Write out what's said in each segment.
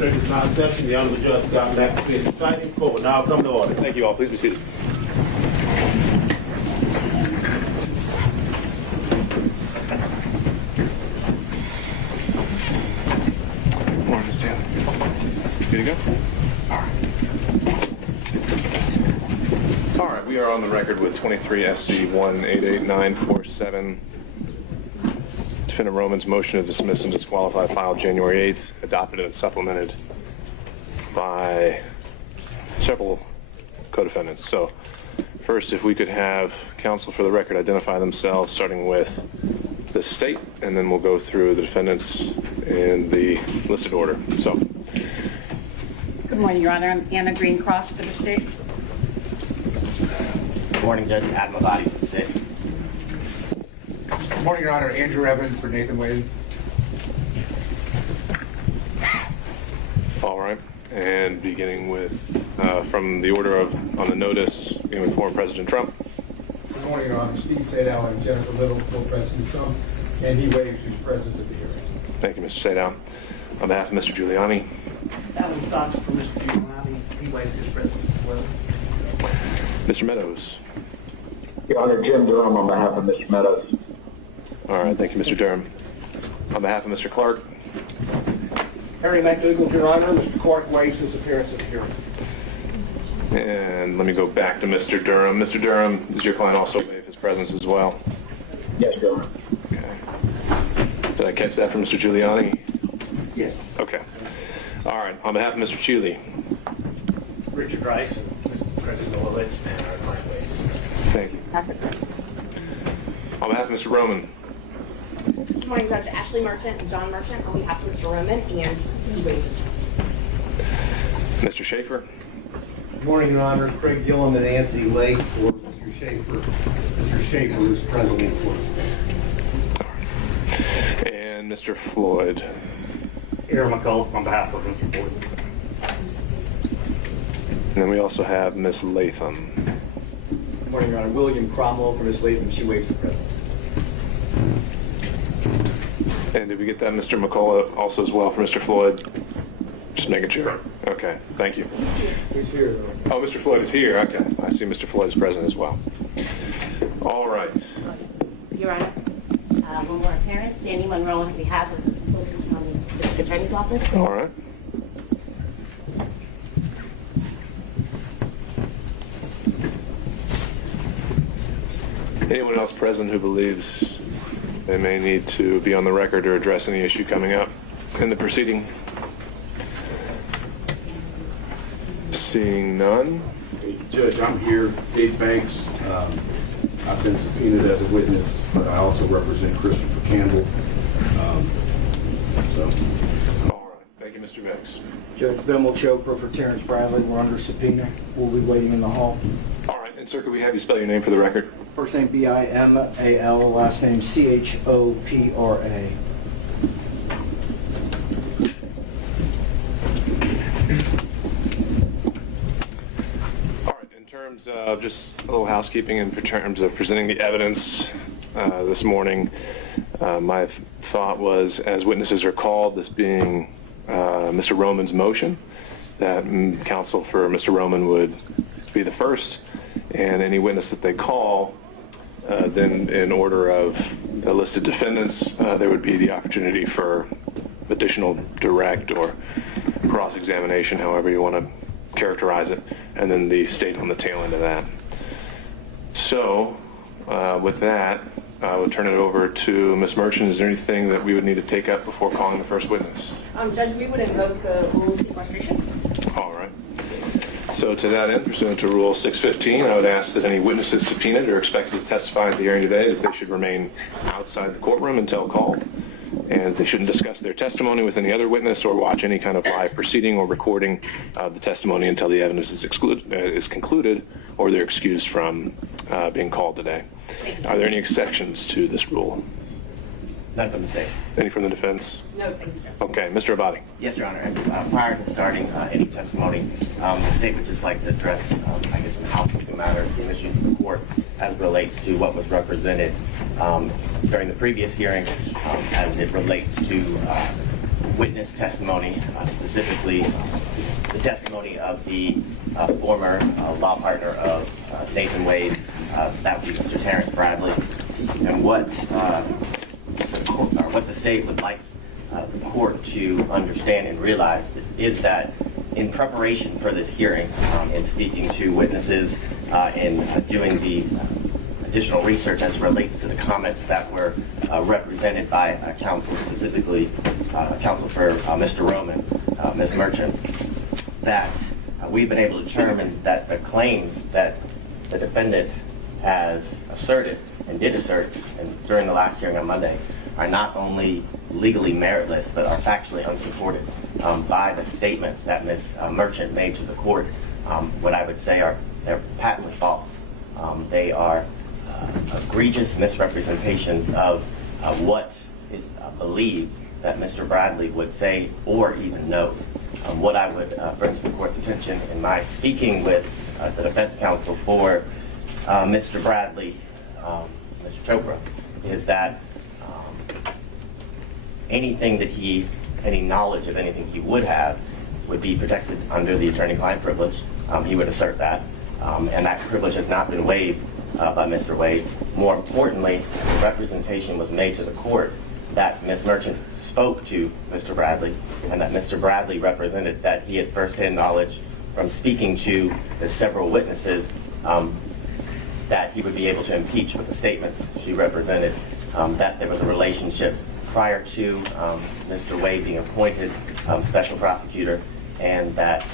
Circuit is now in session. The Honorable Judge Scott McAfee is presiding. Court will now come to order. Thank you all. Please be seated. Morning, Ms. Taylor. Good to go? All right, we are on the record with 23 SC 188947. Defendant Roman's motion to dismiss and disqualify filed January 8th, adopted and supplemented by several co-defendants. So first, if we could have counsel for the record identify themselves, starting with the state, and then we'll go through the defendants in the listed order. So. Good morning, Your Honor. I'm Anna Green-Cross for the state. Good morning, Judge. Adam Abadi for the state. Good morning, Your Honor. Andrew Evans for Nathan Wade. All right, and beginning with, from the order of, on the notice, beginning with former President Trump. Good morning, Your Honor. Steve Sadow and Jennifer Little for President Trump, and he waives his presence at the hearing. Thank you, Mr. Sadow. On behalf of Mr. Giuliani. Alan Stockton for Mr. Giuliani. He waives his presence as well. Mr. Meadows. Your Honor, Jim Durham on behalf of Mr. Meadows. All right, thank you, Mr. Durham. On behalf of Mr. Clark. Harry McDougall, Your Honor. Mr. Clark waives his appearance at the hearing. And let me go back to Mr. Durham. Mr. Durham, does your client also waive his presence as well? Yes, Your Honor. Okay. Did I catch that from Mr. Giuliani? Yes. Okay. All right, on behalf of Mr. Cheeley. Richard Rice and Mr. President Willits and our client waives. Thank you. On behalf of Mr. Roman. Good morning, Judge Ashley Merchant and John Merchant on behalf of Mr. Roman, and he waives his presence. Mr. Schaefer. Good morning, Your Honor. Craig Gillen and Anthony Lake for Mr. Schaefer. Mr. Schaefer is presently in court. And Mr. Floyd. Aaron McCullough on behalf of Mr. Floyd. And then we also have Ms. Latham. Good morning, Your Honor. William Cromwell for Ms. Latham. She waives the presence. And did we get that, Mr. McCullough, also as well for Mr. Floyd? Just making sure. Okay, thank you. He's here, though. Oh, Mr. Floyd is here. Okay, I see Mr. Floyd is present as well. All right. Your Honor, one more appearance, Sandy Monroe on behalf of the Fulton County District Attorney's Office. All right. Anyone else present who believes they may need to be on the record or address any issue coming up in the proceeding? Seeing none. Judge, I'm here, Dave Banks. I've been subpoenaed as a witness, but I also represent Christopher Campbell. All right. Thank you, Mr. Banks. Judge Bimmel Chopra for Terrence Bradley. We're under subpoena. We'll be waiting in the hall. All right. And sir, could we have you spell your name for the record? First name B-I-M-A-L, last name C-H-O-P-R-A. In terms of just a little housekeeping in terms of presenting the evidence this morning, my thought was, as witnesses are called, this being Mr. Roman's motion, that counsel for Mr. Roman would be the first, and any witness that they call, then in order of the listed defendants, there would be the opportunity for additional direct or cross-examination, however you want to characterize it, and then the state on the tail end of that. So, with that, I would turn it over to Ms. Merchant. Is there anything that we would need to take up before calling the first witness? Judge, we would invoke the rule of sequestration. All right. So to that end, pursuant to Rule 615, I would ask that any witnesses subpoenaed or expected to testify at the hearing today, that they should remain outside the courtroom until called, and they shouldn't discuss their testimony with any other witness or watch any kind of live proceeding or recording of the testimony until the evidence is concluded or they're excused from being called today. Are there any exceptions to this rule? None from the state. Any from the defense? No, thank you, Judge. Okay, Mr. Abadi. Yes, Your Honor. And prior to starting any testimony, the state would just like to address, I guess, an housekeeping matter, some issues in the court as relates to what was represented during the previous hearing as it relates to witness testimony, specifically the testimony of the former law partner of Nathan Wade, that would be Mr. Terrence Bradley, and what the state would like the court to understand and realize is that in preparation for this hearing, in speaking to witnesses, in doing the additional research as relates to the comments that were represented by counsel, specifically counsel for Mr. Roman, Ms. Merchant, that we've been able to determine that the claims that the defendant has asserted and did assert during the last hearing on Monday are not only legally meritless, but are factually unsupported by the statements that Ms. Merchant made to the court. What I would say they're patently false. They are egregious misrepresentations of what is believed that Mr. Bradley would say or even knows. What I would bring to the court's attention in my speaking with the defense counsel for Mr. Bradley, Mr. Chopra, is that any knowledge of anything he would have would be protected under the attorney-client privilege. He would assert that. And that privilege has not been waived by Mr. Wade. More importantly, the representation was made to the court that Ms. Merchant spoke to Mr. Bradley, and that Mr. Bradley represented that he had firsthand knowledge from speaking to the several witnesses that he would be able to impeach with the statements she represented, that there was a relationship prior to Mr. Wade being appointed special prosecutor, and that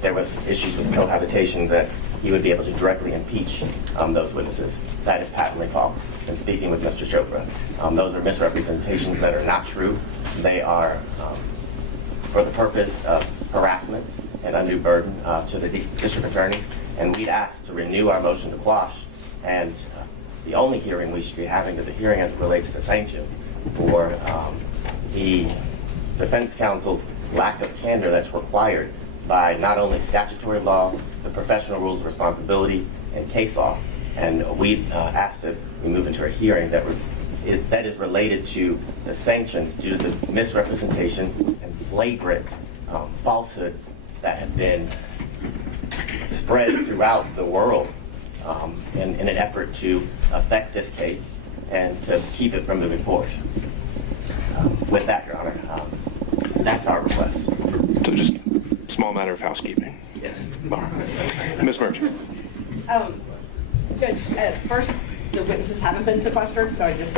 there was issues with cohabitation that he would be able to directly impeach those witnesses. That is patently false. In speaking with Mr. Chopra, those are misrepresentations that are not true. They are for the purpose of harassment and undue burden to the district attorney, and we'd asked to renew our motion to quash, and the only hearing we should be having is a hearing as it relates to sanctions for the defense counsel's lack of candor that's required by not only statutory law, the professional rules of responsibility, and case law. And we asked that we move into a hearing that is related to the sanctions due to the misrepresentation and flagrant falsehoods that have been spread throughout the world in an effort to affect this case and to keep it from moving forward. With that, Your Honor, that's our request. So just a small matter of housekeeping. Yes. All right. Ms. Merchant. Judge, first, the witnesses haven't been sequestered, so I just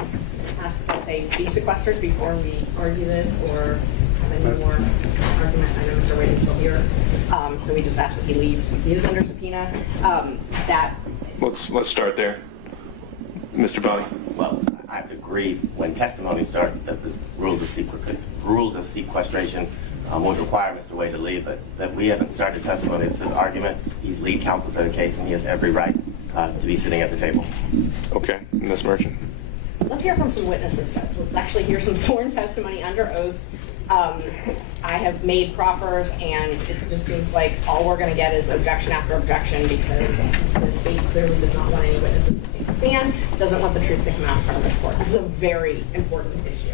ask that they be sequestered before we argue this or have any more argument. I know Mr. Wade is still here, so we just ask that he leaves since he is under subpoena. Let's start there. Mr. Bonney. Well, I would agree when testimony starts that the rules of sequestration would require Mr. Wade to leave, but that we haven't started testimony. It's his argument. He's lead counsel for the case, and he has every right to be sitting at the table. Okay. Ms. Merchant. Let's hear from some witnesses, Judge. Let's actually hear some sworn testimony under oath. I have made proffers, and it just seems like all we're going to get is objection after objection because the state clearly does not want any witnesses to take a stand, doesn't want the truth to come out in front of the court. This is a very important issue,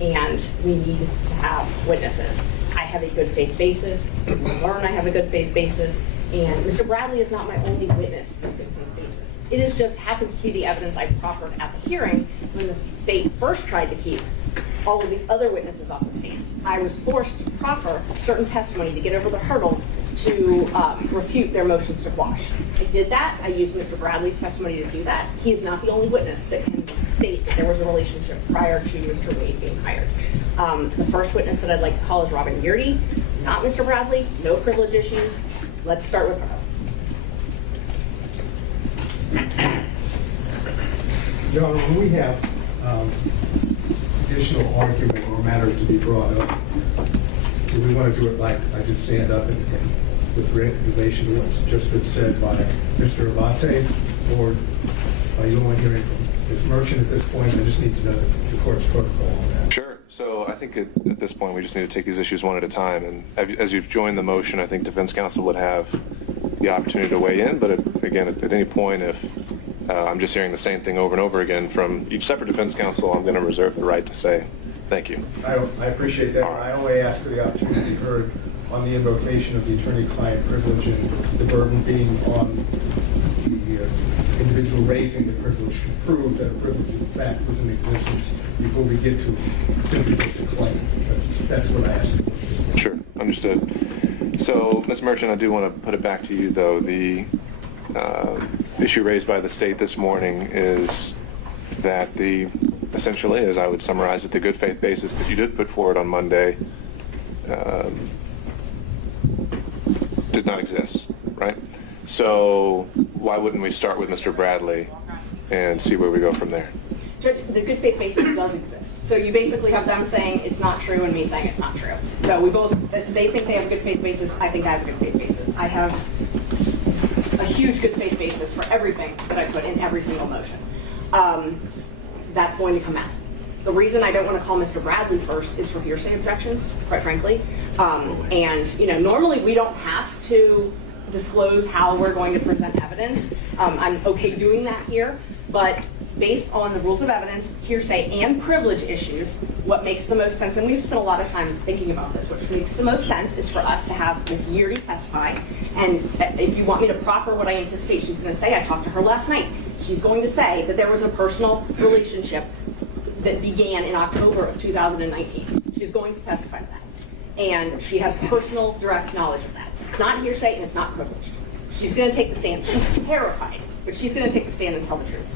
and we need to have witnesses. I have a good faith basis. We'll learn I have a good faith basis, and Mr. Bradley is not my only witness to this good faith basis. It is just happens to be the evidence I proffered at the hearing when the state first tried to keep all of the other witnesses off the stand. I was forced to proffer certain testimony to get over the hurdle to refute their motions to quash. I did that. I used Mr. Bradley's testimony to do that. He is not the only witness that can state that there was a relationship prior to Mr. Wade being hired. The first witness that I'd like to call is Robin Yurdy, not Mr. Bradley, no privilege issues. Let's start with her. John, when we have additional argument or matters to be brought up, do we want to do it like I just stand up and with relation to what's just been said by Mr. Abate, or are you only hearing from Ms. Merchant at this point? I just need to know the court's protocol on that. Sure. So I think at this point we just need to take these issues one at a time. And as you've joined the motion, I think defense counsel would have the opportunity to weigh in. But again, at any point, if I'm just hearing the same thing over and over again from each separate defense counsel, I'm going to reserve the right to say Thank you. I appreciate that. I only ask for the opportunity to be heard on the invocation of the attorney-client privilege and the burden being on the individual raising the privilege to prove that a privilege in fact was in existence before we get to simply the claim. That's what I asked. Sure, understood. So, Ms. Merchant, I do want to put it back to you, though. The issue raised by the state this morning is that essentially, as I would summarize it, the good faith basis that you did put forward on Monday did not exist, right? So why wouldn't we start with Mr. Bradley and see where we go from there? Judge, the good faith basis does exist. So you basically have them saying it's not true and me saying it's not true. So they think they have a good faith basis. I think I have a good faith basis. I have a huge good faith basis for everything that I put in every single motion. That's going to come out. The reason I don't want to call Mr. Bradley first is for hearsay objections, quite frankly. And normally we don't have to disclose how we're going to present evidence. I'm okay doing that here, but based on the rules of evidence, hearsay, and privilege issues, what makes the most sense, and we've spent a lot of time thinking about this, what makes the most sense is for us to have Ms. Yeardy testify, and if you want me to proffer what I anticipate she's going to say, I talked to her last night. She's going to say that there was a personal relationship that began in October of 2019. She's going to testify to that. And she has personal, direct knowledge of that. It's not hearsay and it's not privileged. She's going to take the stand. She's terrified, but she's going to take the stand and tell the truth.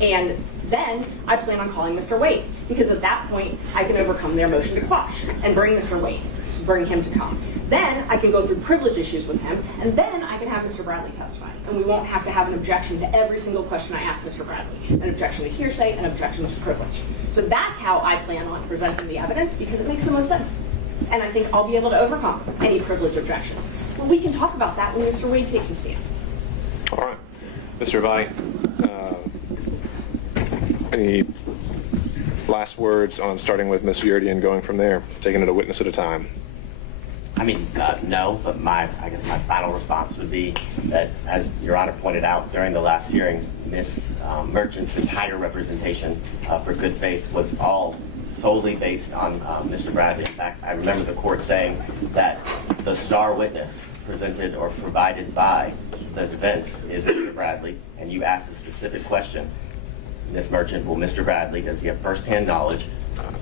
And then I plan on calling Mr. Wade, because at that point, I can overcome their motion to quash and bring Mr. Wade, bring him to come. Then I can go through privilege issues with him, and then I can have Mr. Bradley testify. And we won't have to have an objection to every single question I ask Mr. Bradley. An objection to hearsay, an objection to privilege. So that's how I plan on presenting the evidence, because it makes the most sense. And I think I'll be able to overcome any privilege objections. But we can talk about that when Mr. Wade takes a stand. All right. Mr. Avati, any last words on starting with Ms. Yeardy and going from there, taking it a witness at a time? I mean, no, but I guess my final response would be that, as Your Honor pointed out during the last hearing, Ms. Merchant's entire representation for good faith was all solely based on Mr. Bradley. In fact, I remember the court saying that the star witness presented or provided by the defense is Mr. Bradley, and you asked a specific question. Ms. Merchant, well, Mr. Bradley, does he have firsthand knowledge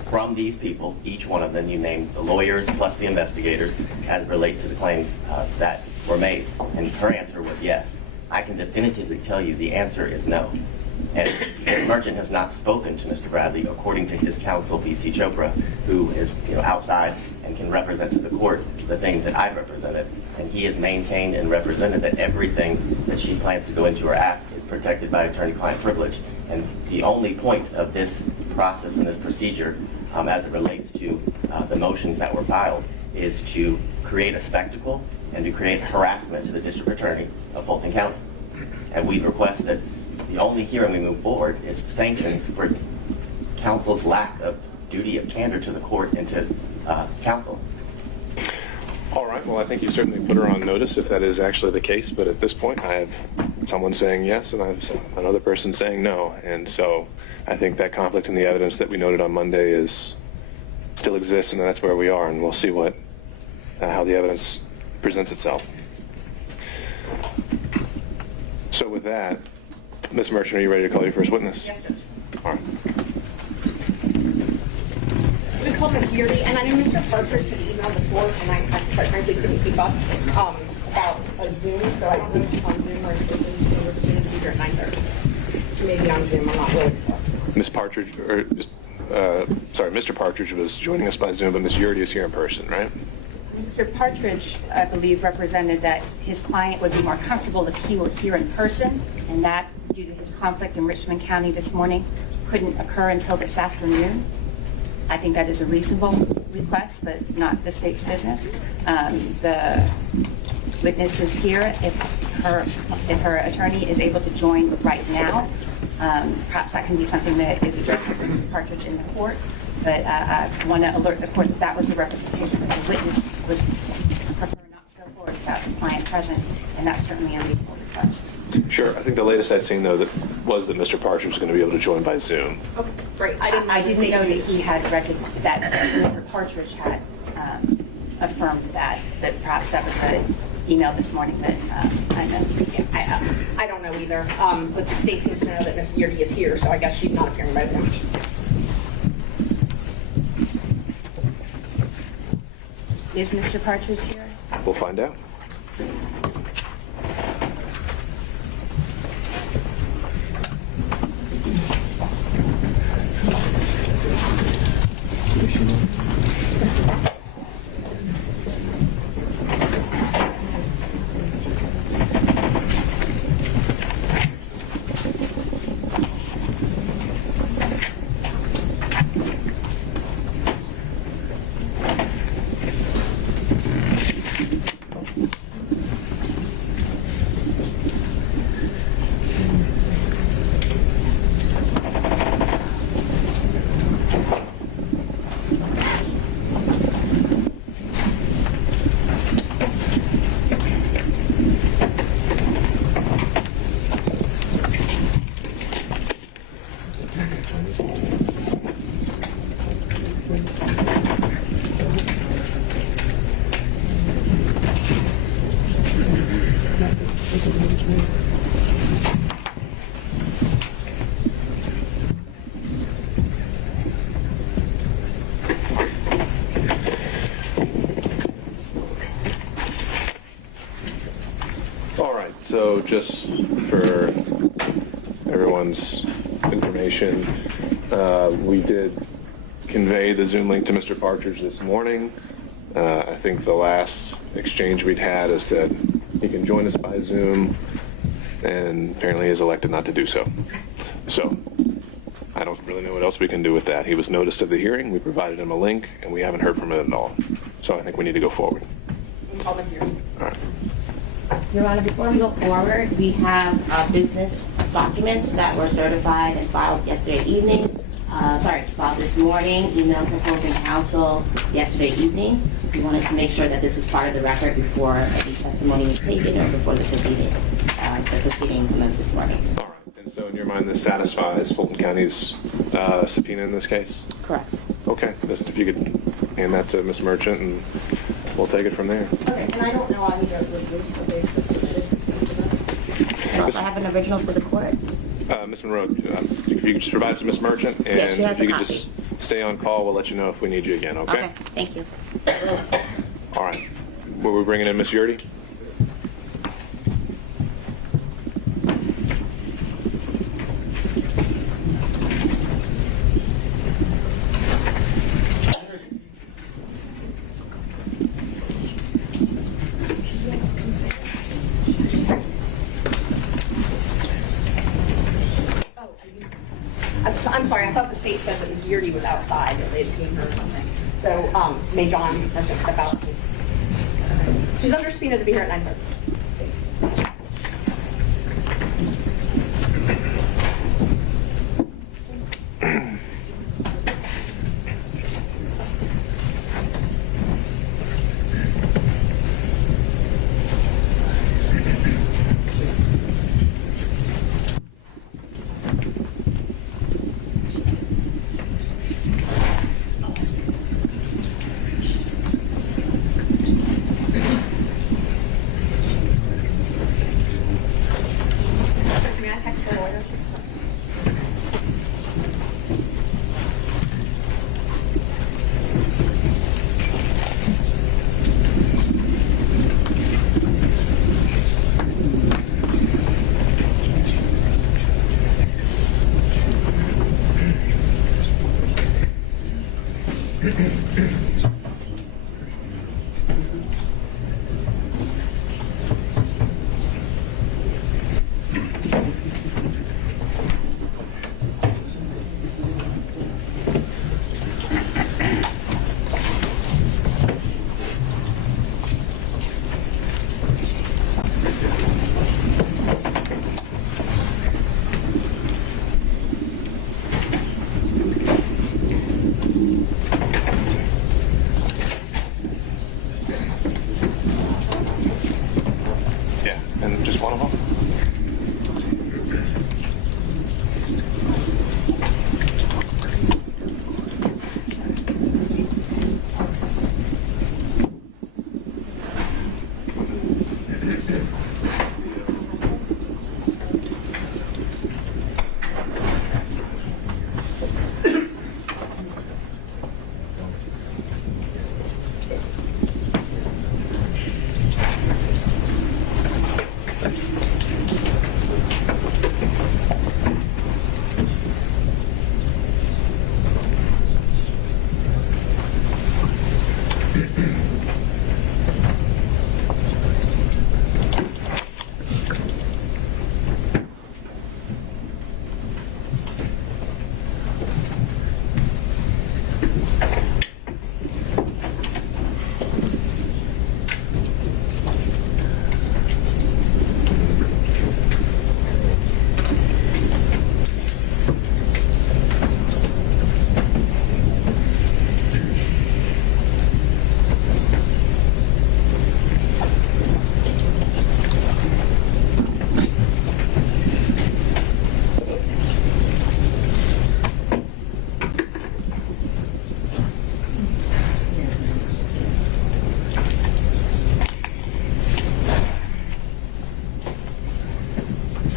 from these people, each one of them, you named the lawyers plus the investigators, as it relates to the claims that were made? And her answer was yes. I can definitively tell you the answer is no. And Ms. Merchant has not spoken to Mr. Bradley, according to his counsel, B.C. Chopra, who is outside and can represent to the court the things that I've represented. And he has maintained and represented that everything that she plans to go into or ask is protected by attorney-client privilege. And the only point of this process and this procedure, as it relates to the motions that were filed, is to create a spectacle and to create harassment to the district attorney of Fulton County. And we request that the only hearing we move forward is sanctions for counsel's lack of duty of candor to the court and to counsel. All right. Well, I think you certainly put her on notice if that is actually the case. But at this point, I have someone saying yes and I have another person saying no. And so I think that conflict in the evidence that we noted on Monday still exists, and that's where we are. And we'll see how the evidence presents itself. So with that, Ms. Merchant, are you ready to call your first witness? Yes, Judge. All right. We called Ms. Yeardy, and I knew Mr. Partridge had emailed before, and I quite frankly couldn't keep up about a Zoom, so I put it on Zoom or it was going to be here at 9:30. Maybe on Zoom, I'm not really sure. Ms. Partridge, Mr. Partridge was joining us by Zoom, but Ms. Yeardy is here in person, right? Mr. Partridge, I believe, represented that his client would be more comfortable if he were here in person, and that, due to his conflict in Richmond County this morning, couldn't occur until this afternoon. I think that is a reasonable request, but not the state's business. The witness is here. If her attorney is able to join right now, perhaps that can be something that is addressed with Mr. Partridge in the court. But I want to alert the court that was the representation that the witness would prefer not to go forward without the client present, and that's certainly a reasonable request. Sure. I think the latest I'd seen, though, was that Mr. Partridge was going to be able to join by Zoom. Okay, great. I didn't know that he had that Mr. Partridge had affirmed that perhaps that was an email this morning that I missed. Yeah, I don't know either, but the state seems to know that Ms. Yurdi is here, so I guess she's not appearing by Zoom. Is Mr. Partridge here? We'll find out. All right, so just for everyone's information, we did convey the Zoom link to Mr. Partridge this morning. I think the last exchange we'd had is that he can join us by Zoom, and apparently he has elected not to do so. So I don't really know what else we can do with that. He was noticed of the hearing, we provided him a link, and we haven't heard from him at all. So I think we need to go forward. Call Ms. Yurdi. All right. Your Honor, before we go forward, we have business documents that were certified and filed yesterday evening. Filed this morning, emailed to Fulton Council yesterday evening. We wanted to make sure that this was part of the record before any testimony was taken or before the proceeding commenced this morning. All right. And so in your mind, this satisfies Fulton County's subpoena in this case? Correct. Okay. If you could hand that to Ms. Merchant, and we'll take it from there. Okay, and I don't know why we don't review they submitted to see to us. And also I have an original for the court. Ms. Monroe, if you could just provide it to Ms. Merchant, and Yes, she has if you a could just stay on call, we'll let you know if we need you again, okay? Okay, thank you. All right. Were we bringing in Ms. Yurdi? I'm sorry, I thought the state said that Ms. Yurdi was outside, that they'd seen her or something. So, may John Merchant step out? She's under subpoena to be here at 9:30. May I text the lawyer?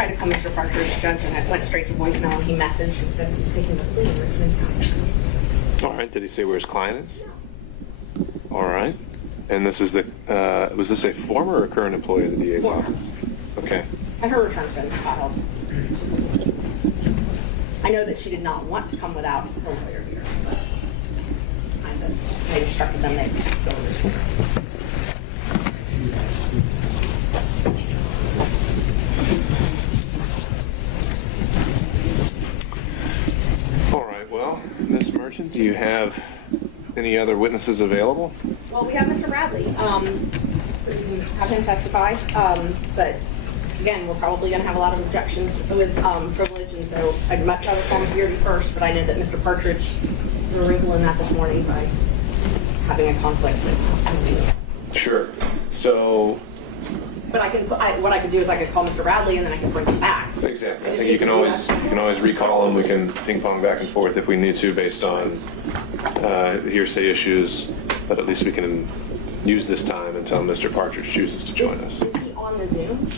tried to call Mr. Partridge, Judge, and it went straight to voicemail, and he messaged and said he's taking the plea in Richmond County. All right, did he say where his client is? All right. And this is the, was this a former or current employee of the DA's office? Okay. And her return's been filed. I know that she did not want to come without her lawyer here, but I said, they instructed them they'd go with her. All right, well, Ms. Merchant, do you have any other witnesses available? Well, we have Mr. Bradley. We have him testify, but again, we're probably going to have a lot of objections with privilege, and so I'd much rather call Ms. Yearby first, but I know that Mr. Partridge, we're wrinkling that this morning by having a conflict. Sure. So. But what I could do is I could call Mr. Bradley and then I can bring him back. Exactly. I think you can always recall him. We can ping pong back and forth if we need to based on hearsay issues, but at least we can use this time until Mr. Partridge chooses to join us. Is he on the Zoom?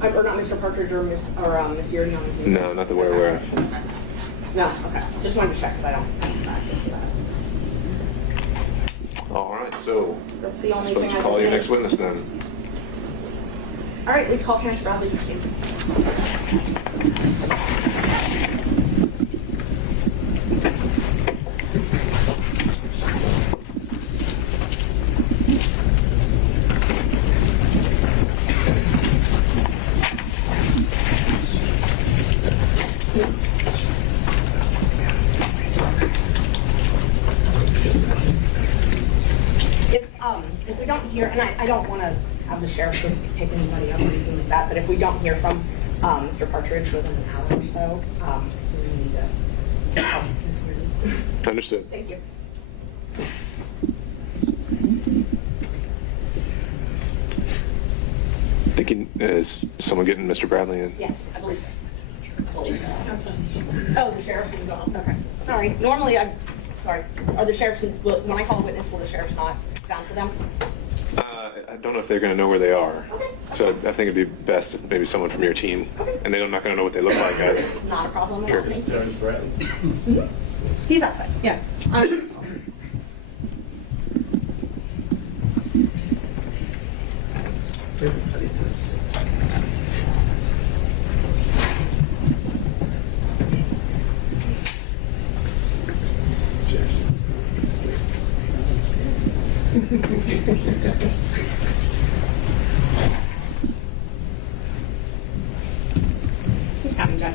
Or not Mr. Partridge or Ms. Yearby on the Zoom? No, not that we're aware of. No, okay. Just wanted to check because I don't have access to that. All right, so That's the only let's thing I call can your think. next witness then. All right, we call Mr. Bradley to stand. If we don't hear, and I don't want to have the sheriff pick anybody up or anything like that, but if we don't hear from Mr. Partridge within an hour or so, we need to help Ms. Yearby. Understood. Thank you. Thinking, is someone getting Mr. Bradley in? Yes, I believe so. Oh, the sheriff's in the, okay. Sorry. Normally, sorry. Are the sheriffs, when I call a witness, will the sheriffs not sound for them? I don't know if they're going to know where they are. Okay. So I think it'd be best if maybe someone from your team. Okay. And they're not going to know what they look like either. Not a problem. Sure. Attorney Bradley. He's outside. Yeah. Everybody does things. He's coming, Judge.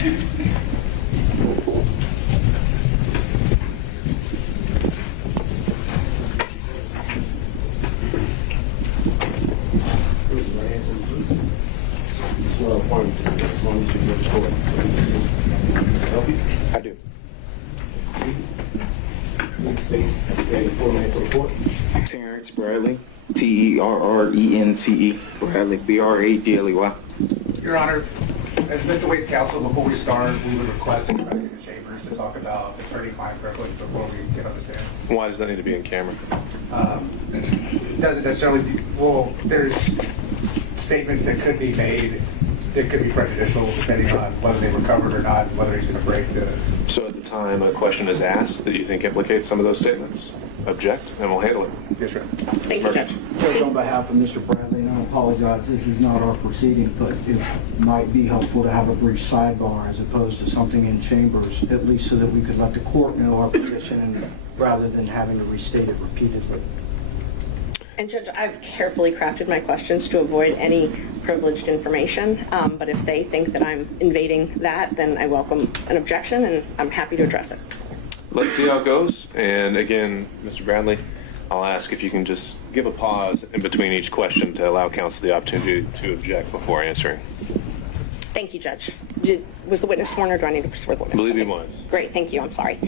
I do. Terrence Bradley, Terrence Bradley, Bradley. Your Honor, as Mr. Wade's counsel, before we start, we would request to go back into chambers to talk about attorney-client privilege before we get on the stand. Why does that need to be in camera? It doesn't necessarily, well, there's statements that could be made that could be prejudicial depending on whether they were covered or not, and whether he's going to break the... So at the time a question is asked that you think implicates some of those statements, object, and we'll handle it. Yes, sir. Thank you, Judge. Judge, on behalf of Mr. Bradley, and I apologize, this is not our proceeding, but it might be helpful to have a brief sidebar as opposed to something in chambers, at least so that we could let the court know our position and rather than having to restate it repeatedly. And Judge, I've carefully crafted my questions to avoid any privileged information, but if they think that I'm invading that, then I welcome an objection and I'm happy to address it. Let's see how it goes. And again, Mr. Bradley, I'll ask if you can just give a pause in between each question to allow counsel the opportunity to object before answering. Thank you, Judge. Was the witness sworn or do I need to swear the I witness? believe he was. Great, thank you. I'm sorry.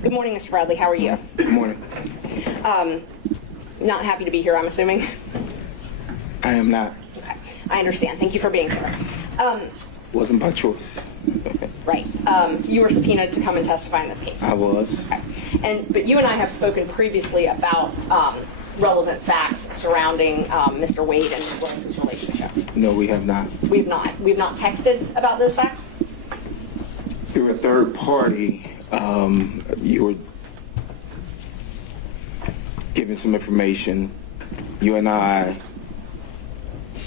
Good morning, Mr. Bradley. How are you? Good morning. Not happy to be here, I'm assuming? I am not. Okay, I understand. Thank you for being here. Wasn't by choice. Right. You were subpoenaed to come and testify in this case. I was. Okay. But you and I have spoken previously about relevant facts surrounding Mr. Wade and Ms. Willis' relationship. No, we have not. We have not. We've not texted about those facts? Through a third party, you were given some information. You and I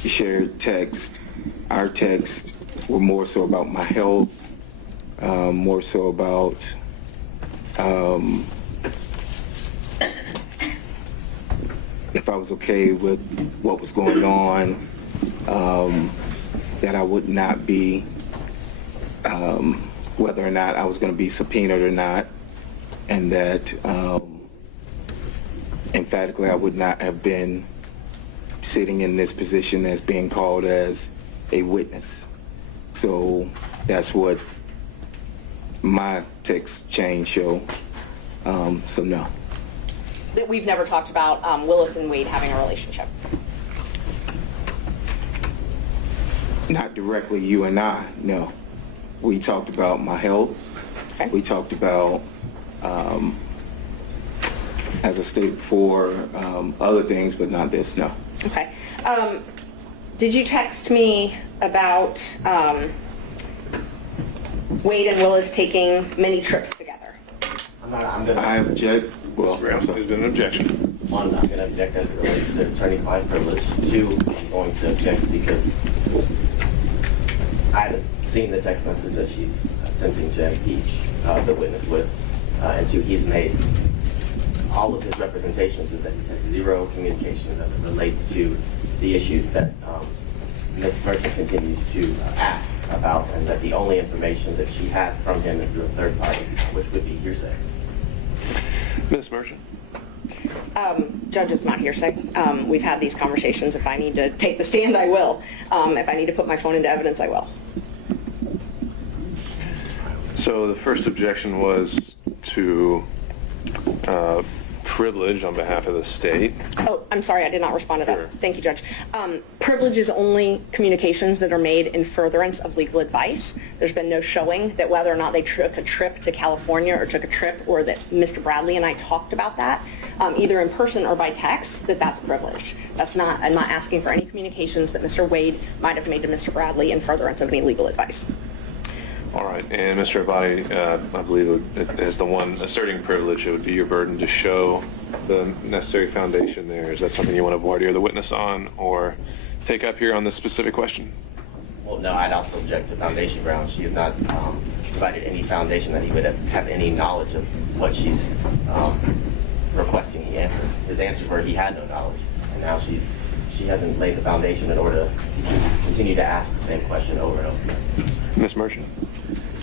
shared text. Our texts were more so about my health, more so about if I was okay with what was going on, that I would not be, whether or not I was going to be subpoenaed or not, and that emphatically I would not have been sitting in this position as being called as a witness. So that's what my text chain show. So no. That we've never talked about Willis and Wade having a relationship. Not directly you and I, no. We talked about my health. Okay. We talked about, as I stated before, other things, but not this, no. Okay. Did you text me about Wade and Willis taking many trips together? I object. Well, There's been an objection. One, I'm going to object as it relates to attorney-client privilege. Two, I'm going to object because I haven't seen the text message that she's attempting to impeach the witness with. And two, he's made all of his representations is that he's had zero communication as it relates to the issues that Ms. Merchant continues to ask about, and that the only information that she has from him is through a third party, which would be hearsay. Ms. Merchant. Judge, it's not hearsay. We've had these conversations. If I need to take the stand, I will. If I need to put my phone into evidence, I will. So the first objection was to privilege on behalf of the state. Oh, I'm sorry, I did not respond to that. Sure. Thank you, Judge. Privilege is only communications that are made in furtherance of legal advice. There's been no showing that whether or not they took a trip to California or took a trip, or that Mr. Bradley and I talked about that, either in person or by text, that's privileged. I'm not asking for any communications that Mr. Wade might have made to Mr. Bradley in furtherance of any legal advice. All right, and Mr. Abadi, I believe, as the one asserting privilege, it would be your burden to show the necessary foundation there. Is that something you want to voir dire the witness on, or take up here on this specific question? Well, no, I'd also object to foundation grounds. She has not provided any foundation that he would have any knowledge of what she's requesting he answer. His answers were he had no knowledge, and now she hasn't laid the foundation in order to continue to ask the same question over and over again. Ms. Merchant.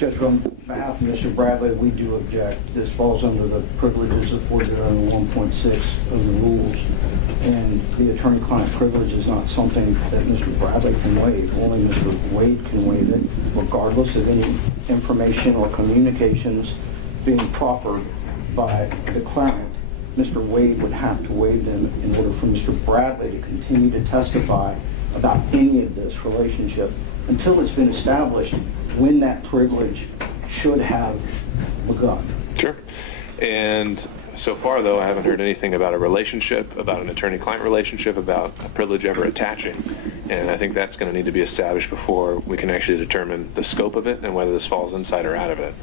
Judge, on behalf of Mr. Bradley, we do object. This falls under the privileges afforded under 1.6 of the rules. And the attorney-client privilege is not something that Mr. Bradley can waive. Only Mr. Wade can waive it, regardless of any information or communications being proffered by the client. Mr. Wade would have to waive them in order for Mr. Bradley to continue to testify about any of this relationship until it's been established when that privilege should have begun. Sure. And so far, though, I haven't heard anything about a relationship, about an attorney-client relationship, about a privilege ever attaching. And I think that's going to need to be established before we can actually determine the scope of it and whether this falls inside or out of it.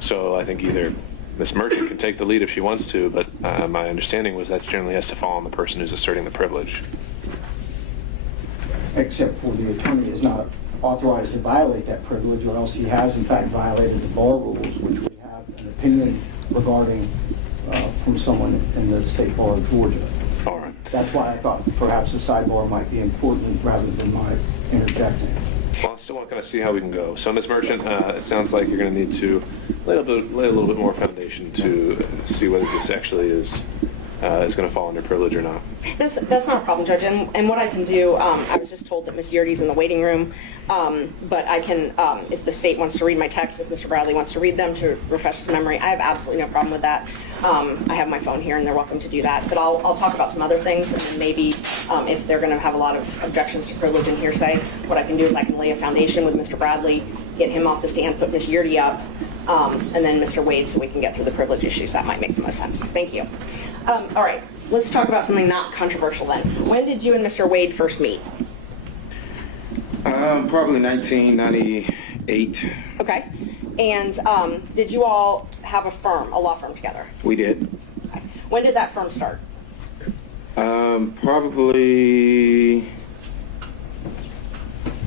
So I think either Ms. Merchant can take the lead if she wants to, but my understanding was that generally has to fall on the person who's asserting the privilege. Except for the attorney is not authorized to violate that privilege, or else he has in fact violated the bar rules, which we have an opinion regarding from someone in the State Bar of Georgia. All right. That's why I thought perhaps the sidebar might be important rather than my interjecting. Well, I still want to kind of see how we can go. So, Ms. Merchant, it sounds like you're going to need to lay a little bit more foundation to see whether this actually is going to fall under privilege or not. That's not a problem, Judge. And what I can do, I was just told that Ms. Yerdy's in the waiting room, but I can, if the state wants to read my text, if Mr. Bradley wants to read them to refresh his memory, I have absolutely no problem with that. I have my phone here, and they're welcome to do that. But I'll talk about some other things, and then maybe if they're going to have a lot of objections to privilege and hearsay, what I can do is I can lay a foundation with Mr. Bradley, get him off the stand, put Ms. Yerdy up, and then Mr. Wade, so we can get through the privilege issues. That might make the most sense. Thank you. All right, let's talk about something not controversial then. When did you and Mr. Wade first meet? Probably 1998. Okay. And did you all have a law firm together? We did. Okay. When did that firm start? Probably,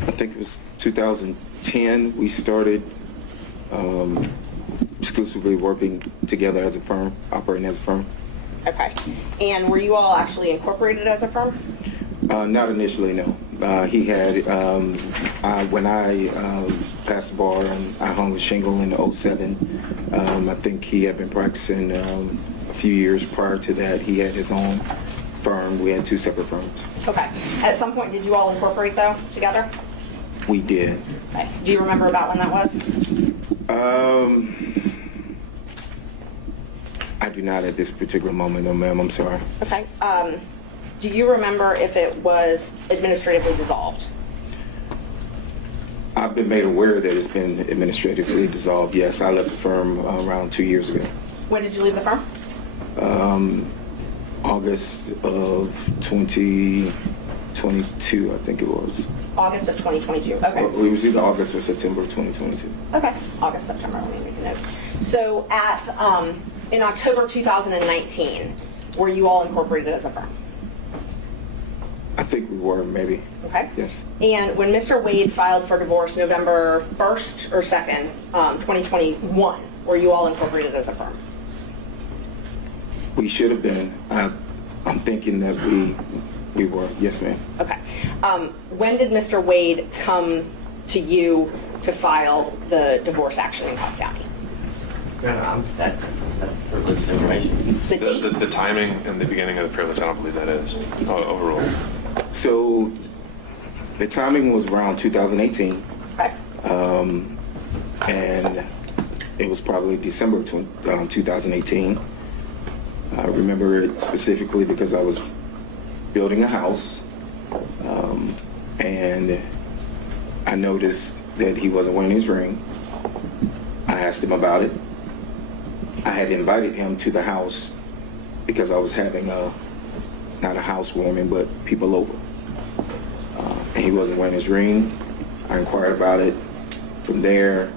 I think it was 2010. We started exclusively working together as a firm, operating as a firm. Okay. And were you all actually incorporated as a firm? Not initially, no. He had, when I passed the bar and I hung the shingle in 2007, I think he had been practicing a few years prior to that. He had his own firm. We had two separate firms. Okay. At some point, did you all incorporate, though, together? We did. Okay. Do you remember about when that was? I do not at this particular moment, no, ma'am. I'm sorry. Okay. Do you remember if it was administratively dissolved? I've been made aware that it's been administratively dissolved. Yes, I left the firm around 2 years ago. When did you leave the firm? August of 2022, I think it was. August of 2022. Okay. It was either August or September of 2022. Okay. August, September. Let me make a note. So in October 2019, were you all incorporated as a firm? I think we were, maybe. Okay. Yes. And when Mr. Wade filed for divorce November 1st or 2nd, 2021, were you all incorporated as a firm? We should have been. I'm thinking that we were. Yes, ma'am. Okay. When did Mr. Wade come to you to file the divorce action in Cobb County? No, that's privileged information. The timing and the beginning of the privilege, I don't believe that is overruled. So the timing was around 2018. Okay. And it was probably December of 2018. I remember it specifically because I was building a house, and I noticed that he wasn't wearing his ring. I asked him about it. I had invited him to the house because I was having not a housewarming, but people over. And he wasn't wearing his ring. I inquired about it. From there,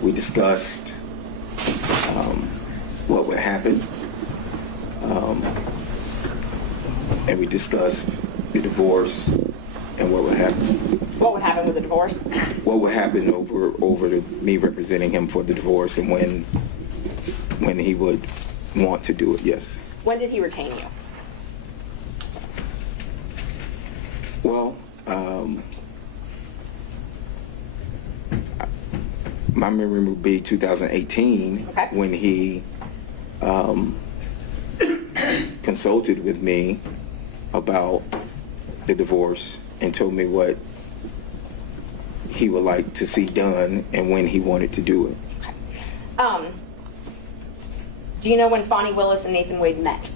we discussed what would happen. And we discussed the divorce and what would happen. What would happen with the divorce? What would happen over me representing him for the divorce and when he would want to do it, yes. When did he retain you? Well, my memory would be 2018 Okay. when he consulted with me about the divorce and told me what he would like to see done and when he wanted to do it. Do you know when Fani Willis and Nathan Wade met?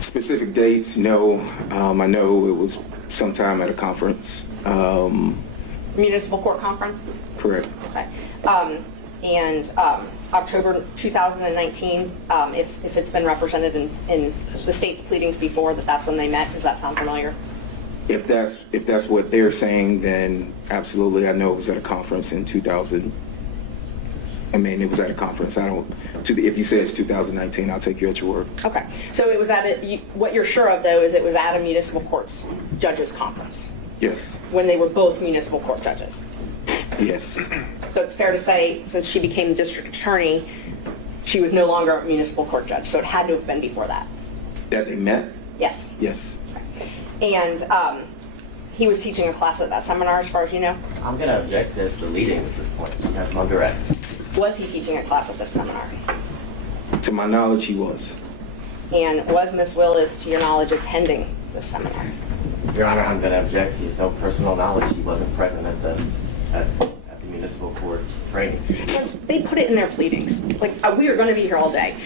Specific dates, no. I know it was sometime at a conference. Municipal court conference? Correct. Okay. And October 2019, if it's been represented in the state's pleadings before, that's when they met. Does that sound familiar? If that's what they're saying, then absolutely. I know it was at a conference in 2000. I mean, it was at a conference. If you say it's 2019, I'll take you at your word. Okay. So it was what you're sure of, though, is it was at a municipal courts judges conference Yes. when they were both municipal court judges. Yes. So it's fair to say, since she became the district attorney, she was no longer a municipal court judge. So it had to have been before that. That they met? Yes. Yes. And he was teaching a class at that seminar, as far as you know. I'm going to object as to leading at this point. She has no direct. Was he teaching a class at this seminar? To my knowledge, he was. And was Ms. Willis, to your knowledge, attending this seminar? Your Honor, I'm going to object. He has no personal knowledge. He wasn't present at the municipal court training. They put it in their pleadings. Like, we are going to be here all day.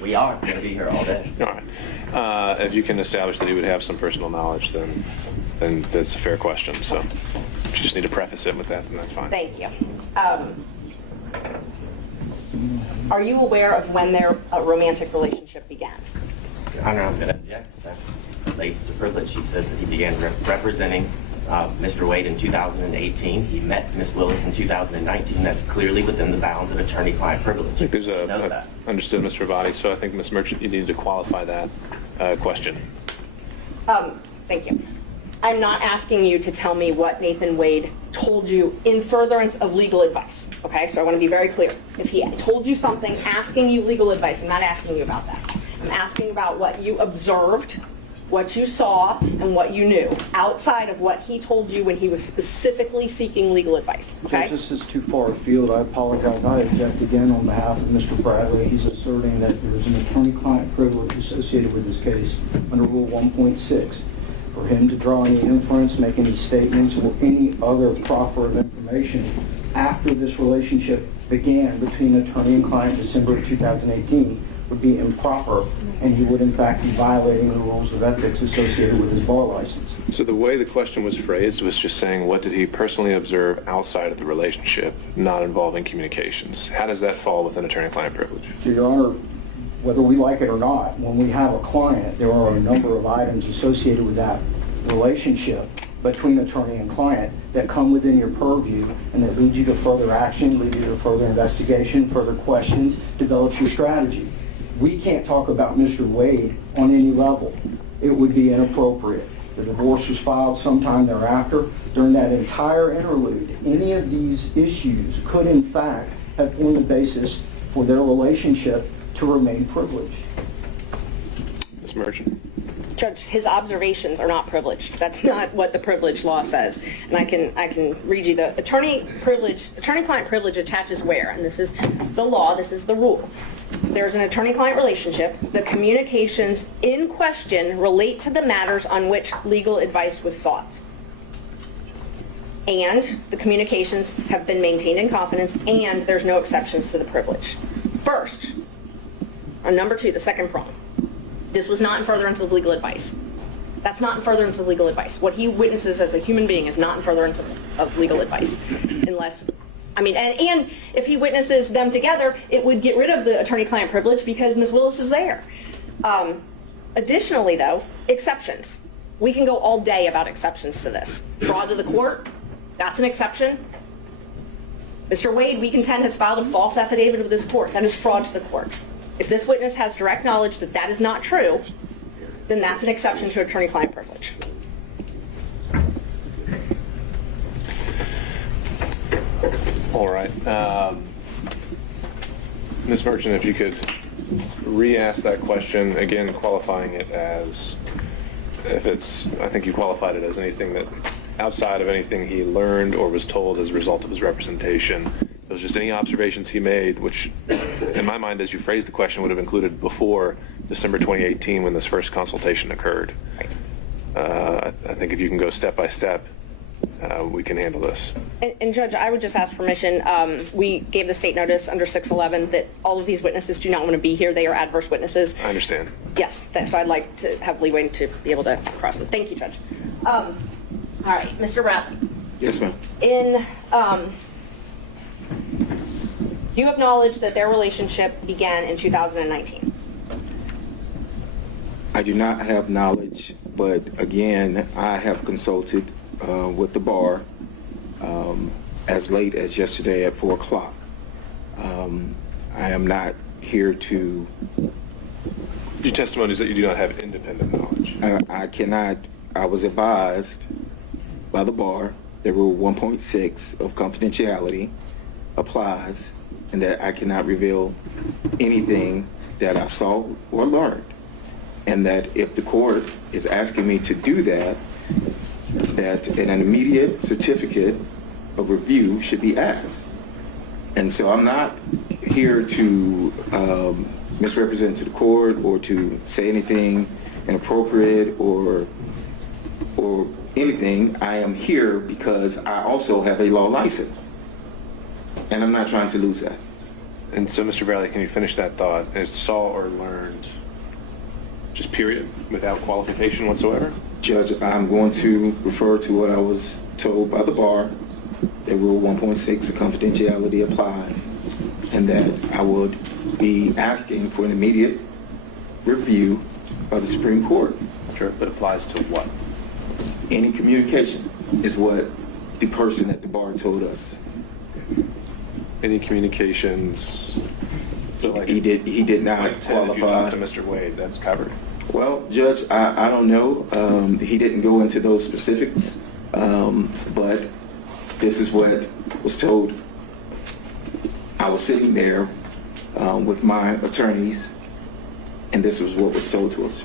We are going to be here all day. All right. If you can establish that he would have some personal knowledge, then that's a fair question. So if you just need to preface it with that, then that's fine. Thank you. Are you aware of when their romantic relationship began? Your Honor, I'm going to object. That relates to privilege. She says that he began representing Mr. Wade in 2018. He met Ms. Willis in 2019. That's clearly within the bounds of attorney-client privilege. I think there's You know that. understood, Mr. Abadi. So I think, Ms. Merchant, you needed to qualify that question. Thank you. I'm not asking you to tell me what Nathan Wade told you in furtherance of legal advice, okay? So I want to be very clear. If he told you something asking you legal advice, I'm not asking you about that. I'm asking about what you observed, what you saw, and what you knew, outside of what he told you when he was specifically seeking legal advice, okay? This is too far afield. I apologize. I object again on behalf of Mr. Bradley. He's asserting that there is an attorney-client privilege associated with this case under Rule 1.6. For him to draw any inference, make any statements, or any other proffer of information after this relationship began between attorney and client in December of 2018 would be improper, and he would in fact be violating the rules of ethics associated with his bar license. So the way the question was phrased was just saying, what did he personally observe outside of the relationship, not involving communications? How does that fall within attorney-client privilege? So, Your Honor, whether we like it or not, when we have a client, there are a number of items associated with that relationship between attorney and client that come within your purview and that lead you to further action, lead you to further investigation, further questions, develops your strategy. We can't talk about Mr. Wade on any level. It would be inappropriate. The divorce was filed sometime thereafter. During that entire interlude, any of these issues could in fact have formed the basis for their relationship to remain privileged. Ms. Merchant? Judge, his observations are not privileged. That's not what the privilege law says. And I can read you the attorney-client privilege attaches where, and this is the law, this is the rule. There's an attorney-client relationship. The communications in question relate to the matters on which legal advice was sought. And the communications have been maintained in confidence, and there's no exceptions to the privilege. First, or number two, the second prong. This was not in furtherance of legal advice. That's not in furtherance of legal advice. What he witnesses as a human being is not in furtherance of legal advice. Unless, I mean, and if he witnesses them together, it would get rid of the attorney-client privilege because Ms. Willis is there. Additionally, though, exceptions. We can go all day about exceptions to this. Fraud to the court, that's an exception. Mr. Wade, we contend, has filed a false affidavit of this court. That is fraud to the court. If this witness has direct knowledge that that is not true, then that's an exception to attorney-client privilege. All right. Ms. Merchant, if you could re-ask that question, again, qualifying it as, if it's, I think you qualified it as anything that outside of anything he learned or was told as a result of his representation. It was just any observations he made, which in my mind, as you phrased the question, would have included before December 2018 when this first consultation occurred. I think if you can go step by step, we can handle this. And Judge, I would just ask permission. We gave the state notice under 611 that all of these witnesses do not want to be here. They are adverse witnesses. I understand. Yes, so I'd like to have leeway to be able to cross them. Thank you, Judge. All right, Mr. Bradley. Yes, ma'am. You have knowledge that their relationship began in 2019. I do not have knowledge, but again, I have consulted with the bar as late as yesterday at 4 o'clock. I am not here to... Your testimony is that you do not have independent knowledge. I cannot... I was advised by the bar that Rule 1.6 of confidentiality applies and that I cannot reveal anything that I saw or learned. And that if the court is asking me to do that, that an immediate certificate of review should be asked. And so I'm not here to misrepresent to the court or to say anything inappropriate or anything. I am here because I also have a law license. And I'm not trying to lose that. And so, Mr. Bradley, can you finish that thought? As saw or learned, just period, without qualification whatsoever? Judge, I'm going to refer to what I was told by the bar, that Rule 1.6 of confidentiality applies, and that I would be asking for an immediate review by the Supreme Court. Sure, but applies to what? Any communications is what the person at the bar told us. Any communications? So like, he did not like qualify. You talked to Mr. Wade, that's covered. Well, Judge, I don't know. He didn't go into those specifics, but this is what was told. I was sitting there with my attorneys, and this was what was told to us,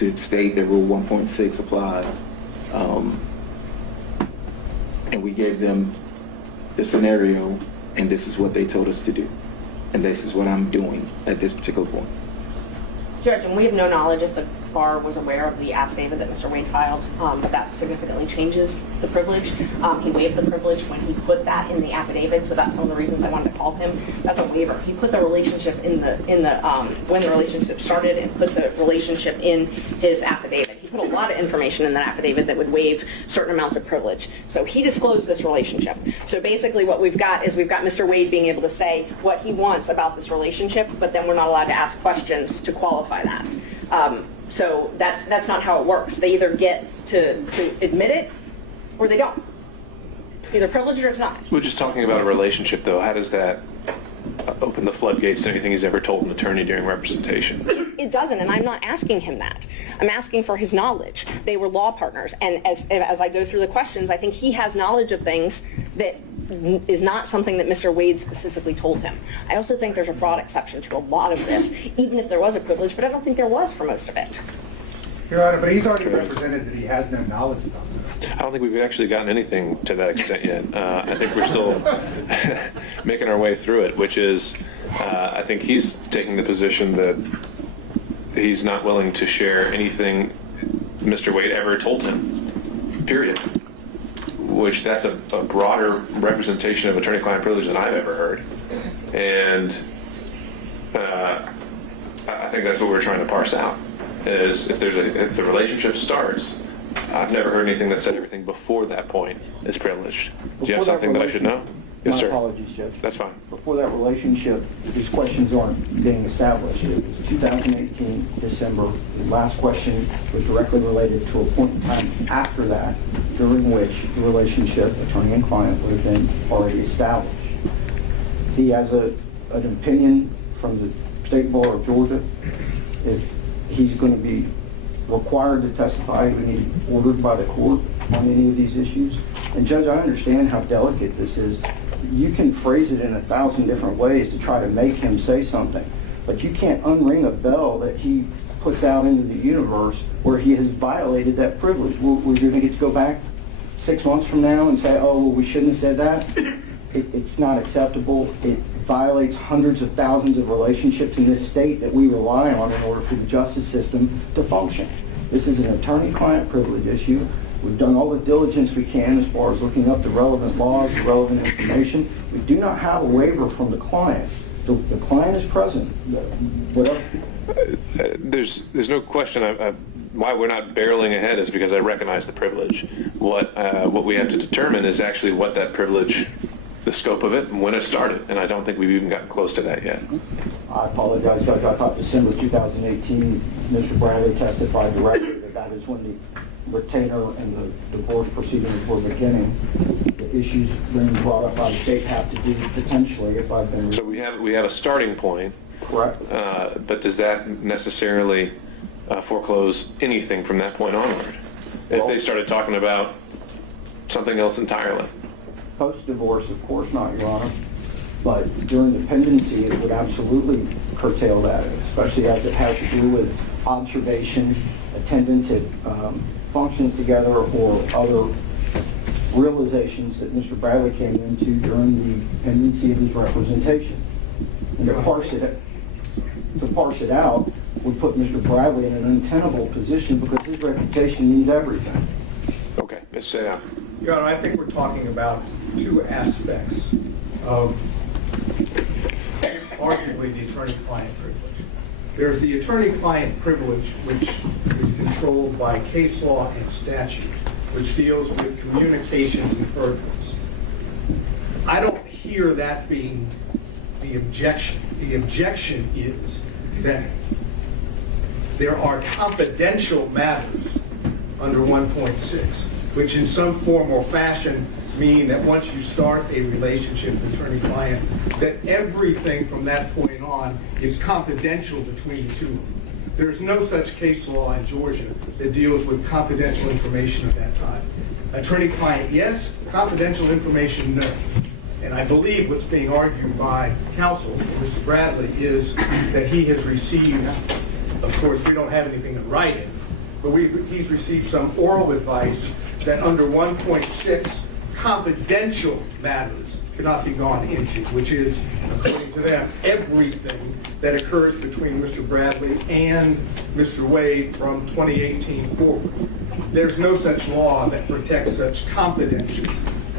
to state that Rule 1.6 applies. And we gave them the scenario, and this is what they told us to do. And this is what I'm doing at this particular point. Judge, and we have no knowledge if the bar was aware of the affidavit that Mr. Wade filed, but that significantly changes the privilege. He waived the privilege when he put that in the affidavit, so that's one of the reasons I wanted to call him. That's a waiver. He put the relationship in the when the relationship started and put the relationship in his affidavit. He put a lot of information in that affidavit that would waive certain amounts of privilege. So he disclosed this relationship. So basically what we've got is we've got Mr. Wade being able to say what he wants about this relationship, but then we're not allowed to ask questions to qualify that. So that's not how it works. They either get to admit it or they don't. Either privileged or it's not. We're just talking about a relationship, though. How does that open the floodgates to anything he's ever told an attorney during representation? It doesn't, and I'm not asking him that. I'm asking for his knowledge. They were law partners, and as I go through the questions, I think he has knowledge of things that is not something that Mr. Wade specifically told him. I also think there's a fraud exception to a lot of this, even if there was a privilege, but I don't think there was for most of it. Your Honor, but he's already represented that he has no knowledge about that. I don't think we've actually gotten anything to that extent yet. I think we're still making our way through it, which is, I think he's taking the position that he's not willing to share anything Mr. Wade ever told him, period. Which that's a broader representation of attorney-client privilege than I've ever heard. And I think that's what we're trying to parse out, is if the relationship starts, I've never heard anything that said everything before that point is privileged. Do you have something that I should know? Yes, sir. My apologies, Judge. That's fine. Before that relationship, these questions aren't being established. It was 2018, December. The last question was directly related to a point in time after that, during which the relationship, attorney and client, would have been already established. He has an opinion from the State Bar of Georgia. If he's going to be required to testify, we need ordered by the court on any of these issues. And Judge, I understand how delicate this is. You can phrase it in 1,000 different ways to try to make him say something, but you can't unring a bell that he puts out into the universe where he has violated that privilege. We're going to get to go back 6 months from now and say, oh, well, we shouldn't have said that, it's not acceptable. It violates hundreds of thousands of relationships in this state that we rely on in order for the justice system to function. This is an attorney-client privilege issue. We've done all the diligence we can as far as looking up the relevant laws, the relevant information. We do not have a waiver from the client. The client is present. Whatever. There's no question why we're not barreling ahead is because I recognize the privilege. What we have to determine is actually what that privilege, the scope of it, and when it started. And I don't think we've even gotten close to that yet. I apologize, Judge. I thought December 2018, Mr. Bradley testified directly that is when the retainer and the divorce proceedings were beginning. The issues being brought up by the state have to do potentially, if I've been... So we have a starting point. Correct. But does that necessarily foreclose anything from that point onward? If they started talking about something else entirely? Post-divorce, of course not, Your Honor. But during the pendency, it would absolutely curtail that, especially as it has to do with observations, attendance at functions together, or other realizations that Mr. Bradley came into during the pendency of his representation. And to parse it out would put Mr. Bradley in an untenable position because his reputation means everything. Okay, let's say that. Your Honor, I think we're talking about two aspects of arguably the attorney-client privilege. There's the attorney-client privilege, which is controlled by case law and statute, which deals with communications and furtherance. I don't hear that being the objection. The objection is that there are confidential matters under 1.6, which in some form or fashion mean that once you start a relationship with attorney-client, that everything from that point on is confidential between the two of them. There's no such case law in Georgia that deals with confidential information at that time. Attorney-client, yes. Confidential information, no. And I believe what's being argued by counsel, Mr. Bradley, is that he has received, of course, we don't have anything in writing, but he's received some oral advice that under 1.6, confidential matters cannot be gone into, which is, according to them, everything that occurs between Mr. Bradley and Mr. Wade from 2018 forward. There's no such law that protects such confidential,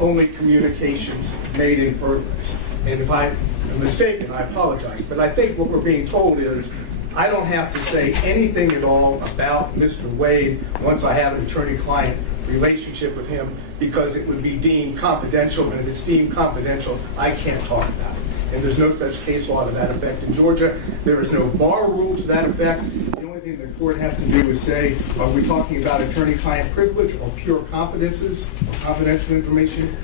only communications made in furtherance. And if I'm mistaken, I apologize, but I think what we're being told is I don't have to say anything at all about Mr. Wade once I have an attorney-client relationship with him, because it would be deemed confidential, and if it's deemed confidential, I can't talk about it. And there's no such case law to that effect in Georgia. There is no bar rule to that effect. The only thing the court has to do is say, are we talking about attorney-client privilege or pure confidences or confidential information?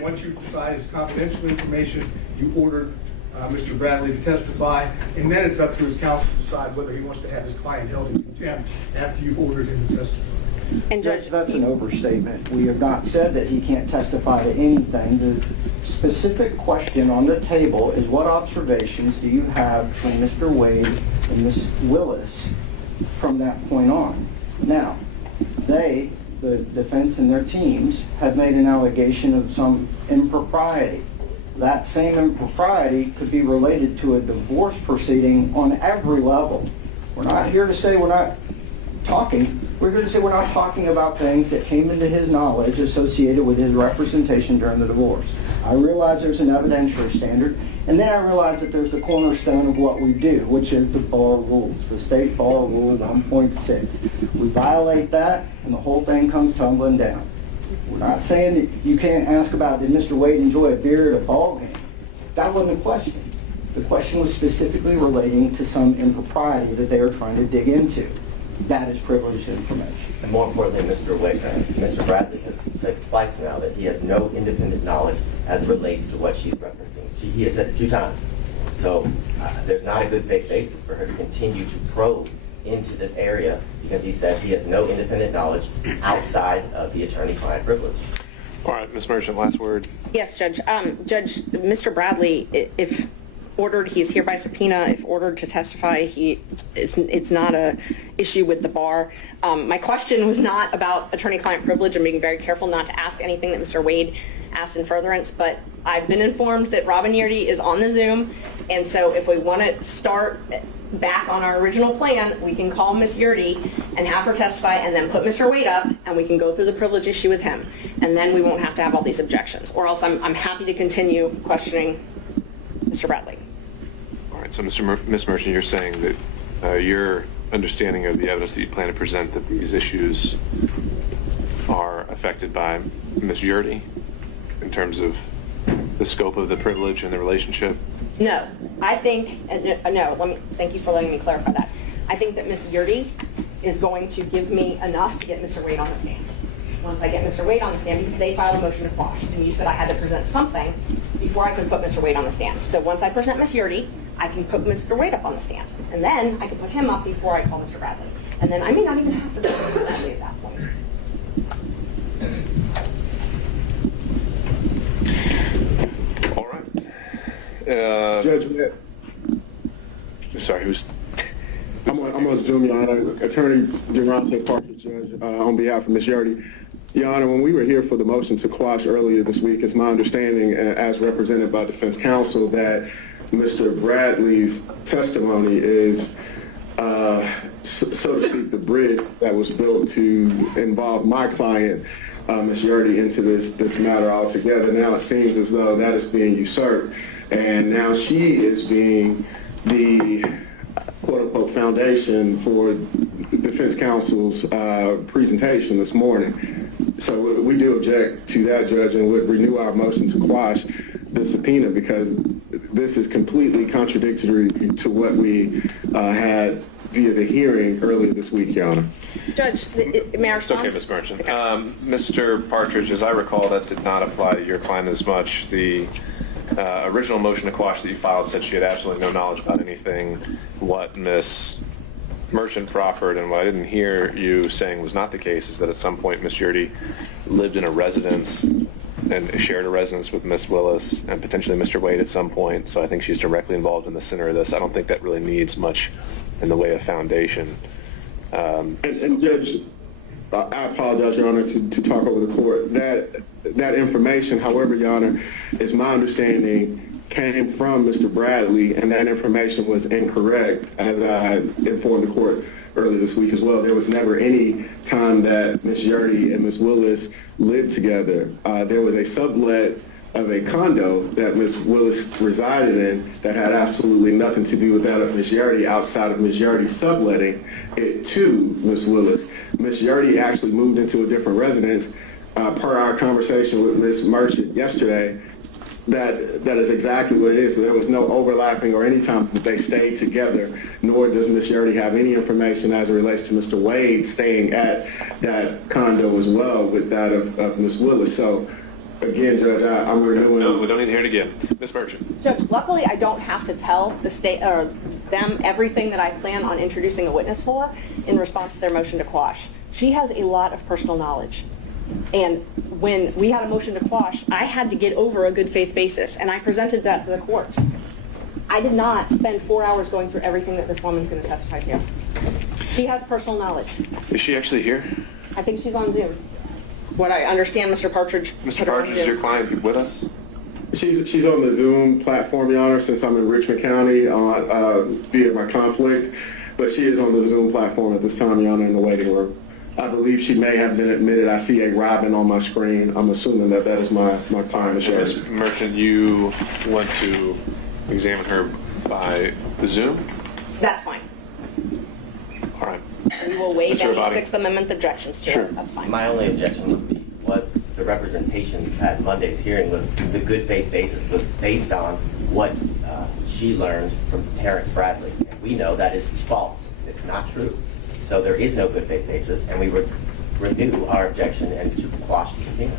Once you decide it's confidential information, you order Mr. Bradley to testify, and then it's up to his counsel to decide whether he wants to have his client held in contempt after you've ordered him to testify. And Judge, that's an overstatement. We have not said that he can't testify to anything. The specific question on the table is what observations do you have between Mr. Wade and Ms. Willis from that point on? Now, they, the defense and their teams, have made an allegation of some impropriety. That same impropriety could be related to a divorce proceeding on every level. We're not here to say we're not talking. We're here to say we're not talking about things that came into his knowledge associated with his representation during the divorce. I realize there's an evidentiary standard, and then I realize that there's the cornerstone of what we do, which is the bar rules, the state bar rule 1.6. We violate that, and the whole thing comes tumbling down. We're not saying that you can't ask about, did Mr. Wade enjoy a beer at a ball game? That wasn't the question. The question was specifically relating to some impropriety that they are trying to dig into. That is privileged information. And more importantly, Mr. Bradley has said twice now that he has no independent knowledge as it relates to what she's referencing. He has said it 2 times. So there's not a good faith basis for her to continue to probe into this area because he says he has no independent knowledge outside of the attorney-client privilege. All right, Ms. Merchant, last word. yes, Judge. Judge, Mr. Bradley, if ordered. He's here by subpoena. If ordered to testify, it's not a issue with the bar. My question was not about attorney-client privilege. I'm being very careful not to ask anything that Mr. Wade asked in furtherance, but I've been informed that Robin Yeardy is on the Zoom, and so if we want to start back on our original plan, we can call Ms. Yeardy and have her testify and then put Mr. Wade up and we can go through the privilege issue with him. And then we won't have to have all these objections. Or else I'm happy to continue questioning Mr. Bradley. All right, so Ms. Merchant, you're saying that your understanding of the evidence that you plan to present, that these issues are affected by Ms. Yeardy in terms of the scope of the privilege and the relationship? No, I think, no, thank you for letting me clarify that. I think that Ms. Yeardy is going to give me enough to get Mr. Wade on the stand. Once I get Mr. Wade on the stand, because they filed a motion to quash, and you said I had to present something before I could put Mr. Wade on the stand. So once I present Ms. Yeardy, I can put Mr. Wade up on the stand. And then I can put him up before I call Mr. Bradley. And then I may not even have to go to Mr. Bradley at that point. All right. Judge, Sorry, who's? I'm on Zoom, Your Honor. Attorney Durante Partridge, Judge, on behalf of Ms. Yeardy. Your Honor, when we were here for the motion to quash earlier this week, it's my understanding, as represented by defense counsel, that Mr. Bradley's testimony is, so to speak, the bridge that was built to involve my client, Ms. Yeardy, into this matter altogether. Now it seems as though that is being usurped, and now she is being the quote-unquote foundation for defense counsel's presentation this morning. So we do object to that, Judge, and would renew our motion to quash the subpoena, because this is completely contradictory to what we had via the hearing earlier this week, Your Honor. Judge, may I respond? It's okay, Ms. Merchant. Mr. Partridge, as I recall, that did not apply to your client as much. The original motion to quash that you filed said she had absolutely no knowledge about anything. What Ms. Merchant proffered, and what I didn't hear you saying was not the case, is that at some point Ms. Yeardy lived in a residence and shared a residence with Ms. Willis and potentially Mr. Wade at some point. So I think she's directly involved in the center of this. I don't think that really needs much in the way of foundation. And Judge, I apologize, Your Honor, to talk over the court. That information, however, Your Honor, is my understanding came from Mr. Bradley, and that information was incorrect, as I informed the court earlier this week as well. There was never any time that Ms. Yeardy and Ms. Willis lived together. There was a sublet of a condo that Ms. Willis resided in that had absolutely nothing to do with that of Ms. Yeardy, outside of Ms. Yeardy subletting it to Ms. Willis. Ms. Yeardy actually moved into a different residence. Per our conversation with Ms. Merchant yesterday, that is exactly what it is. So there was no overlapping or any time that they stayed together, nor does Ms. Yeardy have any information as it relates to Mr. Wade staying at that condo as well with that of Ms. Willis. So again, Judge, I'm renewing. No, we don't need to hear it again. Ms. Merchant. Judge, luckily I don't have to tell the state or them everything that I plan on introducing a witness for in response to their motion to quash. She has a lot of personal knowledge. And when we had a motion to quash, I had to get over a good faith basis, and I presented that to the court. I did not spend 4 hours going through everything that this woman's going to testify to. She has personal knowledge. Is she actually here? I think she's on Zoom. What I understand, Mr. Partridge. Mr. Partridge, is your client with us? She's on the Zoom platform, Your Honor, since I'm in Richmond County via my conflict. But she is on the Zoom platform at this time, Your Honor, in the waiting room. I believe she may have been admitted. I see a Robin on my screen. I'm assuming that is my client. Ms. Merchant, you want to examine her by Zoom? That's fine. All right. We will waive Mr. any Abadi. Sixth Amendment objections to Sure. it. That's fine. My only objection was the representation at Monday's hearing was the good faith basis was based on what she learned from Terrence Bradley. And we know that is false. It's not true. So there is no good faith basis, and we would renew our objection and to quash the subpoena.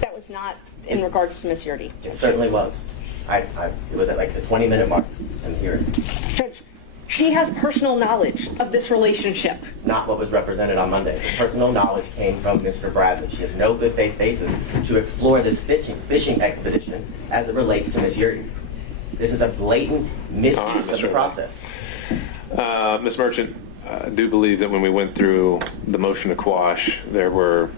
That was not in regards to Ms. Yeardy. It certainly was. It was at like the 20-minute mark in the hearing. Judge, she has personal knowledge of this relationship. It's not what was represented on Monday. The personal knowledge came from Mr. Bradley. She has no good faith basis to explore this fishing expedition as it relates to Ms. Yeardy. This is a blatant misuse All right, of the Mr. process. Ms. Merchant, I do believe that when we went through the motion to quash, you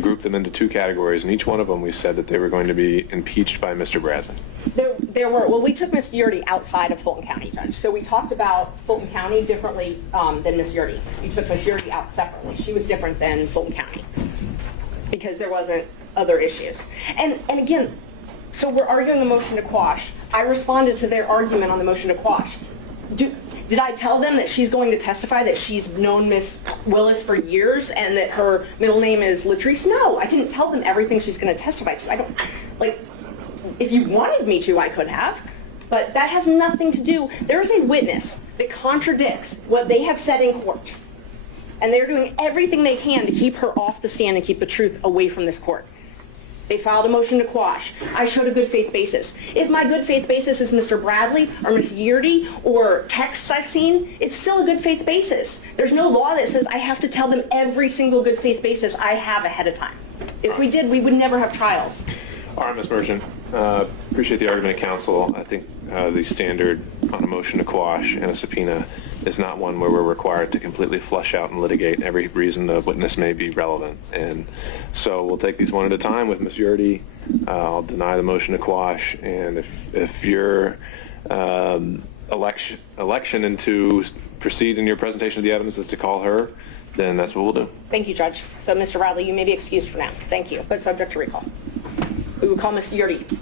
grouped them into two categories, and each one of them we said that they were going to be impeached by Mr. Bradley. We took Ms. Yurdy outside of Fulton County, Judge. So we talked about Fulton County differently than Ms. Yurdy. We took Ms. Yurdy out separately. She was different than Fulton County because there wasn't other issues. And again, so we're arguing the motion to quash. I responded to their argument on the motion to quash. Did I tell them that she's going to testify that she's known Ms. Willis for years and that her middle name is Latrice? No, I didn't tell them everything she's going to testify to. I don't, like, if you wanted me to, I could have, but that has nothing to do. There is a witness that contradicts what they have said in court, and they're doing everything they can to keep her off the stand and keep the truth away from this court. They filed a motion to quash. I showed a good faith basis. If my good faith basis is Mr. Bradley or Ms. Yurdy or texts I've seen, it's still a good faith basis. There's no law that says I have to tell them every single good faith basis I have ahead of time. If we did, we would never have trials. All right, Ms. Merchant, appreciate the argument of counsel. I think the standard on a motion to quash and a subpoena is not one where we're required to completely flush out and litigate every reason a witness may be relevant. And so we'll take these one at a time. With Ms. Yurdy, I'll deny the motion to quash. And if your election and to proceed in your presentation of the evidence is to call her, then that's what we'll do. Thank you, Judge. So, Mr. Bradley, you may be excused for now. Thank you, but subject to recall. We will call Ms. Yurdy.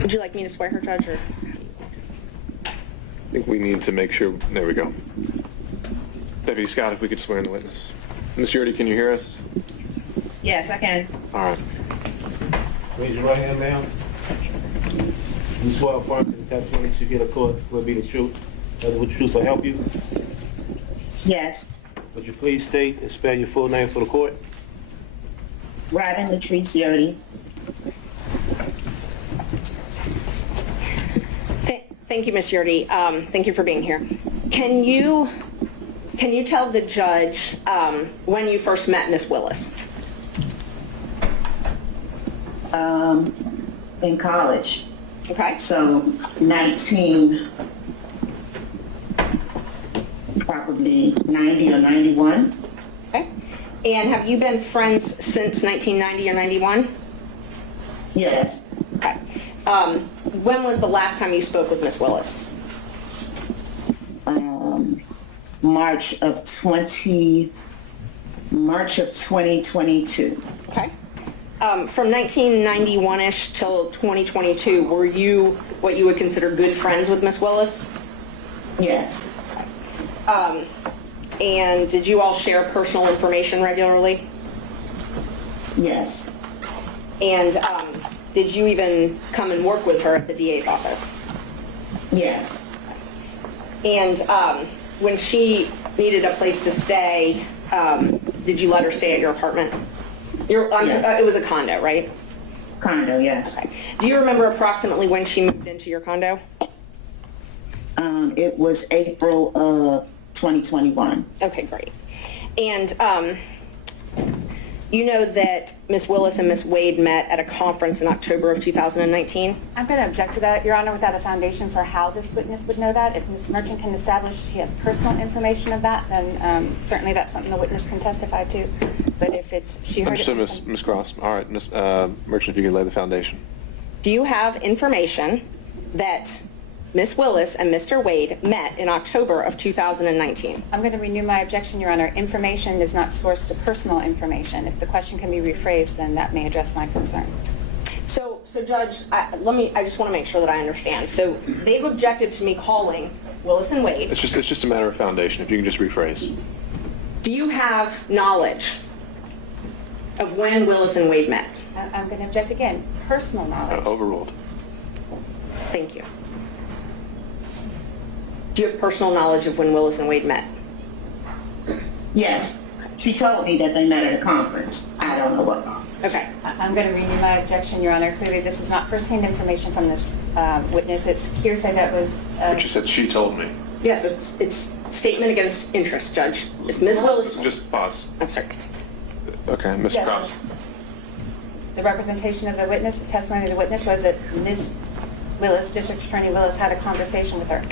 Would you like me to swear her, Judge, or? I think we need to make sure, there we go. Deputy Scott, if we could swear in the witness. Ms. Yurdy, can you hear us? Yes, I can. All right. Raise your right hand, ma'am. You swear affirm to the testimony you give a court will be the truth, nothing but the truth will help you. Yes. Would you please state and spell your full name for the court? Robin Latrice Yurdy. Thank you, Ms. Yurdy. Thank you for being here. Can you tell the judge when you first met Ms. Willis? In college. Okay. So probably 90 or 91. Okay. And have you been friends since 1990 or 91? Yes. Okay. When was the last time you spoke with Ms. Willis? March of 2022. Okay. From 1991-ish till 2022, were you what you would consider good friends with Ms. Willis? Yes. And did you all share personal information regularly? Yes. And did you even come and work with her at the DA's office? Yes. And when she needed a place to stay, did you let her stay at your apartment? Yes. It was a condo, right? Condo, yes. Okay. Do you remember approximately when she moved into your condo? It was April of 2021. Okay, great. And you know that Ms. Willis and Ms. Wade met at a conference in October of 2019? I'm going to object to that, Your Honor, without a foundation for how this witness would know that. If Ms. Merchant can establish she has personal information of that, then certainly that's something the witness can testify to. But if it's, she heard Understood, it. Ms. Cross. All right, Ms. Merchant, if you could lay the foundation. Do you have information that Ms. Willis and Mr. Wade met in October of 2019? I'm going to renew my objection, Your Honor. Information is not sourced to personal information. If the question can be rephrased, then that may address my concern. So Judge, I just want to make sure that I understand. So they've objected to me calling Willis and Wade. It's just a matter of foundation. If you can just rephrase. Do you have knowledge of when Willis and Wade met? I'm going to object again. Personal knowledge. Overruled. Thank you. Do you have personal knowledge of when Willis and Wade met? Yes. She told me that they met at a conference. I don't know what conference. Okay. I'm going to renew my objection, Your Honor. Clearly, this is not firsthand information from this witness. It's hearsay that was... But you said she told me. Yes, it's statement against interest, Judge. If Ms. Willis... Just pause. I'm sorry. Okay, Ms. Yes. Cross. The representation of the witness, the testimony of the witness was that Ms. Willis, District Attorney Willis, had a conversation with her.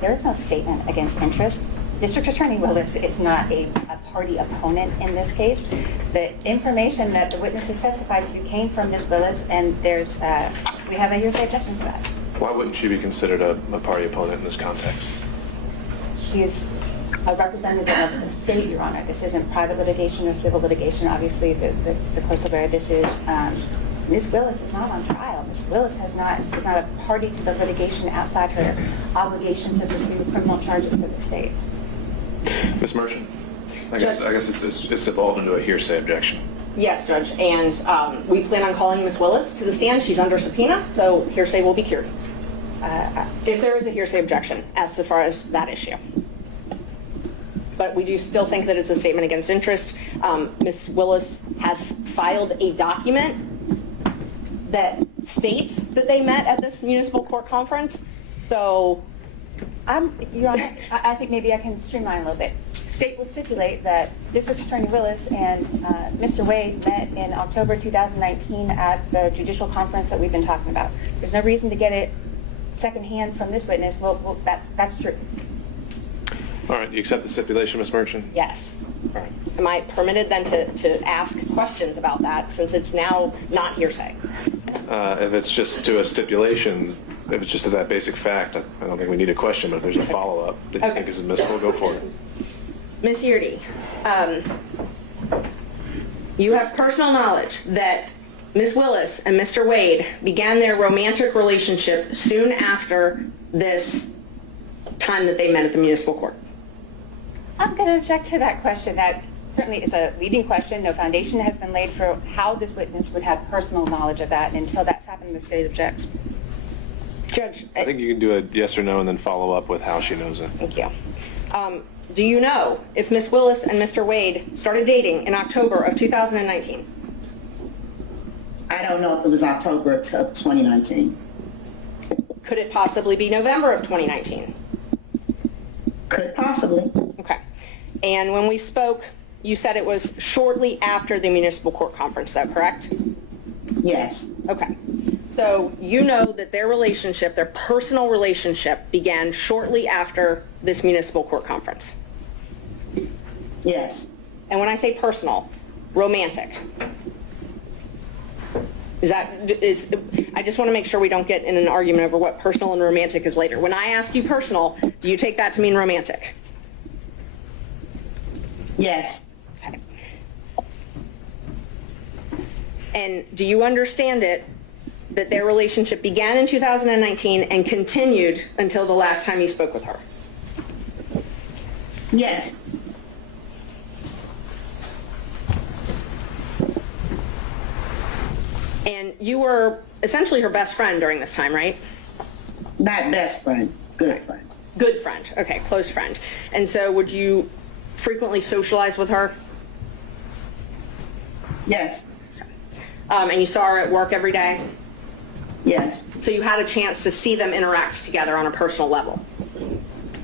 There is no statement against interest. District Attorney Willis is not a party opponent in this case. The information that the witness has testified to came from Ms. Willis, and there's we have a hearsay objection to that. Why wouldn't she be considered a party opponent in this context? She's a representative of the state, Your Honor. This isn't private litigation or civil litigation. Obviously, the court's aware this is. Ms. Willis is not on trial. Ms. Willis is not a party to the litigation outside her obligation to pursue criminal charges for the state. Ms. Merchant? I guess it's evolved into a hearsay objection. Yes, Judge, and we plan on calling Ms. Willis to the stand. She's under subpoena, so hearsay will be cured. If there is a hearsay objection as far as that issue. But we do still think that it's a statement against interest. Ms. Willis has filed a document that states that they met at this municipal court conference. So, Your Honor, I think maybe I can streamline a little bit. State will stipulate that District Attorney Willis and Mr. Wade met in October 2019 at the judicial conference that we've been talking about. There's no reason to get it secondhand from this witness. Well, that's true. All right, you accept the stipulation, Ms. Merchant? yes. Am I permitted then to ask questions about that since it's now not hearsay? If it's just to a stipulation, if it's just to that basic fact, I don't think we need a question, but if there's a follow-up that you think is admissible, go for it. Ms. Yeardy, you have personal knowledge that Ms. Willis and Mr. Wade began their romantic relationship soon after this time that they met at the municipal court. I'm going to object to that question. That certainly is a leading question. No foundation has been laid for how this witness would have personal knowledge of that. And until that's happened, the state objects. Judge, I think you can do a yes or no and then follow up with how she knows it. thank you. Do you know if Ms. Willis and Mr. Wade started dating in October of 2019? I don't know if it was October of 2019. Could it possibly be November of 2019? Could possibly. Okay. And when we spoke, you said it was shortly after the municipal court conference, is that correct? Yes. Okay. So you know that their relationship, their personal relationship, began shortly after this municipal court conference? Yes. And when I say personal, romantic. I just want to make sure we don't get in an argument over what personal and romantic is later. When I ask you personal, do you take that to mean romantic? Yes. Okay. And do you understand it that their relationship began in 2019 and continued until the last time you spoke with her? Yes. And you were essentially her best friend during this time, right? Not best friend, good friend. Good friend, okay, close friend. And so would you frequently socialize with her? Yes. And you saw her at work every day? Yes. So you had a chance to see them interact together on a personal level?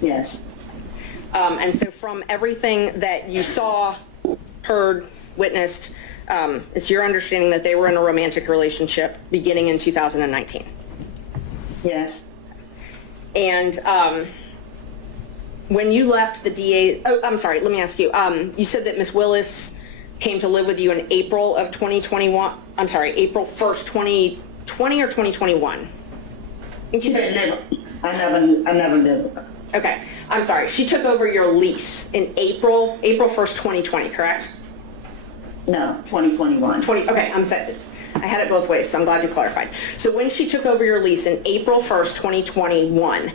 Yes. And so from everything that you saw, heard, witnessed, it's your understanding that they were in a romantic relationship beginning in 2019? Yes. And when you left the DA, I'm sorry, let me ask you, you said that Ms. Willis came to live with you in April of 2021, I'm sorry, April 1st, 2020 or 2021? She didn't live. I never lived with her. Okay, I'm sorry. She took over your lease in April 1st, 2020, correct? No, 2021. Okay, I had it both ways, so I'm glad you clarified. So when she took over your lease in April 1st, 2021,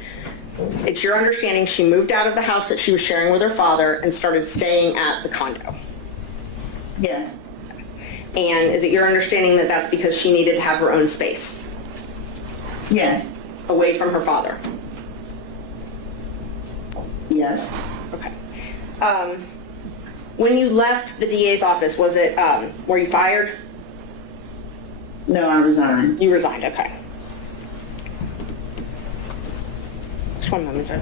it's your understanding she moved out of the house that she was sharing with her father and started staying at the condo? Yes. And is it your understanding that that's because she needed to have her own space? Yes. Away from her father? Yes. Okay. When you left the DA's office, was it, were you fired? No, I resigned. You resigned, okay. Just one moment, Joe.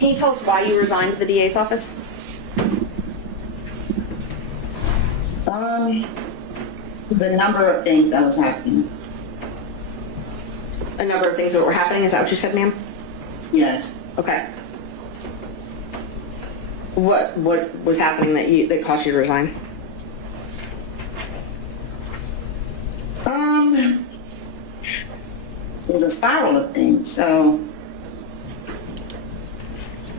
Can you tell us why you resigned the DA's office? The number of things that was happening. A number of things that were happening, is that what you said, ma'am? Yes. Okay. What was happening that caused you to resign? It was a spiral of things. So,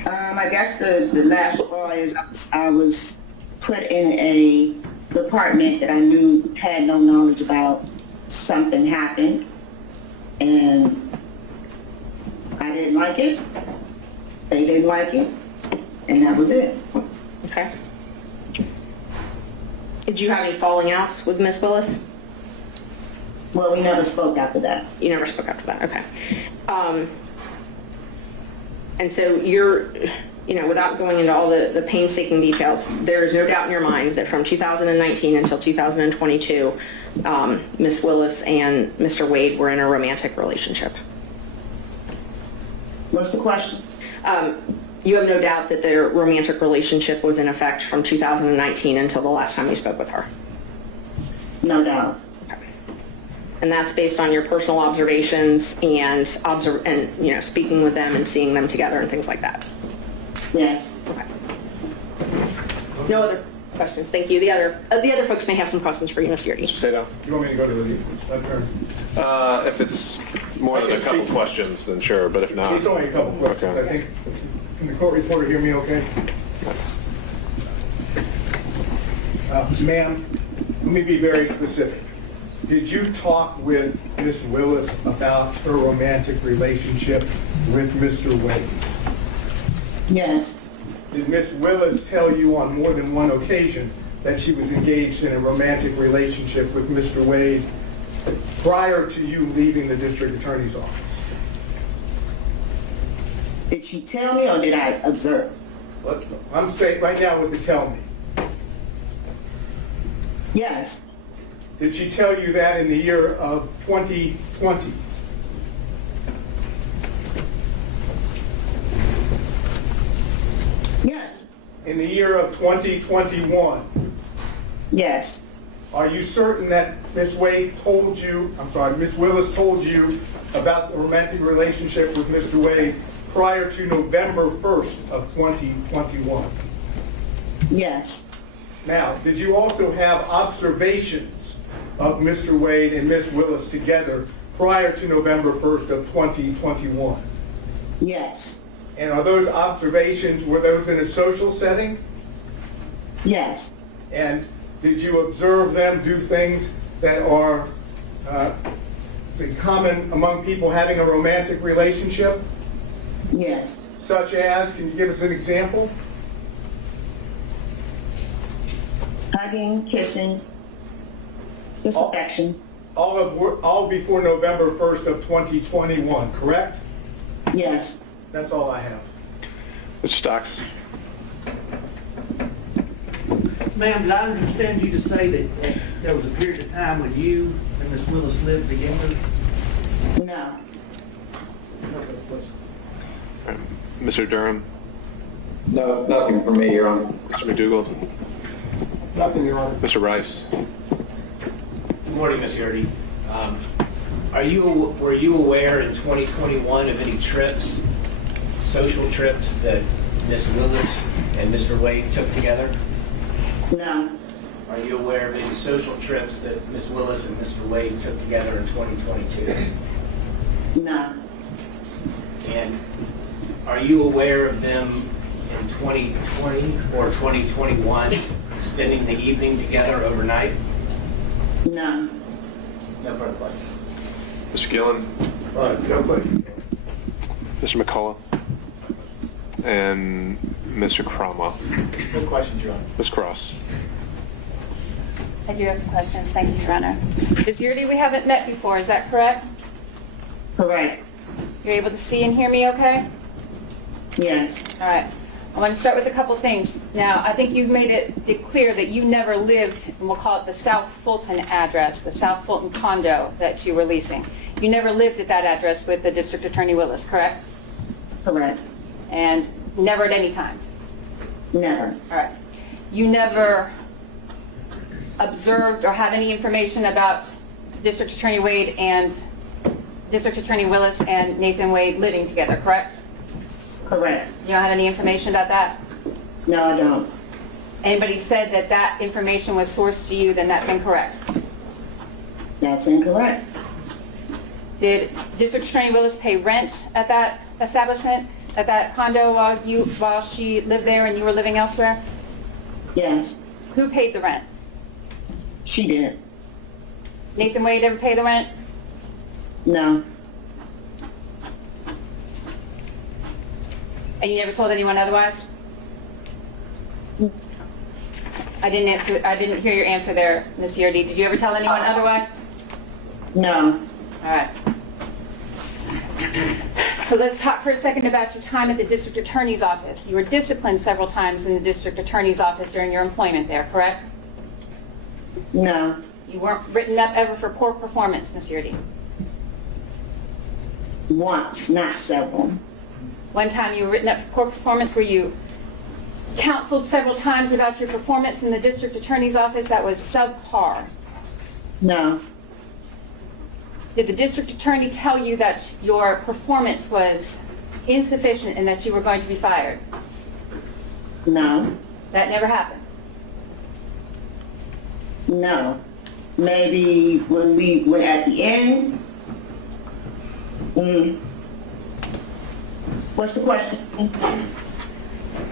I guess the last straw is I was put in a department that I knew had no knowledge about. Something happened, and I didn't like it. They didn't like it, and that was it. Okay. Did you have any falling outs with Miss Willis? Well, we never spoke after that. You never spoke after that, okay. And so you're, without going into all the painstaking details, there's no doubt in your mind that from 2019 until 2022, Miss Willis and Mr. Wade were in a romantic relationship. What's the question? You have no doubt that their romantic relationship was in effect from 2019 until the last time you spoke with her? No doubt. Okay. And that's based on your personal observations and speaking with them and seeing them together and things like that? Yes. Okay. No other questions? Thank you. The other folks may have some questions for you, Mr. Yurdy. Say no. You want me to go to the attorney? If it's more than a couple questions, then sure, but if not. It's only a couple questions. Okay. I think, can the court reporter hear me okay? Ma'am, let me be very specific. Did you talk with Miss Willis about her romantic relationship with Mr. Wade? Yes. Did Miss Willis tell you on more than one occasion that she was engaged in a romantic relationship with Mr. Wade prior to you leaving the district attorney's office? Did she tell me or did I observe? I'm saying right now what to tell me. Yes. Did she tell you that in the year of 2020? Yes. In the year of 2021? Yes. Are you certain that Miss Willis told you about the romantic relationship with Mr. Wade prior to November 1st of 2021? Yes. Now, did you also have observations of Mr. Wade and Miss Willis together prior to November 1st of 2021? Yes. And are those observations, were those in a social setting? Yes. And did you observe them do things that are common among people having a romantic relationship? Yes. Such as, can you give us an example? Hugging, kissing, just affection. All before November 1st of 2021, correct? Yes. That's all I have. Mr. Stocks? Ma'am, did I understand you to say that there was a period of time when you and Miss Willis lived together? No. Mr. Durham? No, nothing for me, Your Honor. Mr. McDougald? Nothing, Your Honor. Mr. Rice? Good morning, Ms. Yurdy. Were you aware in 2021 of any trips, social trips that Ms. Willis and Mr. Wade took together? No. Are you aware of any social trips that Ms. Willis and Mr. Wade took together in 2022? No. And are you aware of them in 2020 or 2021 spending the evening together overnight? No. No further questions. Mr. Gillen? No question. Mr. McCullough? And Mr. Cromwell? No questions, Your Honor. Ms. Cross? I do have some questions. Thank you, Your Honor. Ms. Yurdi, we haven't met before, is that correct? Correct. You're able to see and hear me okay? Yes. All right. I want to start with a couple things. Now, I think you've made it clear that you never lived, and we'll call it the South Fulton address, the South Fulton condo that you were leasing. You never lived at that address with the District Attorney Willis, correct? Correct. And never at any time? Never. All right. You never observed or have any information about District Attorney Wade and District Attorney Willis and Nathan Wade living together, correct? Correct. You don't have any information about that? No, I don't. Anybody said that that information was sourced to you, then that's incorrect. That's incorrect. Did District Attorney Willis pay rent at that establishment, at that condo while she lived there and you were living elsewhere? Yes. Who paid the rent? She did. Nathan Wade ever pay the rent? No. And you never told anyone otherwise? I didn't hear your answer there, Ms. Yurdi. Did you ever tell anyone otherwise? No. All right. So let's talk for a second about your time at the District Attorney's office. You were disciplined several times in the District Attorney's office during your employment there, correct? No. You weren't written up ever for poor performance, Ms. Yurdi? Once, not several. One time you were written up for poor performance. Were you counseled several times about your performance in the District Attorney's office that was subpar? No. Did the District Attorney tell you that your performance was insufficient and that you were going to be fired? No. That never happened? No. Maybe when we were at the end. What's the question?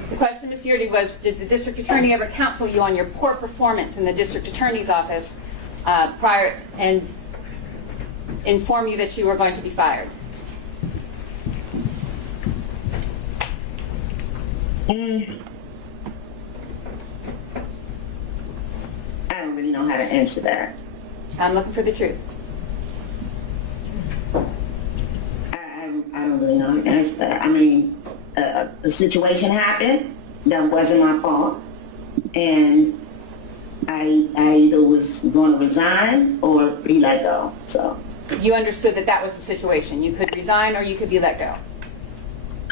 The question, Ms. Yurdi, was did the District Attorney ever counsel you on your poor performance in the District Attorney's office prior and inform you that you were going to be fired? I don't really know how to answer that. I'm looking for the truth. I don't really know how to answer that. I mean, a situation happened that wasn't my fault, and I either was going to resign or be let go. So You understood that that was the situation. You could resign or you could be let go.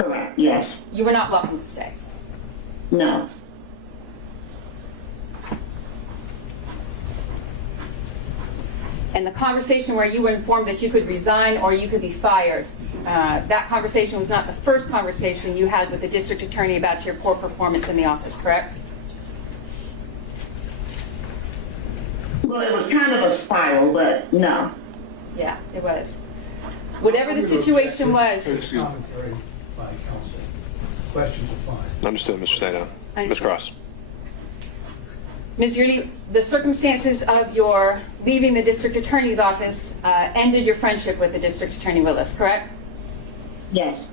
correct. Yes. You were not welcome to stay. No. And the conversation where you were informed that you could resign or you could be fired, that conversation was not the first conversation you had with the District Attorney about your poor performance in the office, correct? Well, it was kind of a spiral, but no. Yeah, it was. Whatever the situation was. Commentary by counsel. Questions are fine. Understood, Mr. Stato. Ms. Cross. Ms. Yurdi, the circumstances of your leaving the District Attorney's office ended your friendship with the District Attorney Willis, correct? Yes.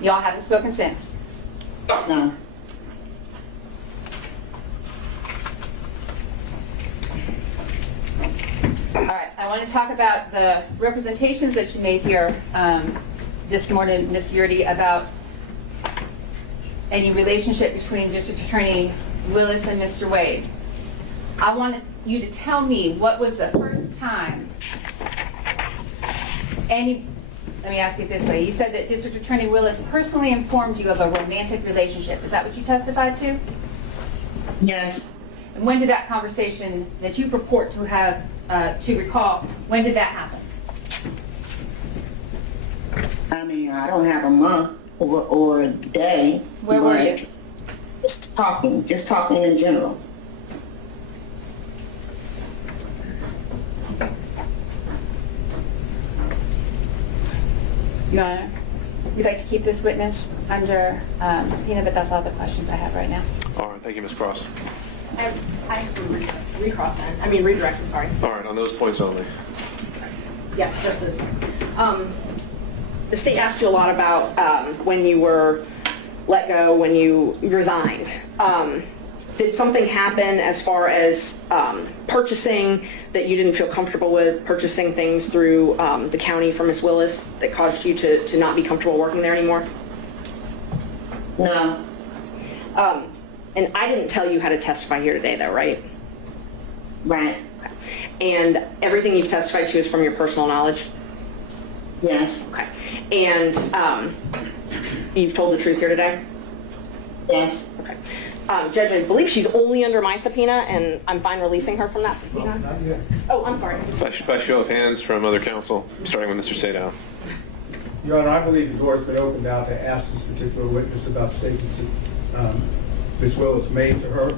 Y'all haven't spoken since? No. All right, I want to talk about the representations that you made here this morning, Ms. Yurdi, about any relationship between District Attorney Willis and Mr. Wade. I want you to tell me what was the first time let me ask it this way. You said that District Attorney Willis personally informed you of a romantic relationship. Is that what you testified to? Yes. And when did that conversation that you purport to have, to recall, when did that happen? I mean, I don't have a month or a day. Where were you? Just talking in general. Your Honor, we'd like to keep this witness under subpoena, but that's all the questions I have right now. All right, thank you, Ms. Cross. I have to redirect, I'm sorry. All right, on those points only. Yes, just those points. The state asked you a lot about when you were let go, when you resigned. Did something happen as far as purchasing that you didn't feel comfortable with, purchasing things through the county for Ms. Willis that caused you to not be comfortable working there anymore? No. And I didn't tell you how to testify here today though, right? Right. And everything you've testified to is from your personal knowledge? Yes. Okay. And you've told the truth here today? Yes. Okay. Judge, I believe she's only under my subpoena, and I'm fine releasing her from that subpoena. Not yet. Oh, I'm sorry. By show of hands from other counsel, starting with Mr. Sadow. Your Honor, I believe the door's been opened now to ask this particular witness about statements that Ms. Willis made to her.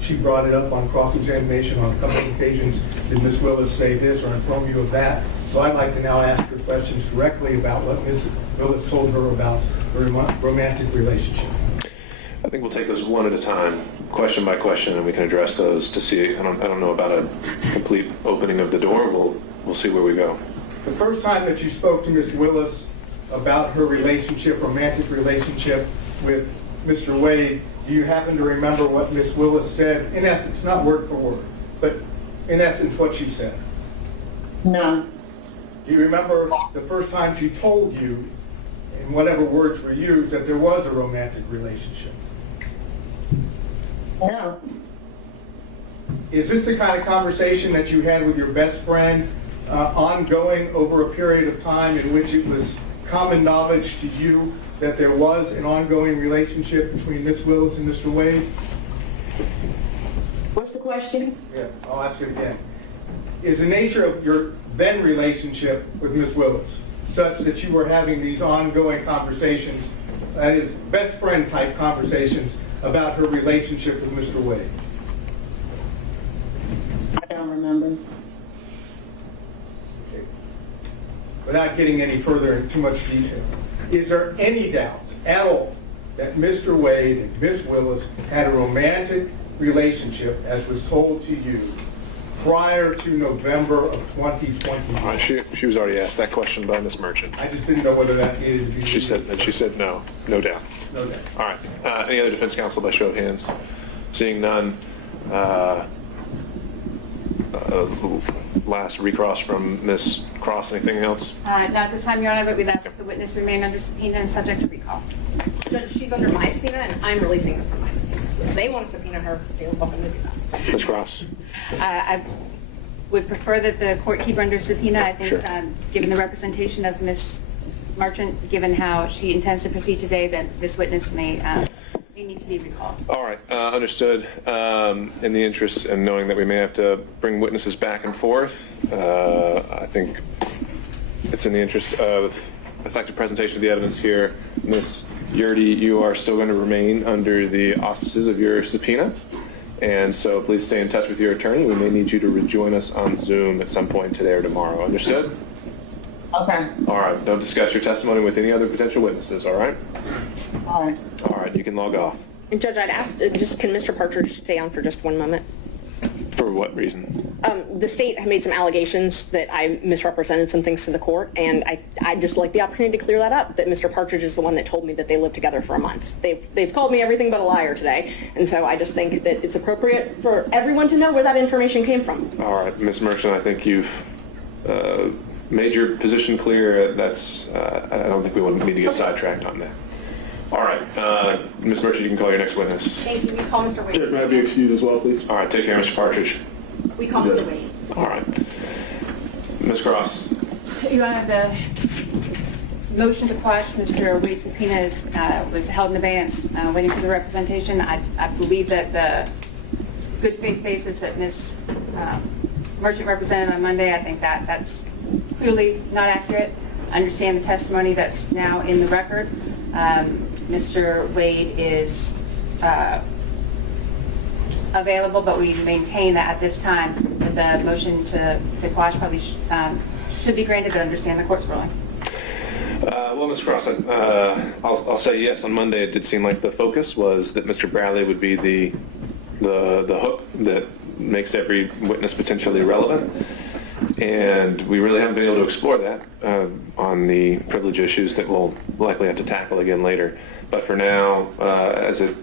She brought it up on cross-examination on a couple of occasions. Did Ms. Willis say this or inform you of that? So I'd like to now ask her questions directly about what Ms. Willis told her about her romantic relationship. I think we'll take those one at a time, question by question, and we can address those to see. I don't know about a complete opening of the door. We'll see where we go. The first time that you spoke to Ms. Willis about her relationship, romantic relationship with Mr. Wade, do you happen to remember what Ms. Willis said? In essence, not word for word, but in essence what she said. No. Do you remember the first time she told you, in whatever words were used, that there was a romantic relationship? No. Is this the kind of conversation that you had with your best friend, ongoing over a period of time in which it was common knowledge to you that there was an ongoing relationship between Ms. Willis and Mr. Wade? What's the question? Yeah, I'll ask it again. Is the nature of your then relationship with Ms. Willis such that you were having these ongoing conversations, that is, best friend type conversations about her relationship with Mr. Wade? I don't remember. Okay. Without getting any further in too much detail, is there any doubt at all that Mr. Wade and Ms. Willis had a romantic relationship, as was told to you, prior to November of 2020? She was already asked that question by Ms. Merchant. I just didn't know whether that needed to be... She said no doubt. No doubt. All right. Any other defense counsel by show of hands? Seeing none. Last recross from Ms. Cross. Anything else? Not at this time, Your Honor, but we'd ask the witness remain under subpoena and subject to recall. Judge, she's under my subpoena, and I'm releasing her from my subpoena. So if they want to subpoena her, they're welcome to do that. Ms. Cross. I would prefer that the court keep her under subpoena. I think, Sure. Given the representation of Ms. Merchant, given how she intends to proceed today, that this witness may need to be recalled. All right, understood. In the interest and knowing that we may have to bring witnesses back and forth, I think it's in the interest of effective presentation of the evidence here. Ms. Yurdy, you are still going to remain under the auspices of your subpoena, and so please stay in touch with your attorney. We may need you to rejoin us on Zoom at some point today or tomorrow. Understood? Okay. All right, don't discuss your testimony with any other potential witnesses, all right? All right. All right, you can log off. And Judge, I'd ask, can Mr. Partridge stay on for just one moment? For what reason? The state had made some allegations that I misrepresented some things to the court, and I'd just like the opportunity to clear that up, that Mr. Partridge is the one that told me that they lived together for a month. They've called me everything but a liar today, and so I just think that it's appropriate for everyone to know where that information came from. All right, Ms. Merchant, I think you've made your position clear. That's, I don't think we want me to get sidetracked on that. All right, Ms. Merchant, you can call your next witness. Thank you. We call Mr. Wade. Judge, may I be excused as well, please? All right, take care, Mr. Partridge. We call Mr. Wade. All right. Ms. Cross. Your Honor, the motion to quash Mr. Wade's subpoena was held in abeyance, waiting for the representation. I believe that the good faith basis that Ms. Merchant represented on Monday, I think that's clearly not accurate. I understand the testimony that's now in the record. Mr. Wade is available, but we maintain that at this time that the motion to quash probably should be granted, but understand the court's ruling. Well, Ms. Cross, I'll say yes. On Monday, it did seem like the focus was that Mr. Bradley would be the hook that makes every witness potentially relevant. And we really haven't been able to explore that on the privilege issues that we'll likely have to tackle again later. But for now, as it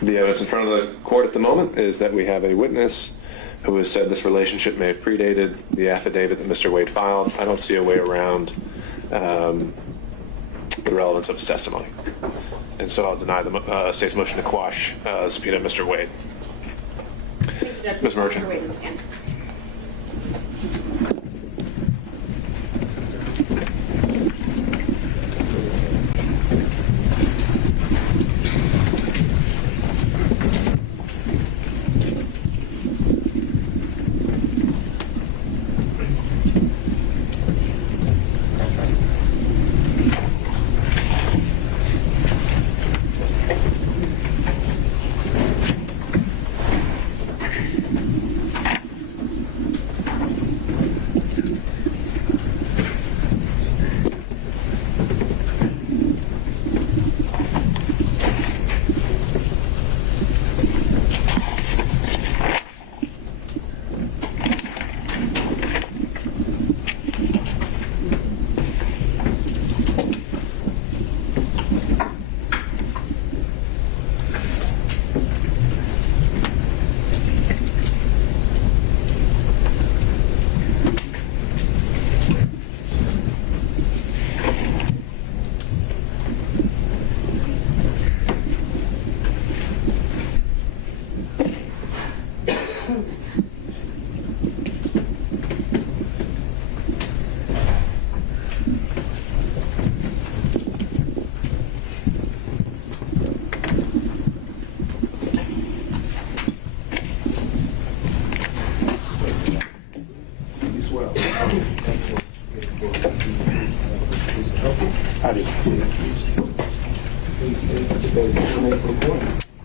The evidence in front of the court at the moment is that we have a witness who has said this relationship may have predated the affidavit that Mr. Wade filed. I don't see a way around the relevance of his testimony. And so I'll deny the state's motion to quash subpoena of Mr. Wade. Ms. Merchant.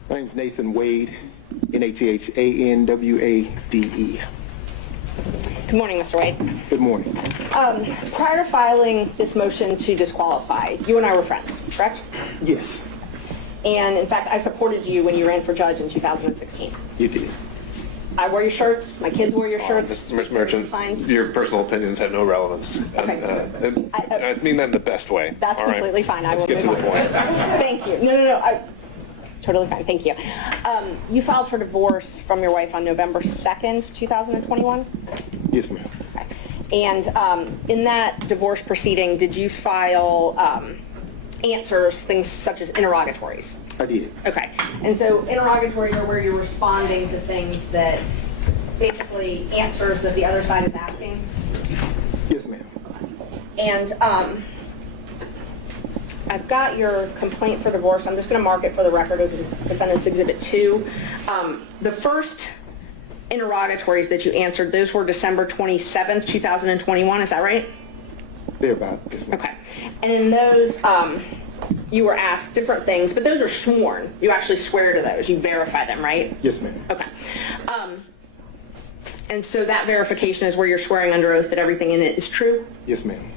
My name's Nathan Wade, Nathanwade. Good morning, Mr. Wade. Good morning. Prior to filing this motion to disqualify, you and I were friends, correct? Yes, And in fact, I supported you when you ran for judge in 2016. you did. I wore your shirts, my kids wore your shirts. Ms. Merchant, your personal opinions have no relevance. Okay. I mean that in the best way. That's all right? completely fine. I Let's will get to move the on. point. Thank you. No. Totally fine. Thank you. You filed for divorce from your wife on November 2nd, 2021? Yes, ma'am. Okay. And in that divorce proceeding, did you file answers, things such as interrogatories? I did. Okay. And so interrogatories are where you're responding to things that basically answers that the other side is asking? Yes, ma'am. And I've got your complaint for divorce. I'm just going to mark it for the record as Defendant's Exhibit 2. The first interrogatories that you answered, those were December 27th, 2021. Is that right? They're about this, ma'am. Okay. And in those, you were asked different things, but those are sworn. You actually swear to those. You verify them, right? Yes, ma'am. Okay. And so that verification is where you're swearing under oath that everything in it is true? Yes, ma'am.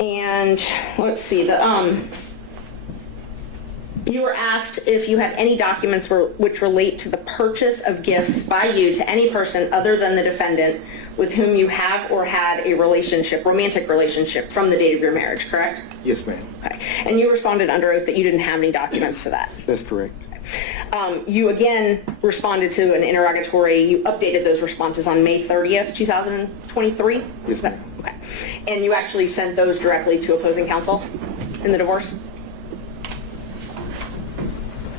And let's see, you were asked if you have any documents which relate to the purchase of gifts by you to any person other than the defendant with whom you have or had a relationship, romantic relationship, from the date of your marriage, correct? Yes, ma'am. Okay. And you responded under oath that you didn't have any documents to that. That's correct. You again responded to an interrogatory. You updated those responses on May 30th, 2023? Yes, ma'am. Okay. And you actually sent those directly to opposing counsel in the divorce?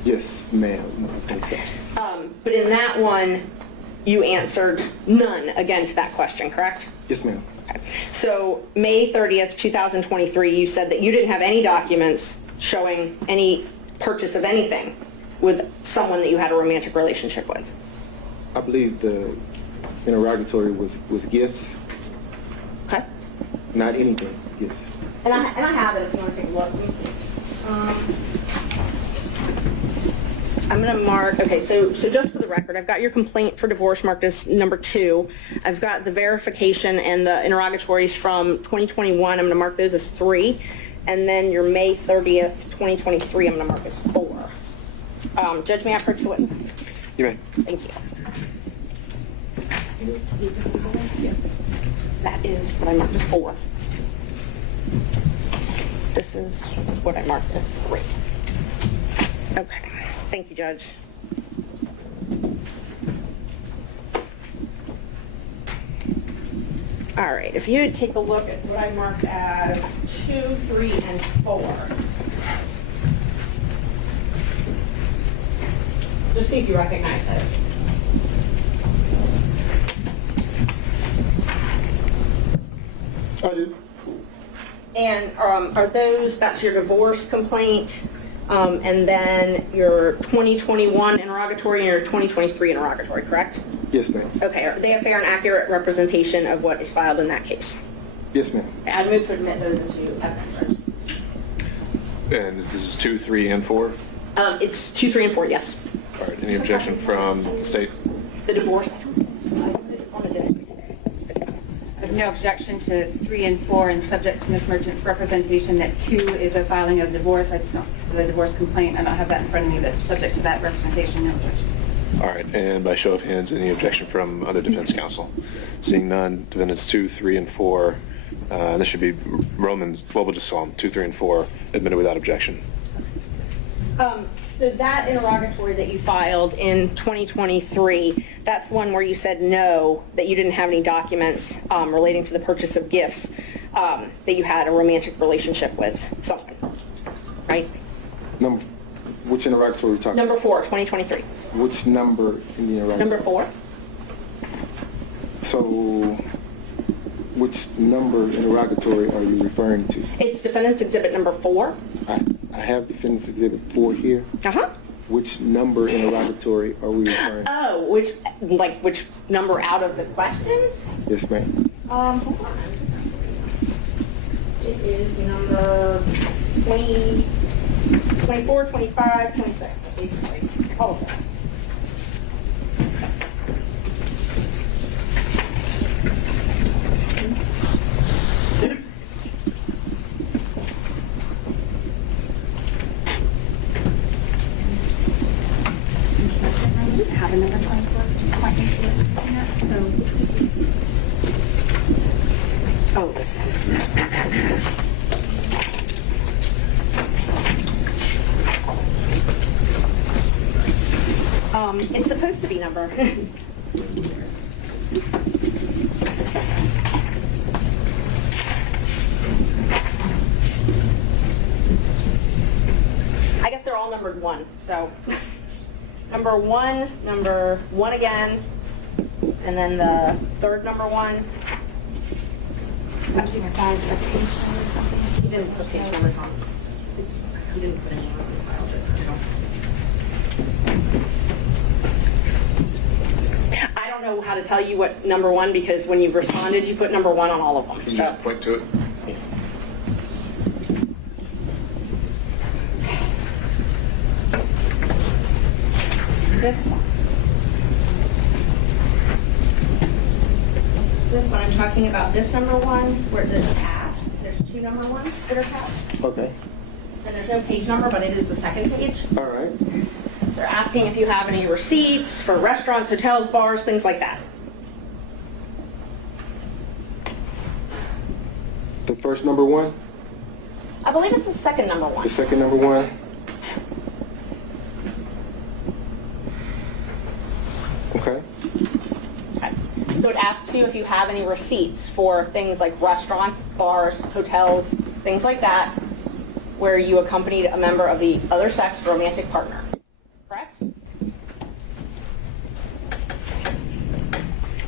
Yes, ma'am. I think so. But in that one, you answered none again to that question, correct? Yes, ma'am. Okay. So May 30th, 2023, you said that you didn't have any documents showing any purchase of anything with someone that you had a romantic relationship with. I believe the interrogatory was gifts. Okay. Not anything, gifts. And I have it if you want to take a look. I'm going to mark, okay, so just for the record, I've got your complaint for divorce marked as number 2. I've got the verification and the interrogatories from 2021. I'm going to mark those as 3. And then your May 30th, 2023, I'm going to mark as 4. Judge, may I approach the witness? You may. Thank you. That is what I marked as 4. This is what I marked as 3. Okay. Thank you, Judge. All right, if you would take a look at what I marked as 2, 3, and 4. Just see if you recognize those. I do. And are those, that's your divorce complaint, and then your 2021 interrogatory and your 2023 interrogatory, correct? Yes, ma'am. Okay, are they a fair and accurate representation of what is filed in that case? Yes, ma'am. I'd move to admit those into evidence. And this is 2, 3, and 4? It's 2, 3, and 4, yes. All right, any objection from the state? The divorce. I have no objection to 3 and 4, and subject to Ms. Merchant's representation that 2 is a filing of divorce. I just don't, the divorce complaint, I don't have that in front of me, but subject to that representation, no objection. All right, and by show of hands, any objection from other defense counsel? Seeing none, defendants 2, 3, and 4, this should be Romans, well, we'll just saw them, 2, 3, and 4, admitted without objection. So that interrogatory that you filed in 2023, that's the one where you said no, that you didn't have any documents relating to the purchase of gifts, that you had a romantic relationship with someone, right? Which interrogatory are we talking about? Number 4, 2023. Which number in the interrogatory? Number 4. So, which number interrogatory are you referring to? It's defendant's exhibit number 4. I have defendant's exhibit 4 here. Uh-huh. Which number interrogatory are we referring to? Oh, which number out of the questions? Yes, ma'am. Hold on. It is number 20, 24, 25, 26, basically, all of them. Have a number 24 pointing to it. Oh, this one. It's supposed to be number. I guess they're all numbered 1, so. Number 1 again, and then the third number 1. I'm seeing a 5 or page number or something. He didn't put page numbers on. He didn't put any on the file, but I don't know how to tell you what number 1, because when you responded, you put number 1 on all of them. Can you just point to it? This one. This one, I'm talking about this number 1, where it's tabbed. There's 2 number 1s that are tabbed. Okay. And there's no page number, but it is the second page. All right. They're asking if you have any receipts for restaurants, hotels, bars, things like that. The first number 1? I believe it's the second number 1. The second number 1? Okay. Okay. So it asks you if you have any receipts for things like restaurants, bars, hotels, things like that, where you accompanied a member of the other sex romantic partner. Correct?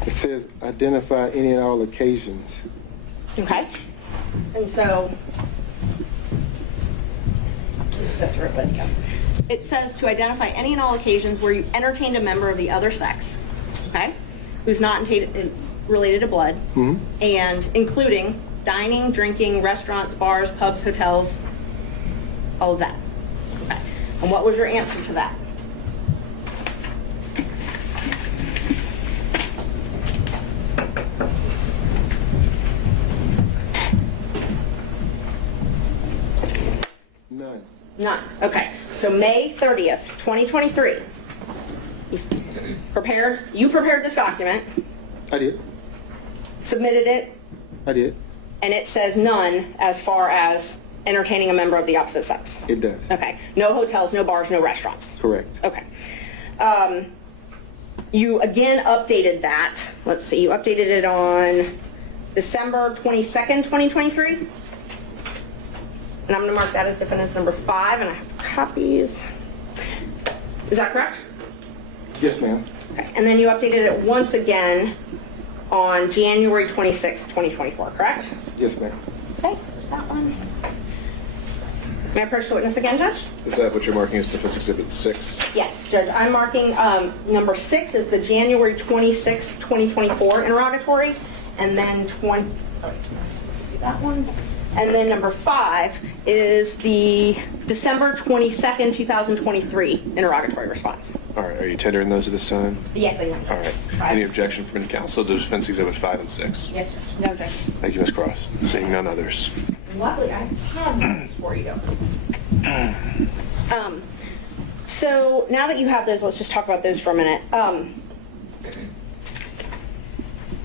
It says identify any and all occasions. Okay. And so, let's go through it. Let it go. It says to identify any and all occasions where you entertained a member of the other sex, okay, who's not related to blood, and including dining, drinking, restaurants, bars, pubs, hotels, all of that. Okay. And what was your answer to that? None. None. Okay. So May 30th, 2023, you prepared this document. I did. Submitted it. I did. And it says none as far as entertaining a member of the opposite sex? It does. Okay. No hotels, no bars, no restaurants? Correct. Okay. You again updated that. Let's see, you updated it on December 22nd, 2023? And I'm going to mark that as defendant's number 5, and I have copies. Is that correct? Yes, ma'am. Okay. And then you updated it once again on January 26th, 2024, correct? Yes, ma'am. Okay, that one. May I approach the witness again, Judge? Is that what you're marking as Defense Exhibit 6? Yes, Judge. I'm marking number 6 is the January 26th, 2024 interrogatory, and then that one. And then number 5 is the December 22nd, 2023 interrogatory response. All right, are you tendering those at this time? Yes, I am. All right. Any objection from any counsel to Defense Exhibit 5 and 6? Yes, Judge. No objection. Thank you, Ms. Cross. Seeing none others. Luckily, I have tab notes for you. So now that you have those, let's just talk about those for a minute.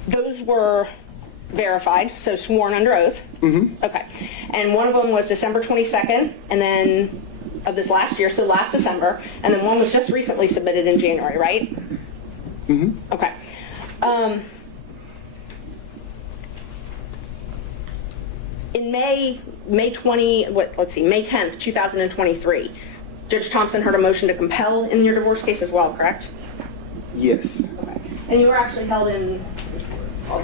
Those were verified, so sworn under oath. Mm-hmm. Okay. And one of them was December 22nd, and then of this last year, so last December, and then one was just recently submitted in January, right? Mm-hmm. Okay. In May 10th, 2023, Judge Thompson heard a motion to compel in your divorce case as well, correct? Yes. Okay. And you were actually held in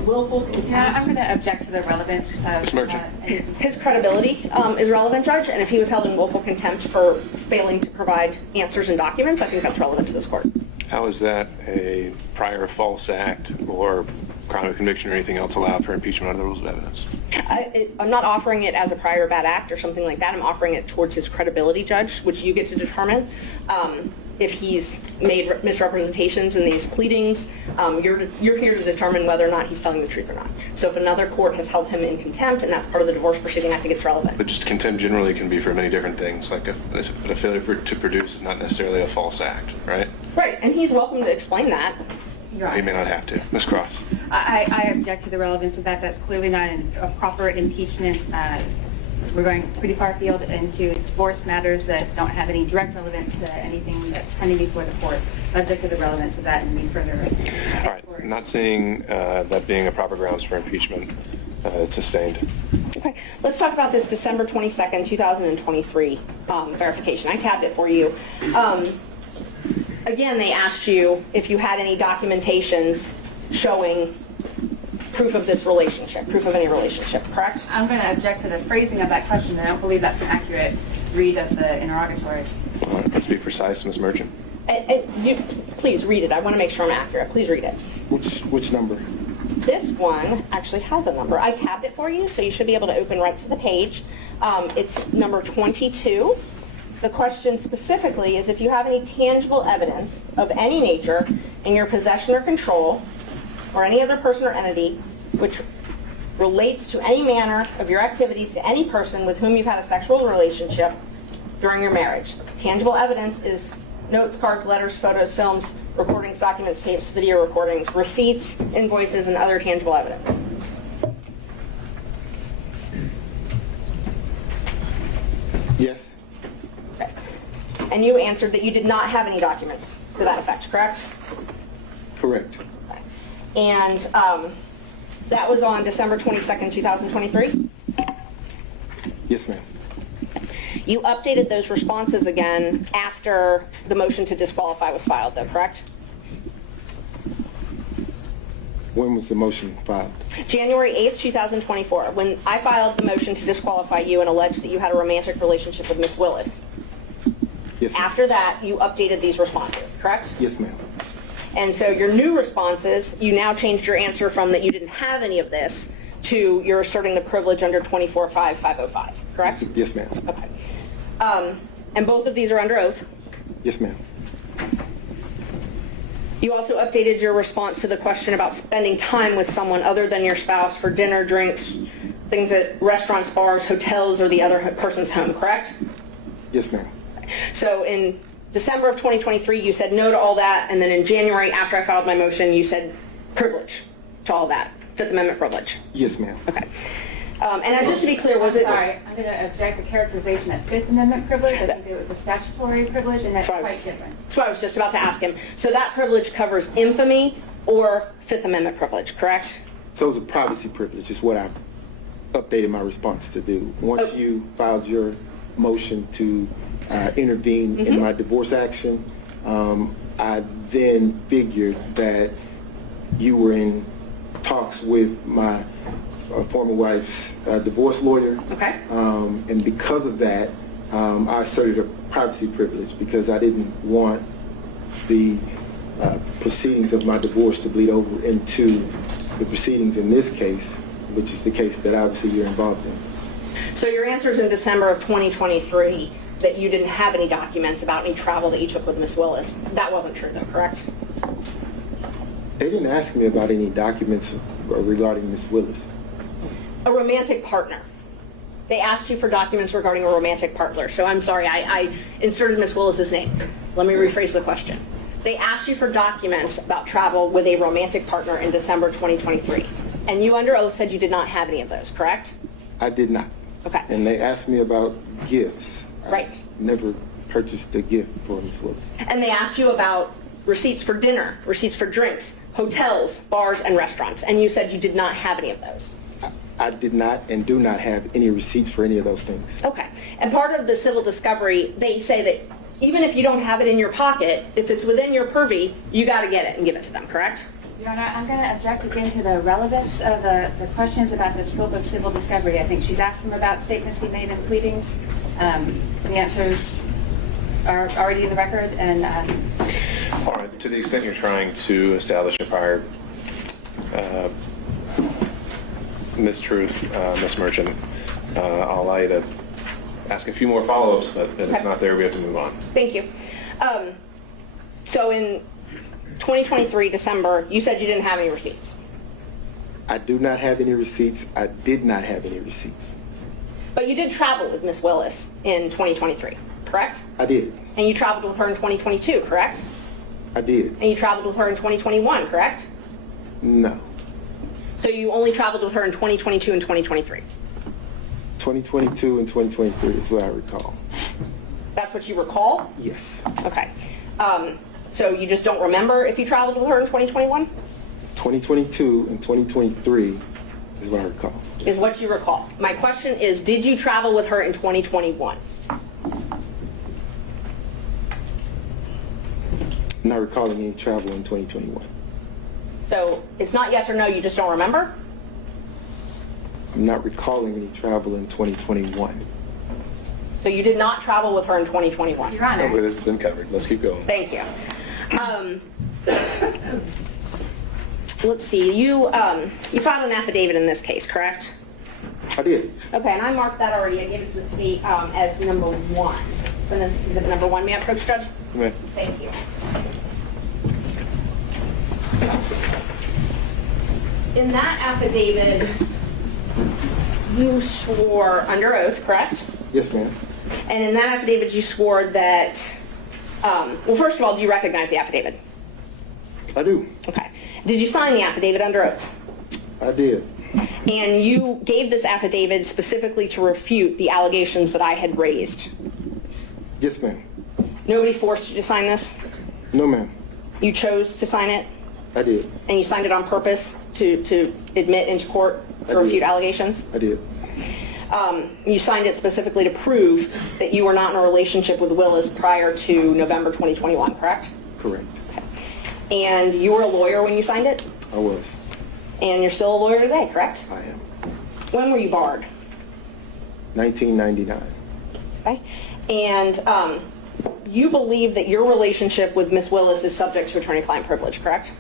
willful contempt. I'm going to object to the relevance of His credibility is relevant, Judge, and if he was held in willful contempt for failing to provide answers and documents, I think that's relevant to this court. How is that a prior false act or crime of conviction or anything else allowed for impeachment under the rules of evidence? I'm not offering it as a prior bad act or something like that. I'm offering it towards his credibility, Judge, which you get to determine. If he's made misrepresentations in these pleadings, you're here to determine whether or not he's telling the truth or not. So if another court has held him in contempt and that's part of the divorce proceeding, I think it's relevant. But just contempt generally can be for many different things. Like a failure to produce is not necessarily a false act, right? Right, and he's welcome to explain that. You're right. He may not have to. Ms. Cross. I object to the relevance of that. That's clearly not a proper impeachment. We're going pretty far afield into divorce matters that don't have any direct relevance to anything that's pending before the court. I object to the relevance of that and need further. All right. I'm not seeing that being a proper grounds for impeachment. It's sustained. Okay, let's talk about this December 22nd, 2023 verification. I tabbed it for you. Again, they asked you if you had any documentations showing proof of this relationship, proof of any relationship, correct? I'm going to object to the phrasing of that question, and I don't believe that's an accurate read of the interrogatory. All right. Let's be precise, Ms. Merchant. Please read it. I want to make sure I'm accurate. Please read it. Which number? This one actually has a number. I tabbed it for you, so you should be able to open right to the page. It's number 22. The question specifically is if you have any tangible evidence of any nature in your possession or control or any other person or entity which relates to any manner of your activities to any person with whom you've had a sexual relationship during your marriage. Tangible evidence is notes, cards, letters, photos, films, recordings, documents, tapes, video recordings, receipts, invoices, and other tangible evidence. Yes. Okay. And you answered that you did not have any documents to that effect, correct? Correct. Okay. And that was on December 22nd, 2023? Yes, ma'am. You updated those responses again after the motion to disqualify was filed, though, correct? When was the motion filed? January 8th, 2024, when I filed the motion to disqualify you and alleged that you had a romantic relationship with Miss Willis. Yes, ma'am. After that, you updated these responses, correct? Yes, ma'am. And so your new responses, you now changed your answer from that you didn't have any of this to you're asserting the privilege under 24-5-505, correct? Yes, ma'am. Okay. And both of these are under oath? Yes, ma'am. You also updated your response to the question about spending time with someone other than your spouse for dinner, drinks, things at restaurants, bars, hotels, or the other person's home, correct? Yes, ma'am. So in December of 2023, you said no to all that, and then in January, after I filed my motion, you said privilege to all that, Fifth Amendment privilege. Yes, ma'am. Okay. And just to be clear, was it? Sorry, I'm going to object the characterization of Fifth Amendment privilege. I think it was a statutory privilege, and that's quite different. That's what I was just about to ask him. So that privilege covers infamy or Fifth Amendment privilege, correct? So it's a privacy privilege is what I updated my response to do. Once you filed your motion to intervene in my divorce action, I then figured that you were in talks with my former wife's divorce lawyer. Okay. And because of that, I asserted a privacy privilege because I didn't want the proceedings of my divorce to bleed over into the proceedings in this case, which is the case that obviously you're involved in. So your answer is in December of 2023 that you didn't have any documents about any travel that you took with Ms. Willis. That wasn't true though, correct? They didn't ask me about any documents regarding Ms. Willis. A romantic partner. They asked you for documents regarding a romantic partner. So I'm sorry, I inserted Ms. Willis's name. Let me rephrase the question. They asked you for documents about travel with a romantic partner in December 2023. And you under oath said you did not have any of those, correct? I did not. Okay. And they asked me about gifts. Right. I never purchased a gift for Ms. Willis. And they asked you about receipts for dinner, receipts for drinks, hotels, bars, and restaurants. And you said you did not have any of those. I did not and do not have any receipts for any of those things. Okay. And part of the civil discovery, they say that even if you don't have it in your pocket, if it's within your purview, you got to get it and give it to them, correct? Your Honor, I'm going to object again to the relevance of the questions about the scope of civil discovery. I think she's asked him about statements he made in pleadings. The answers are already in the record. And all right, to the extent you're trying to establish a prior mistruth, Ms. Merchant, I'll allow you to ask a few more follow-ups, but if it's not there, we have to move on. Thank you. So in 2023, December, you said you didn't have any receipts. I do not have any receipts. I did not have any receipts. But you did travel with Ms. Willis in 2023, correct? I did. And you traveled with her in 2022, correct? I did. And you traveled with her in 2021, correct? No. So you only traveled with her in 2022 and 2023? 2022 and 2023 is what I recall. That's what you recall? Yes. Okay. So you just don't remember if you traveled with her in 2021? 2022 and 2023 is what I recall. Is what you recall. My question is, did you travel with her in 2021? I'm not recalling any travel in 2021. So it's not yes or no, you just don't remember? I'm not recalling any travel in 2021. So you did not travel with her in 2021? Your Honor. No, this has been covered. Let's keep going. Thank you. Let's see, you filed an affidavit in this case, correct? I did. Okay, and I marked that already. I gave it to the state as number 1. So then exhibit number 1. May I approach, Judge? Right. Thank you. In that affidavit, you swore under oath, correct? Yes, ma'am. And in that affidavit, you swore that, well, first of all, do you recognize the affidavit? I do. Okay. Did you sign the affidavit under oath? I did. And you gave this affidavit specifically to refute the allegations that I had raised? Yes, ma'am. Nobody forced you to sign this? No, ma'am. You chose to sign it? I did. And you signed it on purpose to admit into court to refute allegations? I did. You signed it specifically to prove that you were not in a relationship with Willis prior to November 2021, correct? Correct. Okay. And you were a lawyer when you signed it? I was. And you're still a lawyer today, correct? I am. When were you barred? 1999. Okay. And you believe that your relationship with Ms. Willis is subject to attorney-client privilege, correct?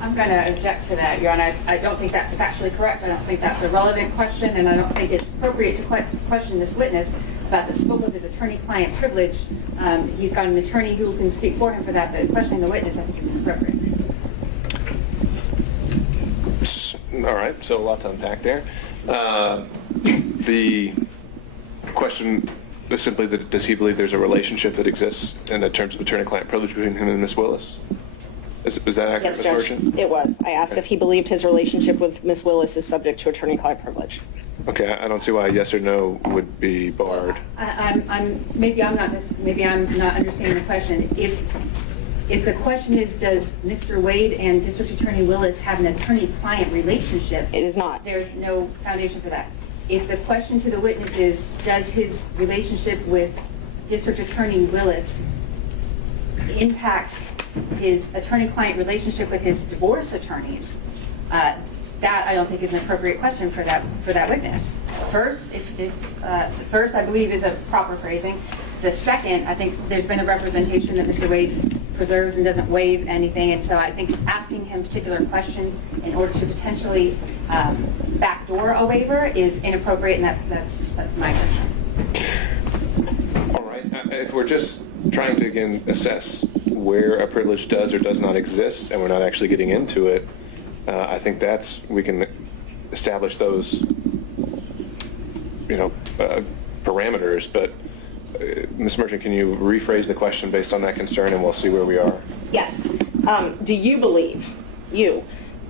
I'm going to object to that, Your Honor. I don't think that's factually correct. I don't think that's a relevant question, and I don't think it's appropriate to question this witness about the scope of his attorney-client privilege. He's got an attorney who can speak for him for that, but questioning the witness, I think, is inappropriate. All right, so a lot to unpack there. The question is simply that does he believe there's a relationship that exists in the terms of attorney-client privilege between him and Ms. Willis? Is that accurate, Yes, Ms. Judge, Merchant? it was. I asked if he believed his relationship with Ms. Willis is subject to attorney-client privilege. Okay, I don't see why a yes or no would be barred. Maybe I'm not understanding the question. If the question is, does Mr. Wade and District Attorney Willis have an attorney-client relationship? It is not. There's no foundation for that. If the question to the witness is, does his relationship with District Attorney Willis impact his attorney-client relationship with his divorce attorneys, that I don't think is an appropriate question for that witness. First, first I believe is a proper phrasing. The second, I think there's been a representation that Mr. Wade preserves and doesn't waive anything, and so I think asking him particular questions in order to potentially backdoor a waiver is inappropriate, and that's my version. All right, if we're just trying to, again, assess where a privilege does or does not exist, and we're not actually getting into it, I think we can establish those, parameters, but Ms. Merchant, can you rephrase the question based on that concern, and we'll see where we are? Yes. Do you believe,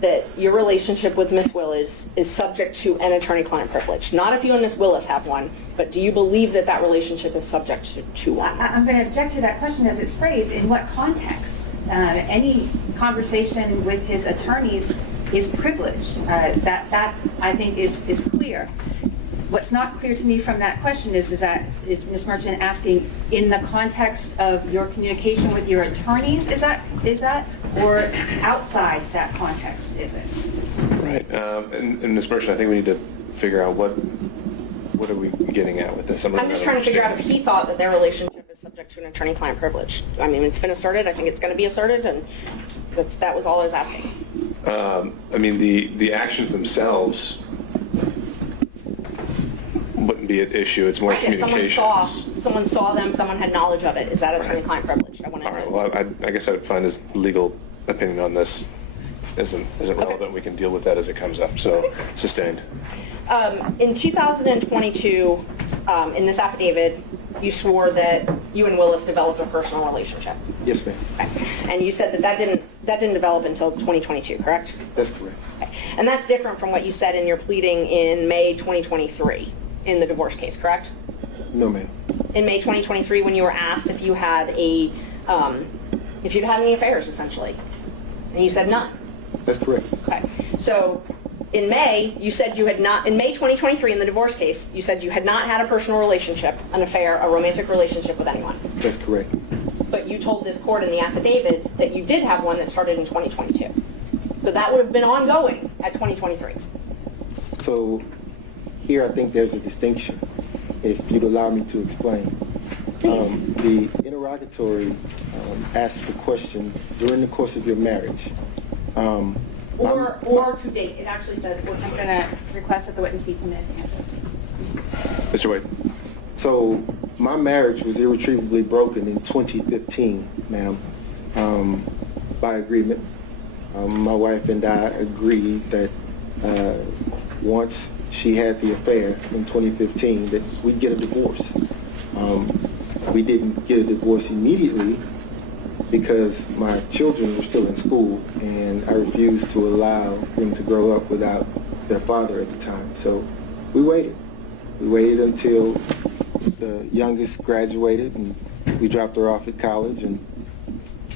that your relationship with Ms. Willis is subject to an attorney-client privilege? Not if you and Ms. Willis have one, but do you believe that that relationship is subject to one? I'm going to object to that question as it's phrased. In what context? Any conversation with his attorneys is privileged. That I think is clear. What's not clear to me from that question is Ms. Merchant asking in the context of your communication with your attorneys, is that, or outside that context, is it? Right, and Ms. Merchant, I think we need to figure out what are we getting at with this? I'm just trying to figure out if he thought that their relationship is subject to an attorney-client privilege. I mean, it's been asserted, I think it's going to be asserted, and that was all I was asking. The actions themselves wouldn't be an issue. It's more communications. If someone saw them, someone had knowledge of it, is that attorney-client privilege? All right, well, I guess I would find his legal opinion on this isn't relevant. We can deal with that as it comes up. So, sustained. In 2022, in this affidavit, you swore that you and Willis developed a personal relationship. Yes, ma'am. Okay. And you said that didn't develop until 2022, correct? That's correct. Okay. And that's different from what you said in your pleading in May 2023 in the divorce case, correct? No, ma'am. In May 2023, when you were asked if you had if you'd had any affairs, essentially, and you said none. That's correct. Okay. So in May, you said you had not, in May 2023 in the divorce case, you said you had not had a personal relationship, an affair, a romantic relationship with anyone. That's correct. But you told this court in the affidavit that you did have one that started in 2022. So that would have been ongoing at 2023. So here I think there's a distinction, if you'd allow me to explain. The interrogatory asked the question during the course of your marriage. Or to date. It actually says, I'm going to request that the witness be permitted to answer. Mr. Wade. So my marriage was irretrievably broken in 2015, ma'am, by agreement. My wife and I agreed that once she had the affair in 2015 that we'd get a divorce. We didn't get a divorce immediately because my children were still in school and I refused to allow them to grow up without their father at the time. So we waited. We waited until the youngest graduated and we dropped her off at college and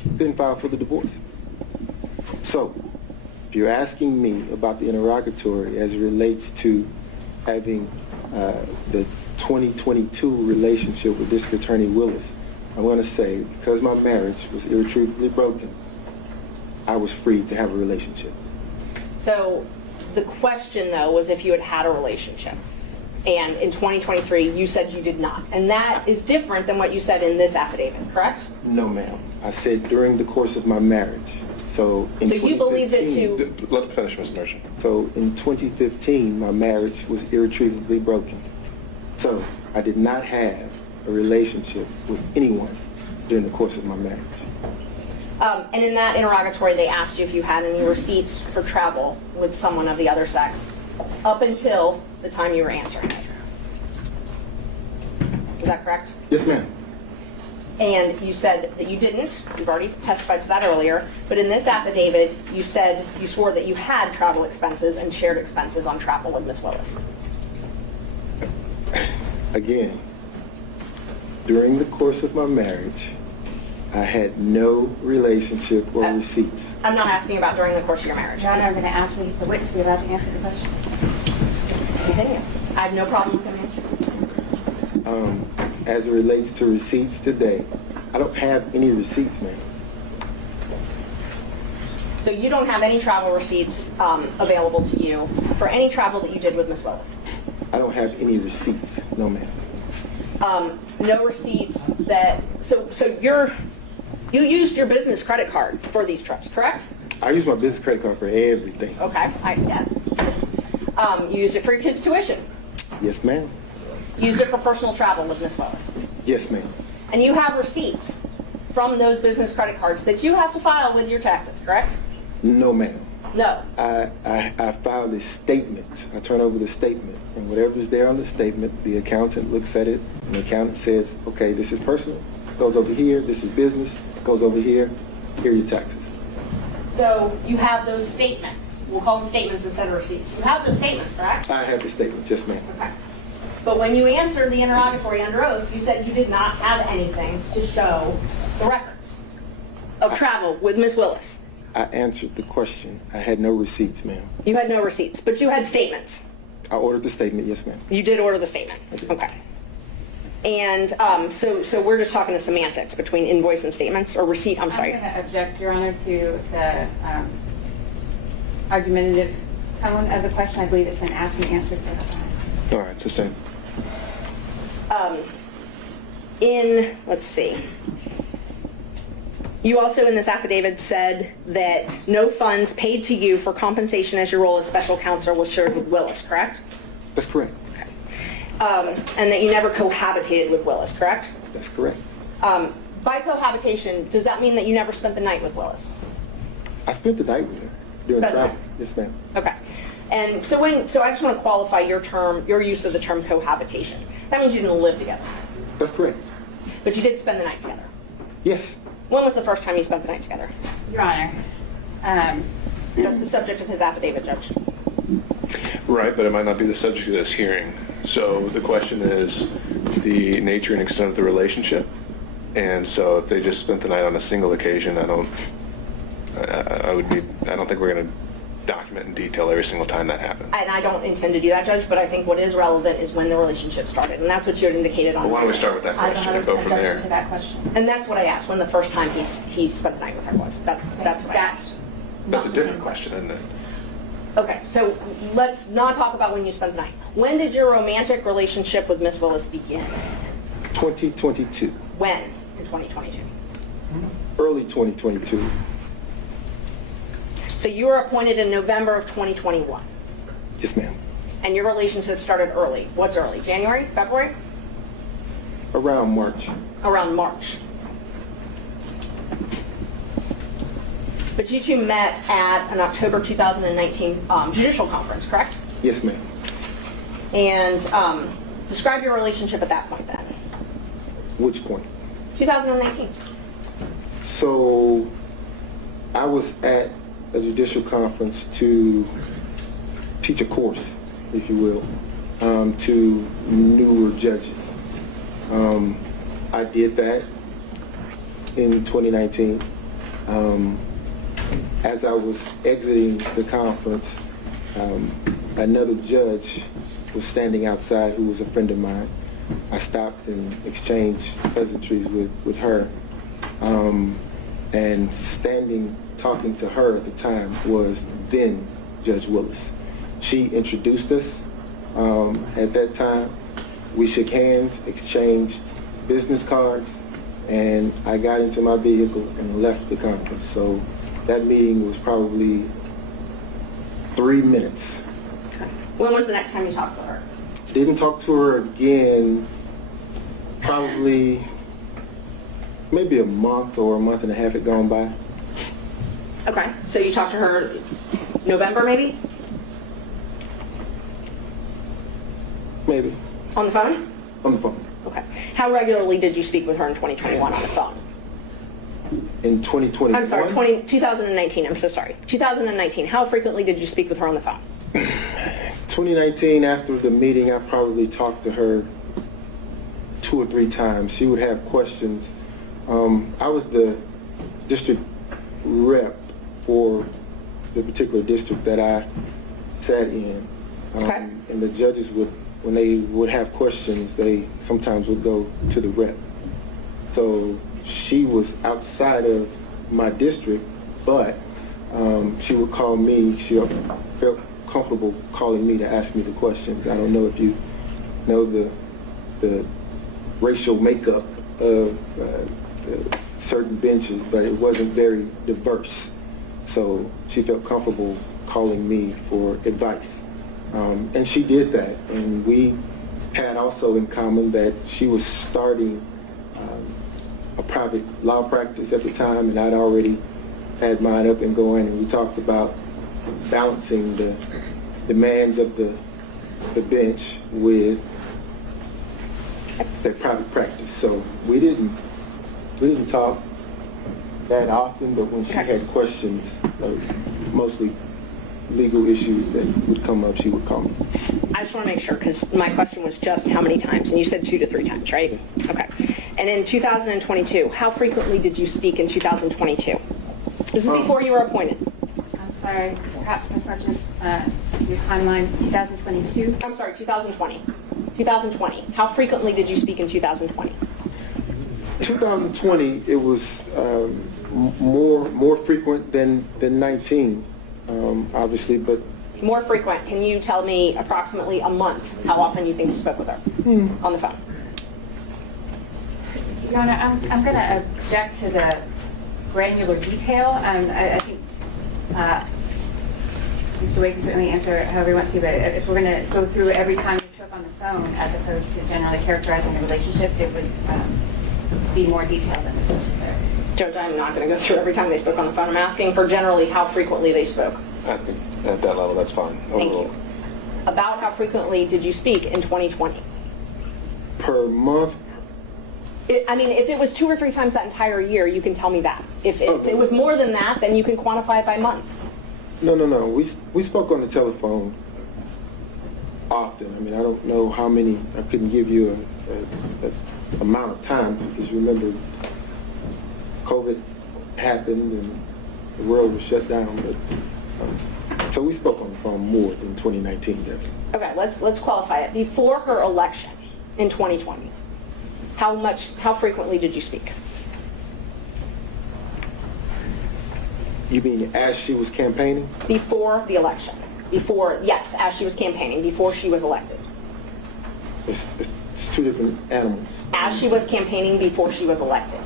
then filed for the divorce. So if you're asking me about the interrogatory as it relates to having the 2022 relationship with District Attorney Willis, I'm going to say, because my marriage was irretrievably broken, I was free to have a relationship. So the question, though, was if you had had a relationship. And in 2023, you said you did not. And that is different than what you said in this affidavit, correct? No, ma'am. I said during the course of my marriage. So you believe that Let me finish, Ms. Merchant. So in 2015, my marriage was irretrievably broken. So I did not have a relationship with anyone during the course of my marriage. And in that interrogatory, they asked you if you had any receipts for travel with someone of the other sex up until the time you were answering it. Is that correct? Yes, ma'am. And you said that you didn't. You've already testified to that earlier. But in this affidavit, you said you swore that you had travel expenses and shared expenses on travel with Ms. Willis. Again, during the course of my marriage, I had no relationship or receipts. I'm not asking about during the course of your marriage. Your Honor, I'm going to ask the witness to be allowed to answer the question. Continue. I have no problem with him answering. As it relates to receipts today, I don't have any receipts, ma'am. So you don't have any travel receipts available to you for any travel that you did with Ms. Willis? I don't have any receipts, no, ma'am. No receipts that, so you used your business credit card for these trips, correct? I use my business credit card for everything. Okay, I guess. You used it for your kids' tuition? Yes, ma'am. You used it for personal travel with Ms. Willis? Yes, ma'am. And you have receipts from those business credit cards that you have to file with your taxes, correct? No, ma'am. No. I filed a statement. I turn over the statement, and whatever's there on the statement, the accountant looks at it, and the accountant says, okay, this is personal, goes over here, this is business, goes over here, here are your taxes. So you have those statements. We'll call them statements instead of receipts. You have those statements, correct? I have the statement, yes, ma'am. Okay. But when you answered the interrogatory under oath, you said you did not have anything to show the records of travel with Ms. Willis. I answered the question. I had no receipts, ma'am. You had no receipts, but you had statements. I ordered the statement, yes, ma'am. You did order the statement. I did. Okay. And so we're just talking to semantics between invoice and statements, or receipt, I'm sorry. I'm going to object, Your Honor, to the argumentative tone of the question. I believe it's been asked and answered several times. All right, sustained. Let's see. You also in this affidavit said that no funds paid to you for compensation as your role as special counsel was shared with Willis, correct? That's correct. Okay. And that you never cohabitated with Willis, correct? That's correct. By cohabitation, does that mean that you never spent the night with Willis? I spent the night with her during Spent the travel. night. Yes, ma'am. Okay. And so I just want to qualify your use of the term cohabitation. That means you didn't live together. That's correct. But you did spend the night together. Yes. When was the first time you spent the night together? Your Honor, That's the subject of his affidavit, Judge. Right, but it might not be the subject of this hearing. So the question is the nature and extent of the relationship. And so if they just spent the night on a single occasion, I don't think we're going to document in detail every single time that happens. And I don't intend to do that, Judge, but I think what is relevant is when the relationship started, and that's what you had indicated on. Well, why don't we start with that I don't question have and go an from objection there? to that question. And that's what I asked, when the first time he spent the night with her was. That's what I asked. That's a different question, isn't it? Okay, so let's not talk about when you spent the night. When did your romantic relationship with Miss Willis begin? 2022. When in 2022? Early 2022. So you were appointed in November of 2021. Yes, ma'am. And your relationship started early. What's early? January? February? Around March. Around March. But you two met at an October 2019 judicial conference, correct? Yes, ma'am. And describe your relationship at that point then. Which point? 2019. So I was at a judicial conference to teach a course, if you will, to newer judges. I did that in 2019. As I was exiting the conference, another judge was standing outside who was a friend of mine. I stopped and exchanged pleasantries with her. And standing talking to her at the time was then Judge Willis. She introduced us at that time. We shook hands, exchanged business cards, and I got into my vehicle and left the conference. So that meeting was probably 3 minutes. When was the next time you talked to her? Didn't talk to her again probably maybe a month or a month and a half had gone by. Okay, so you talked to her November maybe? Maybe. On the phone? On the phone. Okay. How How regularly did you speak with her in 2021 on the phone? In 2021? I'm sorry, 2019, I'm so sorry. 2019, how frequently did you speak with her on the phone? 2019, after the meeting, I probably talked to her 2 or 3 times. She would have questions. I was the district rep for the particular district that I sat in. Okay. And the judges would, when they would have questions, they sometimes would go to the rep. So she was outside of my district, but she would call me. She felt comfortable calling me to ask me the questions. I don't know if you know the racial makeup of certain benches, but it wasn't very diverse. So she felt comfortable calling me for advice. And she did that. And we had also in common that she was starting a private law practice at the time, and I'd already had mine up and going, and we talked about balancing the demands of the bench with their private practice. So we didn't talk that often, but when she had questions, mostly legal issues that would come up, she would call me. I just want to make sure, because my question was just how many times, and you said 2 to 3 times, right? Okay. And in 2022, how frequently did you speak in 2022? This is before you were appointed. I'm sorry, perhaps Ms. Burgess, your timeline, 2022? I'm sorry, 2020. 2020. How frequently did you speak in 2020? 2020, it was more frequent than 19, obviously, but More frequent. Can you tell me approximately a month how often you think you spoke with her on the phone? Your Honor, I'm going to object to the granular detail. I think Mr. Wade can certainly answer however he wants to, but if we're going to go through every time we spoke on the phone as opposed to generally characterizing the relationship, it would be more detailed than is necessary. Judge, I'm not going to go through every time they spoke on the phone. I'm asking for generally how frequently they spoke. I think at that level, that's fine. Thank you. About how frequently did you speak in 2020? per month. I mean, if it was 2 or 3 times that entire year, you can tell me that. If it was more than that, then you can quantify it by month. No. We spoke on the telephone often. I mean, I don't know how many. I couldn't give you a amount of time because remember, COVID happened and the world was shut down. But so we spoke on the phone more than 2019, definitely. Okay, let's qualify it. Before her election in 2020, how frequently did you speak? You mean as she was campaigning? Before the election. Yes, as she was campaigning, before she was elected. It's 2 different animals. As she was campaigning before she was elected.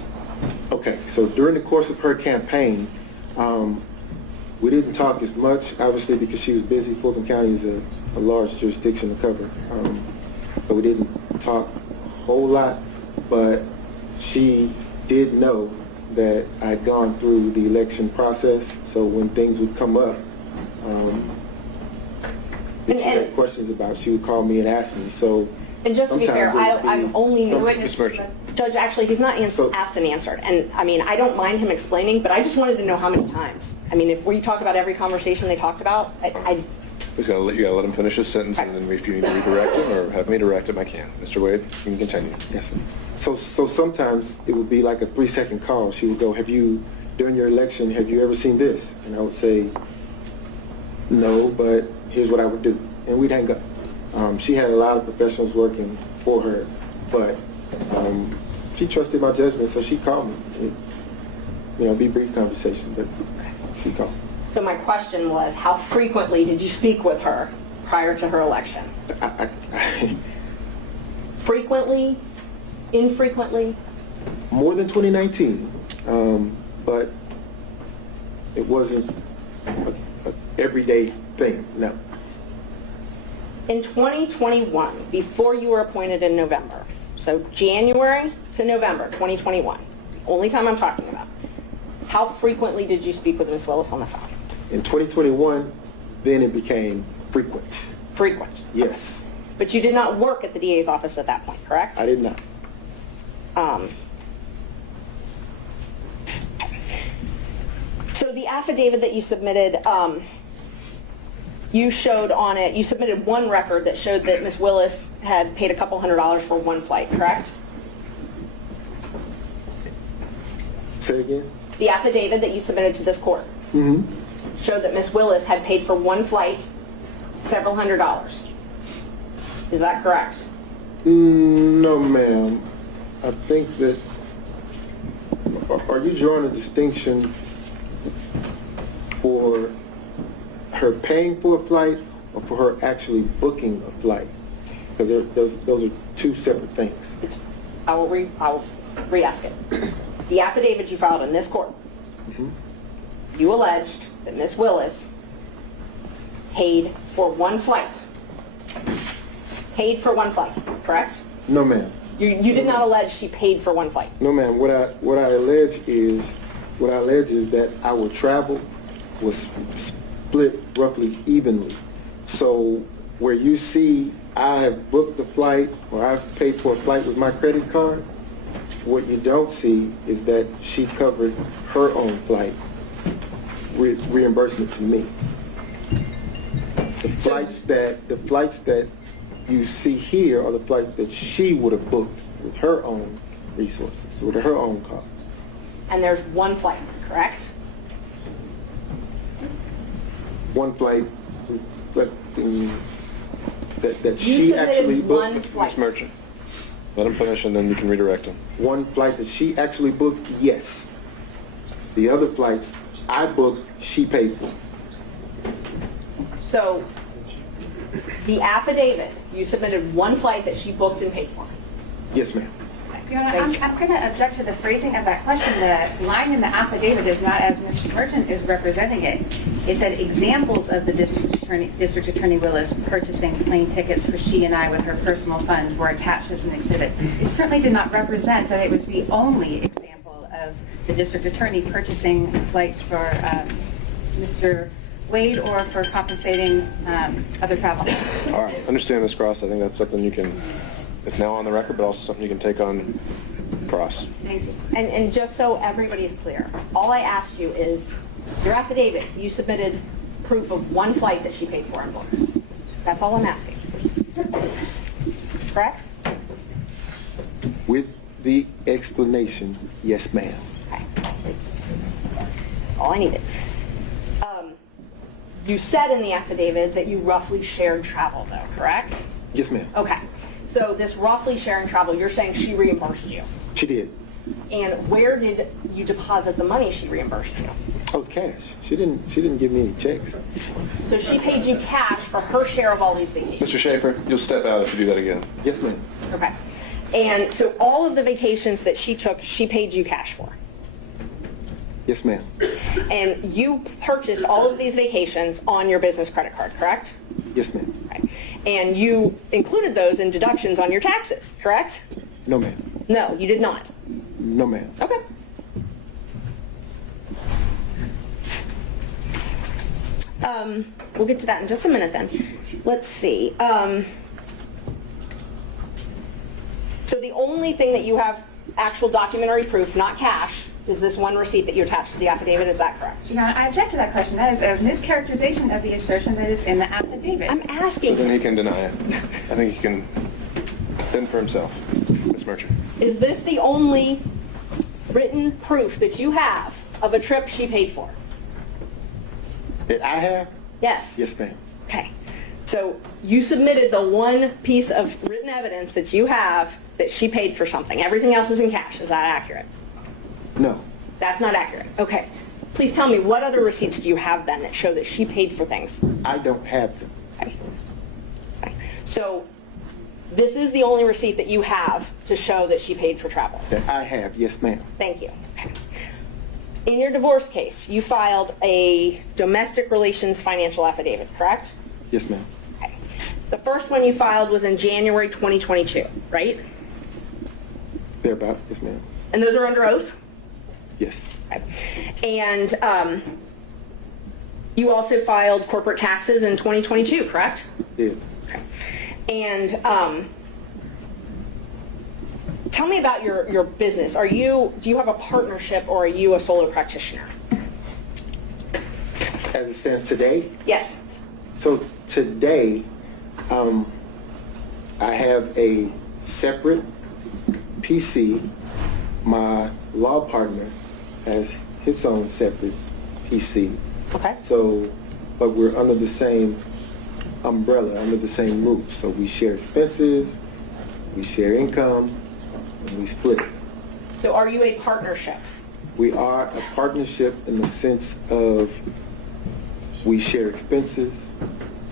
Okay, so during the course of her campaign, we didn't talk as much, obviously, because she was busy. Fulton County is a large jurisdiction to cover. So we didn't talk a whole lot, but she did know that I'd gone through the election process. So when things would come up that she had questions about, she would call me and ask me. So and just to be fair, I'm only the witness version. Judge, actually, he's not asked and answered. And I mean, I don't mind him explaining, but I just wanted to know how many times. I mean, if we talk about every conversation they talked about, you gotta let him finish his sentence, and then if you need to redirect him or have me direct him, I can. Mr. Wade, you can continue. Yes, sir. So sometimes it would be like a 3-second call. She would go, during your election, have you ever seen this? And I would say, no, but here's what I would do. And we'd hang up. She had a lot of professionals working for her, but she trusted my judgment, so she called me. Be brief conversation, but she called. So my question was, how frequently did you speak with her prior to her election? Frequently? Infrequently? More than 2019, but it wasn't a everyday thing, no. In 2021, before you were appointed in November, so January to November 2021, the only time I'm talking about, how frequently did you speak with Ms. Willis on the phone? In 2021, then it became frequent. Frequent? Yes. But you did not work at the DA's office at that point, correct? I did not. So the affidavit that you submitted, you showed on it, you submitted one record that showed that Ms. Willis had paid a couple $100s for one flight, correct? Say again? The affidavit that you submitted to this court showed that Ms. Willis had paid for one flight several $100s. Is that correct? No, ma'am. I think that, are you drawing a distinction for her paying for a flight or for her actually booking a flight? Because those are two separate things. I will re-ask it. The affidavit you filed in this court, you alleged that Ms. Willis paid for one flight. Paid for one flight, correct? No, ma'am. You did not allege she paid for one flight. No, ma'am. What I allege is that our travel was split roughly evenly. So where you see I have booked a flight or I've paid for a flight with my credit card, what you don't see is that she covered her own flight reimbursement to me. The flights that you see here are the flights that she would have booked with her own resources, with her own cost. And there's one flight, correct? One flight reflecting that You she submitted actually one booked. flight. Ms. Merchant, let him finish and then you can redirect him. One flight that she actually booked, yes. The other flights I booked, she paid for. So the affidavit, you submitted one flight that she booked and paid for. Yes, ma'am. Your Honor, I'm going to object to the phrasing of that question. The line in the affidavit is not as Ms. Merchant is representing it. It said examples of the District Attorney Willis purchasing plane tickets for she and I with her personal funds were attached as an exhibit. It certainly did not represent that it was the only example of the District Attorney purchasing flights for Mr. Wade or for compensating other travel. All right, understand this, Cross. I think that's something you can, it's now on the record, but also something you can take on cross. Thank you. And just so everybody is clear, all I asked you is, your affidavit, you submitted proof of one flight that she paid for and booked. That's all I'm asking. Correct? With the explanation, yes, ma'am. Okay. It's all I needed. You said in the affidavit that you roughly shared travel, though, correct? Yes, ma'am. Okay. So this roughly sharing travel, you're saying she reimbursed you. She did. And where did you deposit the money she reimbursed you? I was cash. She didn't give me any checks. So she paid you cash for her share of all these vacations. Mr. Schaefer, you'll step out if you do that again. Yes, ma'am. Okay. And so all of the vacations that she took, she paid you cash for. Yes, ma'am. And you purchased all of these vacations on your business credit card, correct? Yes, ma'am. Okay. And you included those in deductions on your taxes, correct? No, ma'am. No, you did not. No, ma'am. Okay. We'll get to that in just a minute then. Let's see. So the only thing that you have actual documentary proof, not cash, is this one receipt that you attached to the affidavit. Is that correct? Your Honor, I object to that question. That is a mischaracterization of the assertion that is in the affidavit. I'm So asking, then he can deny it. I think he can fend for himself. Ms. Merchant. is this the only written proof that you have of a trip she paid for? That I have? Yes. Yes, ma'am. Okay. So you submitted the one piece of written evidence that you have that she paid for something. Everything else is in cash. Is that accurate? No. That's not accurate. Okay. Please tell me, what other receipts do you have then that show that she paid for things? I don't have them. Okay. Okay. So this is the only receipt that you have to show that she paid for travel. That I have. Yes, ma'am. Thank you. Okay. In your divorce case, you filed a domestic relations financial affidavit, correct? Yes, ma'am. Okay. The first one you filed was in January 2022, right? Thereabout. Yes, ma'am. And those are under oath? Yes. Okay. And you also filed corporate taxes in 2022, correct? Yeah. Okay. And tell me about your business. Do you have a partnership or are you a solo practitioner? As it stands today, Yes. so today, I have a separate PC. My law partner has his own separate PC. Okay. So, but we're under the same umbrella, under the same roof. So we share expenses, we share income, and we split it. So are you a partnership? We are a partnership in the sense of we share expenses,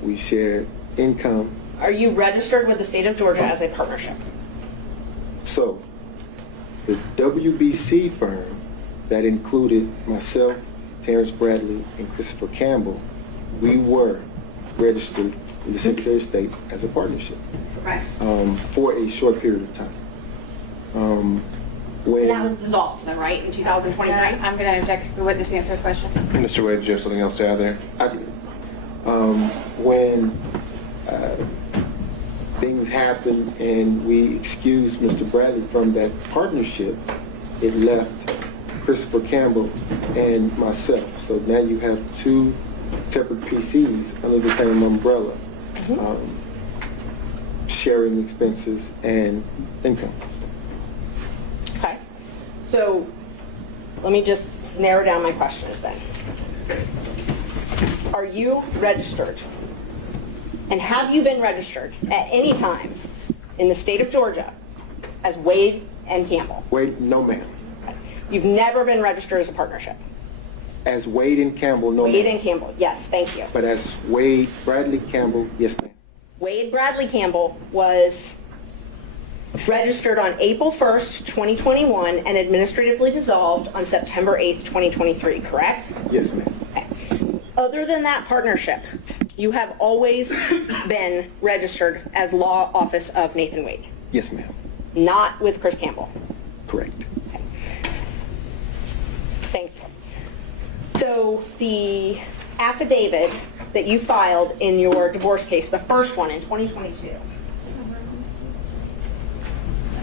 we share income. Are you registered with the state of Georgia as a partnership? So the WBC firm that included myself, Terrence Bradley, and Christopher Campbell, we were registered with the Secretary of State as a partnership Right. for a short period of time. And that was dissolved, then, right, in 2023? I'm going to object to the witness answer his question. Mr. Wade, do you have something else to add there? I did. When things happened and we excused Mr. Bradley from that partnership, it left Christopher Campbell and myself. So now you have two separate PCs under the same umbrella, sharing expenses and income. Okay. So let me just narrow down my questions then. Are you registered? And have you been registered at any time in the state of Georgia as Wade and Campbell? Wade, no ma'am. You've never been registered as a partnership? As Wade and Campbell, no Wade ma'am. and Campbell, yes, thank you. But as Wade Bradley Campbell, yes ma'am. Wade Bradley Campbell was registered on April 1st, 2021 and administratively dissolved on September 8th, 2023, correct? Yes ma'am. Okay. Other than that partnership, you have always been registered as law office of Nathan Wade, Yes ma'am. not with Chris Campbell. Correct. Thank you. So the affidavit that you filed in your divorce case, the first one in 2022,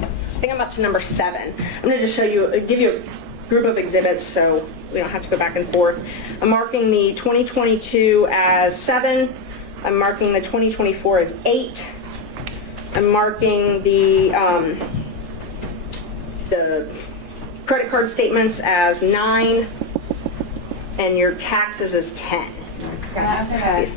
I think I'm up to number 7. I'm going to just show you, give you a group of exhibits so we don't have to go back and forth. I'm marking the 2022 as 7. I'm marking the 2024 as 8. I'm marking the credit card statements as 9, and your taxes as 10. I'm going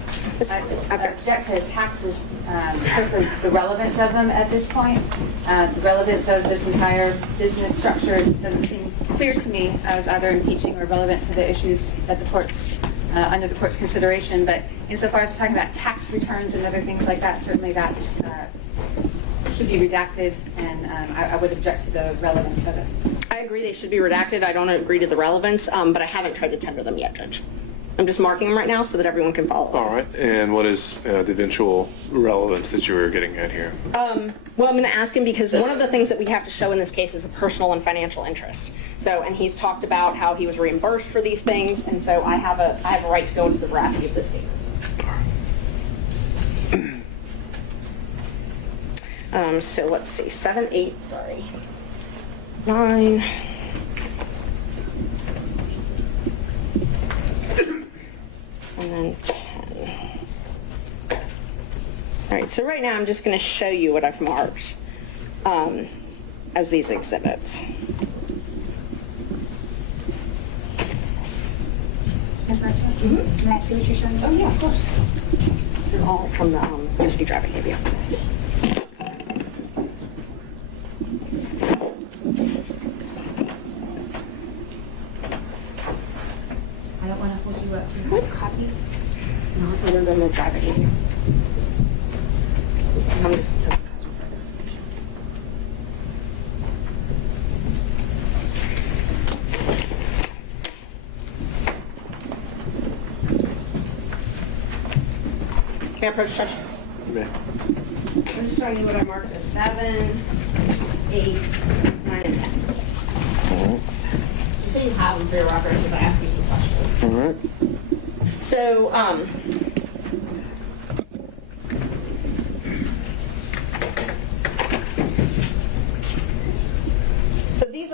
to object to the taxes because of the relevance of them at this point. The relevance of this entire business structure doesn't seem clear to me as either impeaching or relevant to the issues that the court's under the court's consideration. But insofar as we're talking about tax returns and other things like that, certainly that's should be redacted, and I would object to the relevance of it. I agree they should be redacted. I don't agree to the relevance, but I haven't tried to tender them yet, Judge. I'm just marking them right now so that everyone can follow. All right. And what is the eventual relevance that you were getting at here? Well, I'm going to ask him because one of the things that we have to show in this case is a personal and financial interest. So, and he's talked about how he was reimbursed for these things, and so I have a right to go into the veracity of the statements. So let's see, 7, 8, sorry, 9. And then 10. All right, so right now I'm just going to show you what I've marked as these exhibits. Ms. Marchand, can I see what you're showing? Oh, yeah, of course. They're all from the USB drive behavior. I don't want to hold you up to a copy. No, it's other than the drive behavior. I'm just... Can I approach Judge? I'm just showing you what I marked as 7, 8, 9, and 10. Just so you have them for your reference as I ask you some questions. All right. So,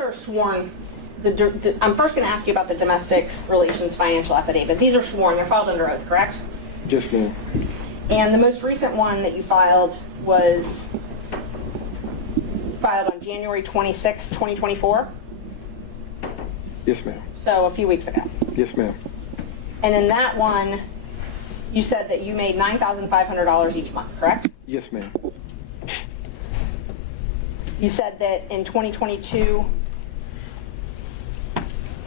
are sworn. I'm first going to ask you about the domestic relations financial affidavit. These are sworn. They're filed under oath, correct? Yes, ma'am. And the most recent one that you filed was filed on January 26, 2024? Yes, ma'am. So a few weeks ago. Yes, ma'am. And in that one, you said that you made $9,500 each month, correct? Yes, ma'am. You said that in 2022,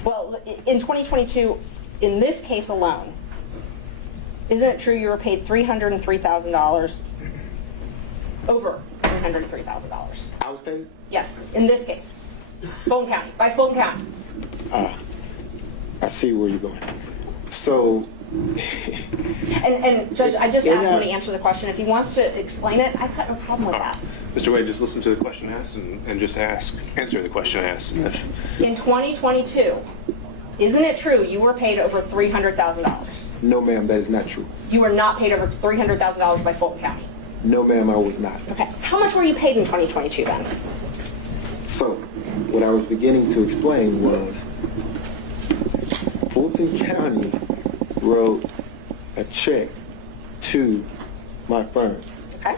well, in 2022, in this case alone, isn't it true you were paid $303,000, over $303,000? I was paid? Yes, in this case, Fulton County, by Fulton County. I see where you're going. So, And Judge, I just asked him to answer the question. If he wants to explain it, I've got no problem with that. Mr. Wade, just listen to the question asked and just answer the question asked. In 2022, isn't it true you were paid over $300,000? no, ma'am, that is not true. You were not paid over $300,000 by Fulton County? No, ma'am, I was not. Okay. How much were you paid in 2022 then? So, what I was beginning to explain was Fulton County wrote a check to my firm. Okay.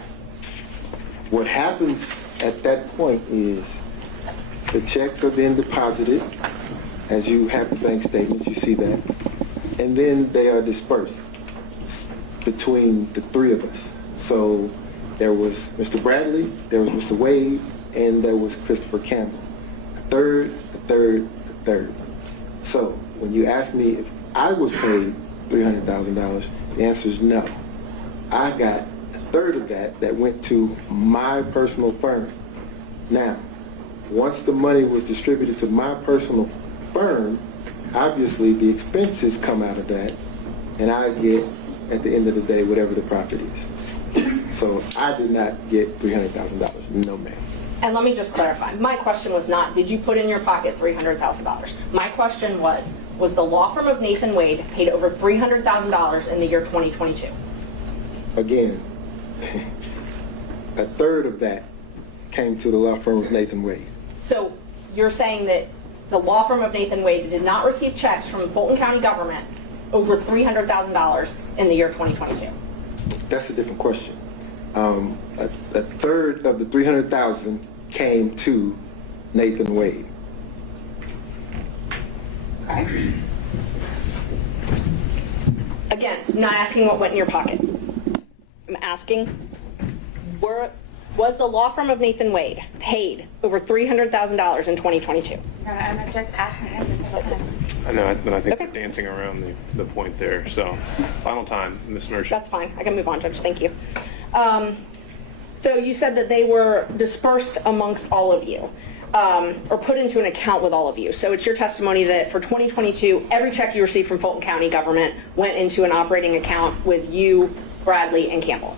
What happens at that point is the checks are then deposited. As you have the bank statements, you see that. And then they are dispersed between the three of us. So there was Mr. Bradley, there was Mr. Wade, and there was Christopher Campbell. A third. So when you ask me if I was paid $300,000, the answer is no. I got a third of that went to my personal firm. Now, once the money was distributed to my personal firm, obviously the expenses come out of that, and I get, at the end of the day, whatever the profit is. So I did not get $300,000. No, ma'am. And let me just clarify. My question was not, did you put in your pocket $300,000? My question was the law firm of Nathan Wade paid over $300,000 in the year 2022? Again, a third of that came to the law firm of Nathan Wade. So you're saying that the law firm of Nathan Wade did not receive checks from Fulton County government over $300,000 in the year 2022? That's a different question. A third of the $300,000 came to Nathan Wade. Okay. Again, I'm not asking what went in your pocket. I'm asking, was the law firm of Nathan Wade paid over $300,000 in 2022? I'm just asking several times. I know, but I think we're dancing around the point there. So, final time, Ms. Merchant. That's fine. I can move on, Judge. Thank you. So you said that they were dispersed amongst all of you, or put into an account with all of you. So it's your testimony that for 2022, every check you received from Fulton County government went into an operating account with you, Bradley, and Campbell.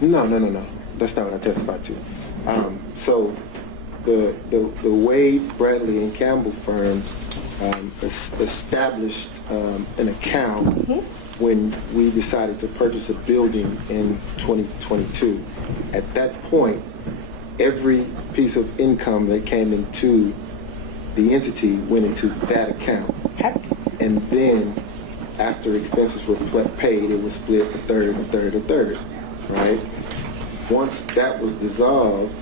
No. That's not what I testified to. So the Wade, Bradley, and Campbell firm established an account when we decided to purchase a building in 2022. At that point, every piece of income that came into the entity went into that account. Okay. And then after expenses were paid, it was split a third, right? Once that was dissolved,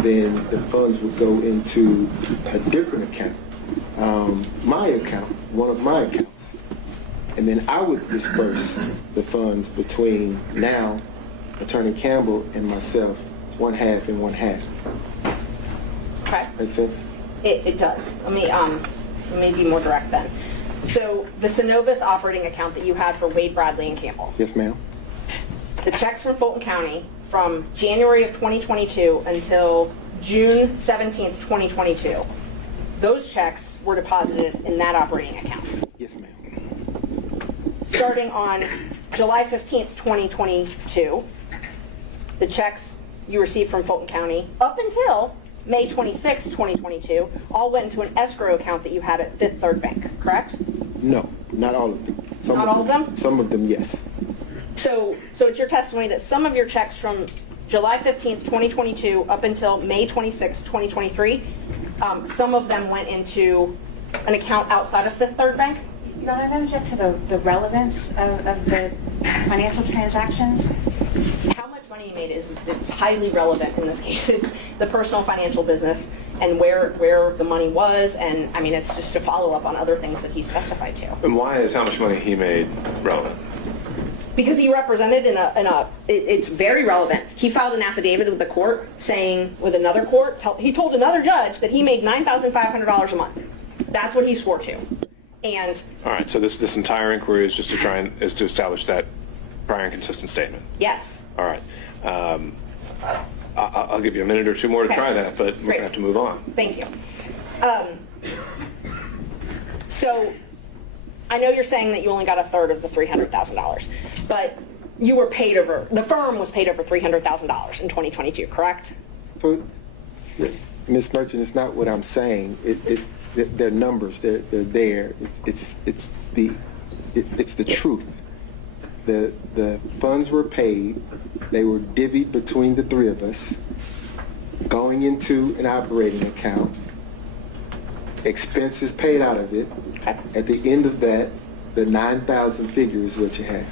then the funds would go into a different account, my account, one of my accounts. And then I would disperse the funds between now Attorney Campbell and myself, one half and one half. Okay. Make sense? It does. Let me be more direct then. So the Synovus operating account that you had for Wade, Bradley, and Campbell. Yes, ma'am. The checks from Fulton County from January of 2022 until June 17th, 2022, those checks were deposited in that operating account. Yes, ma'am. Starting on July 15th, 2022, the checks you received from Fulton County up until May 26th, 2022, all went into an escrow account that you had at Fifth Third Bank, correct? No, not all of them. Not all of them? Some of them, yes. So it's your testimony that some of your checks from July 15th, 2022 up until May 26th, 2023 Some of them went into an account outside of Fifth Third Bank. Your Honor, I'm going to object to the relevance of the financial transactions. How much money he made is highly relevant in this case. It's the personal financial business and where the money was, and I mean, it's just a follow-up on other things that he's testified to. And why is how much money he made relevant? Because he represented it's very relevant. He filed an affidavit with the court saying, with another court, he told another judge that he made $9,500 a month. That's what he swore to. And All right, so this entire inquiry is just to establish that prior and consistent statement. yes. All right. I'll give you a minute or two more to try that, but we're going to have to move on. Thank you. So I know you're saying that you only got a third of the $300,000, but you were paid over, the firm was paid over $300,000 in 2022, correct? So, Ms. Merchant, it's not what I'm saying. They're numbers. They're there. It's the truth. The funds were paid. They were divvied between the three of us, going into an operating account. Expenses paid out of it. Okay. At the end of that, the 9,000 figure is what you have.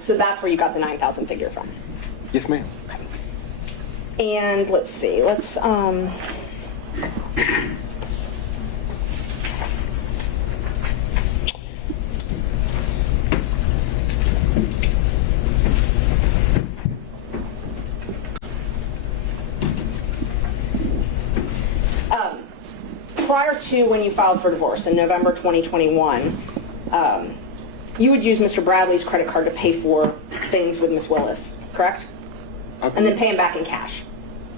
So that's where you got the 9,000 figure from. Yes, ma'am. And let's see, prior to when you filed for divorce in November 2021, you would use Mr. Bradley's credit card to pay for things with Ms. Willis, correct? And then pay him back in cash.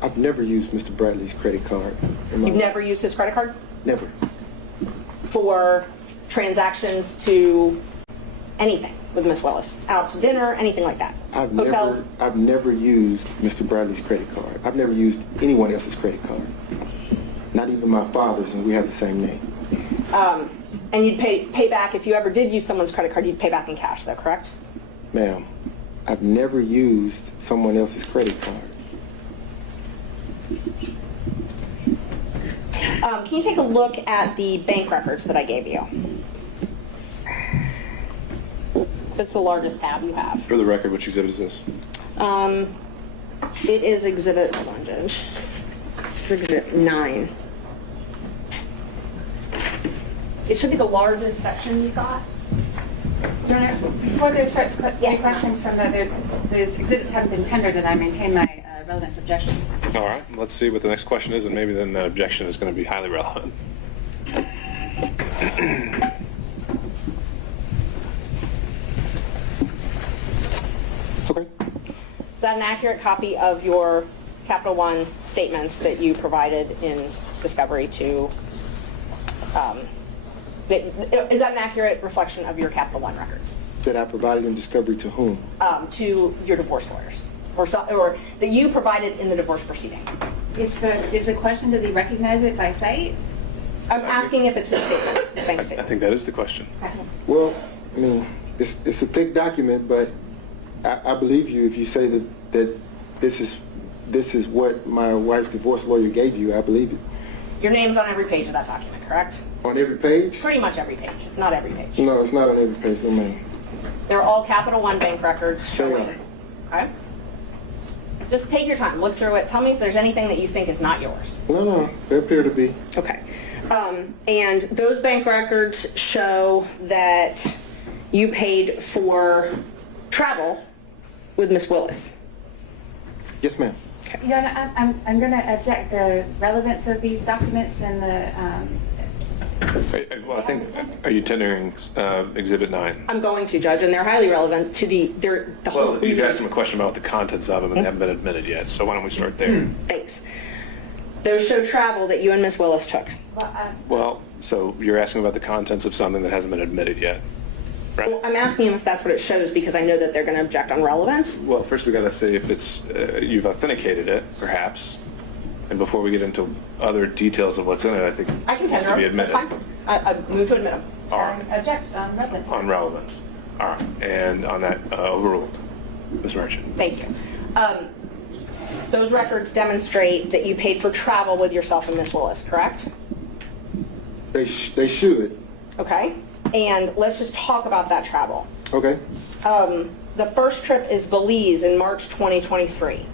I've never used Mr. Bradley's credit card. You've never used his credit card? Never. For transactions to anything with Ms. Willis? Out to dinner, anything like that? Hotels? I've never used Mr. Bradley's credit card. I've never used anyone else's credit card. Not even my father's, and we have the same name. And you'd pay back, if you ever did use someone's credit card, you'd pay back in cash, is that correct? Ma'am, I've never used someone else's credit card. Can you take a look at the bank records that I gave you? That's the largest tab you have. For the record, which exhibit is this? It is exhibit, hold on, Judge. It's exhibit 9. It should be the largest section you got. Your Honor, before there starts questions from the exhibits haven't been tendered, and I maintain my relevance objections. All right, let's see what the next question is, and maybe then that objection is going to be highly relevant. Okay. Is that an accurate copy of your Capital One statements that you provided in discovery to, is that an accurate reflection of your Capital One records? That I provided in discovery to whom? To your divorce lawyers, or that you provided in the divorce proceeding. Is the question, does he recognize it by sight? I'm asking if it's his statements, his bank statements. I think that is the question. Well, I mean, it's a thick document, but I believe you if you say that this is what my wife's divorce lawyer gave you. I believe it. Your name's on every page of that document, correct? On every page? Pretty much every page, if not every page. No, it's not on every page, no ma'am. They're all Capital One bank records showing. Okay? Just take your time, look through it. Tell me if there's anything that you think is not yours. No, they appear to be. Okay. And those bank records show that you paid for travel with Ms. Willis. Yes, ma'am. Okay. Your Honor, I'm going to object the relevance of these documents and the... Well, I think, are you tendering Exhibit 9? I'm going to, Judge, and they're highly relevant to the whole Well, he's reason. asked him a question about the contents of them, and they haven't been admitted yet, so why don't we start there? Thanks. Those show travel that you and Ms. Willis took. Well, so you're asking about the contents of something that hasn't been admitted yet, right? Well, I'm asking him if that's what it shows because I know that they're going to object on relevance. Well, first we got to see if it's you've authenticated it, perhaps, and before we get into other details of what's in it, I think I can it needs to be tender them. admitted. That's fine. I move to admit them. All right. Object on relevance. On relevance. All right. And on that, overruled. Ms. Merchant. Thank you. Those records demonstrate that you paid for travel with yourself and Miss Willis, correct? They should. Okay. And let's just talk about that travel. Okay. The first trip is Belize in March 2023. Is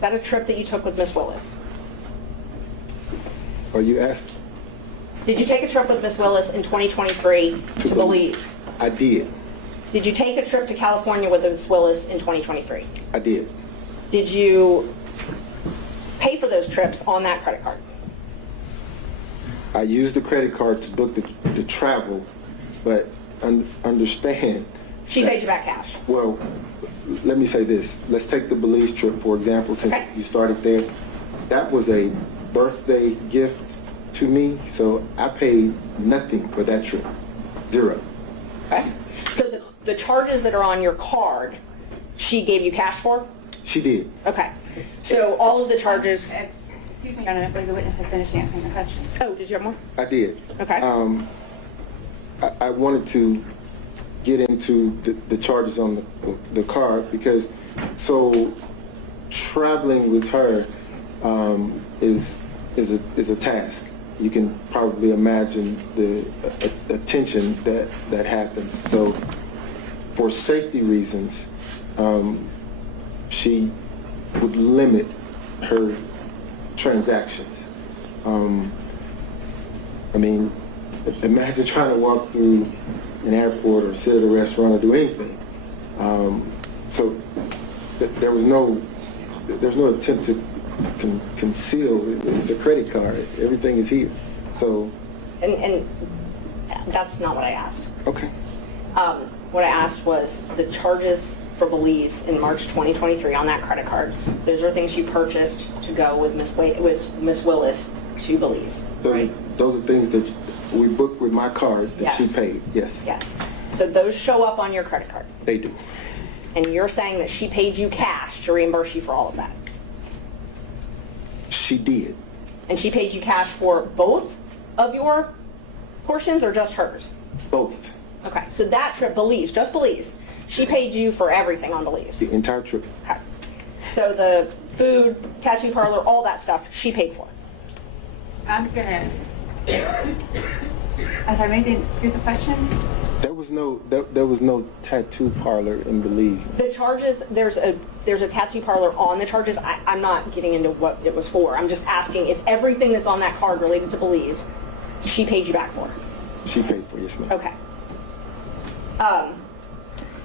that a trip that you took with Miss Willis? Are you asking? Did you take a trip with Miss Willis in 2023 to Belize? I did. Did you take a trip to California with Miss Willis in 2023? I did. Did you pay for those trips on that credit card? I used the credit card to book the travel, but understand. She paid you back cash. Well, let me say this. Let's take the Belize trip, for example, since you started there. That was a birthday gift to me, so I paid nothing for that trip. Zero. Okay. So the charges that are on your card, she gave you cash for? She did. Okay. So all of the charges... Excuse me, Your Honor, I believe the witness had finished answering the question. Oh, did you have more? I did. Okay. I wanted to get into the charges on the card because traveling with her is a task. You can probably imagine the attention that happens. So for safety reasons, she would limit her transactions. I mean, imagine trying to walk through an airport or sit at a restaurant or do anything. So there was no attempt to conceal. It's a credit card. Everything is here. So. And that's not what I asked. Okay. What I asked was the charges for Belize in March 2023 on that credit card. Those are things you purchased to go with Miss Willis to Belize. Those are things that we booked with my card that she paid. Yes. Yes. So those show up on your credit card. They do. And you're saying that she paid you cash to reimburse you for all of that? She did. And she paid you cash for both of your portions or just hers? Both. Okay, so that trip, Belize, just Belize, she paid you for everything on Belize? The entire trip. Okay. So the food, tattoo parlor, all that stuff, she paid for? I'm sorry, I didn't hear the question. There was no tattoo parlor in Belize. The charges, there's a tattoo parlor on the charges. I'm not getting into what it was for. I'm just asking if everything that's on that card related to Belize, she paid you back for? She paid for, yes, ma'am. Okay.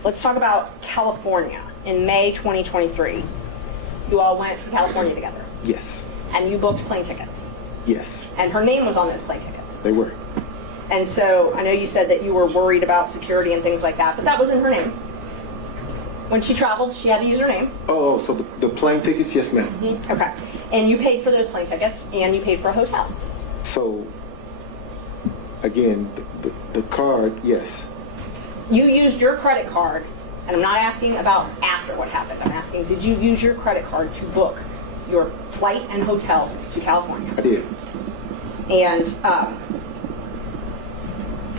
Let's talk about California. In May 2023, you all went to California together. Yes. And you booked plane tickets. Yes. And her name was on those plane tickets. They were. And so I know you said that you were worried about security and things like that, but that was in her name. When she traveled, she had to use her name. Oh, so the plane tickets? Yes, ma'am. Mm-hmm. Okay. And you paid for those plane tickets, and you paid for a hotel. So, again, the card, yes. You used your credit card, and I'm not asking about after what happened. I'm asking, did you use your credit card to book your flight and hotel to California? I did. And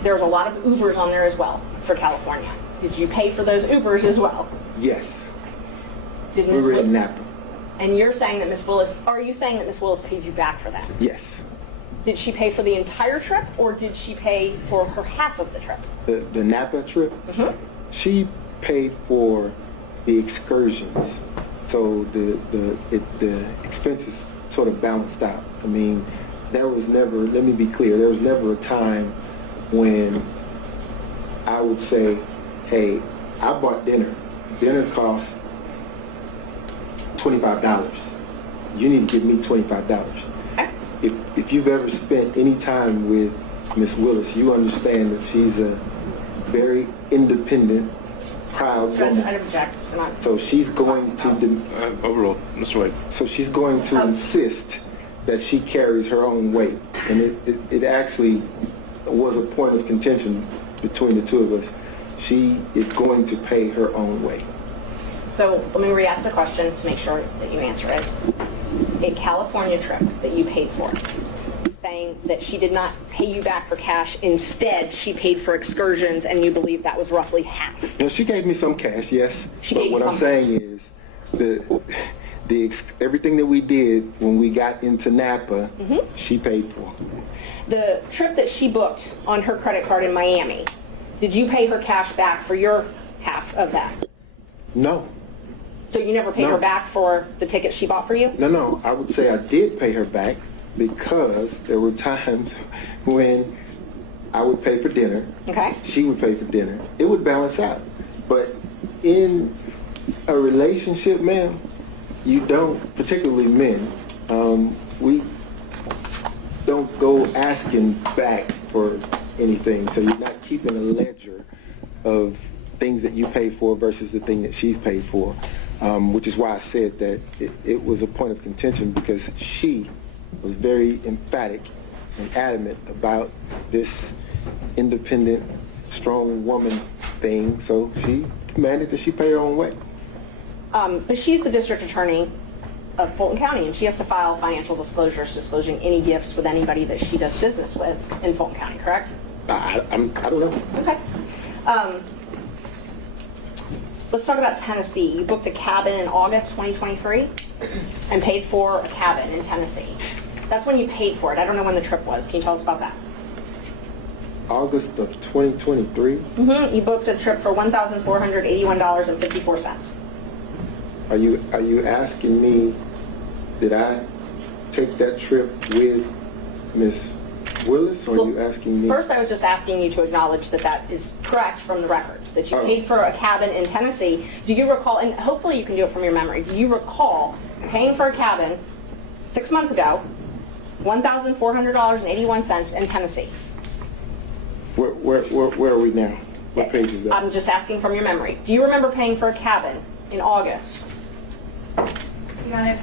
there's a lot of Ubers on there as well for California. Did you pay for those Ubers as well? Yes. Did we were in Napa. And you're saying that are you saying that Miss Willis paid you back for that? Yes. Did she pay for the entire trip, or did she pay for her half of the trip? The Napa trip? Mm-hmm. She paid for the excursions. So the expenses sort of balanced out. I mean, there was never, let me be clear, there was never a time when I would say, hey, I bought dinner. Dinner costs $25. You need to give me $25. If you've ever spent any time with Miss Willis, you understand that she's a very independent, proud woman. I object. So she's going to overrule, Mr. Wade. So she's going to insist that she carries her own weight, and it actually was a point of contention between the two of us. She is going to pay her own way. So let me re-ask the question to make sure that you answer it. A California trip that you paid for, saying that she did not pay you back for cash, instead she paid for excursions, and you believe that was roughly half. Now, she gave me some cash, yes. She but gave what you I'm some saying is everything that we did when we got into Napa, she paid for. The trip that she booked on her credit card in Miami, did you pay her cash back for your half of that? No. So you never paid her back for the ticket she bought for you? No. I would say I did pay her back because there were times when I would pay for dinner. Okay. She would pay for dinner. It would balance out. But in a relationship, ma'am, you don't, particularly men, we don't go asking back for anything. So you're not keeping a ledger of things that you pay for versus the thing that she's paid for, which is why I said that it was a point of contention, because she was very emphatic and adamant about this independent, strong woman thing. So she demanded that she pay her own way. But she's the district attorney of Fulton County, and she has to file financial disclosures disclosing any gifts with anybody that she does business with in Fulton County, correct? I don't know. Okay. Let's talk about Tennessee. You booked a cabin in August 2023 and paid for a cabin in Tennessee. That's when you paid for it. I don't know when the trip was. Can you tell us about that? August of 2023. You booked a trip for $1,481.54. Are you asking me, did I take that trip with Miss Willis, or are you asking me? First, I was just asking you to acknowledge that that is correct from the records, that you paid for a cabin in Tennessee. Do you recall, and hopefully you can do it from your memory, do you recall paying for a cabin 6 months ago, $1,400.81 in Tennessee? Where are we now? What page is that? I'm just asking from your memory. Do you remember paying for a cabin in August? Your Honor, if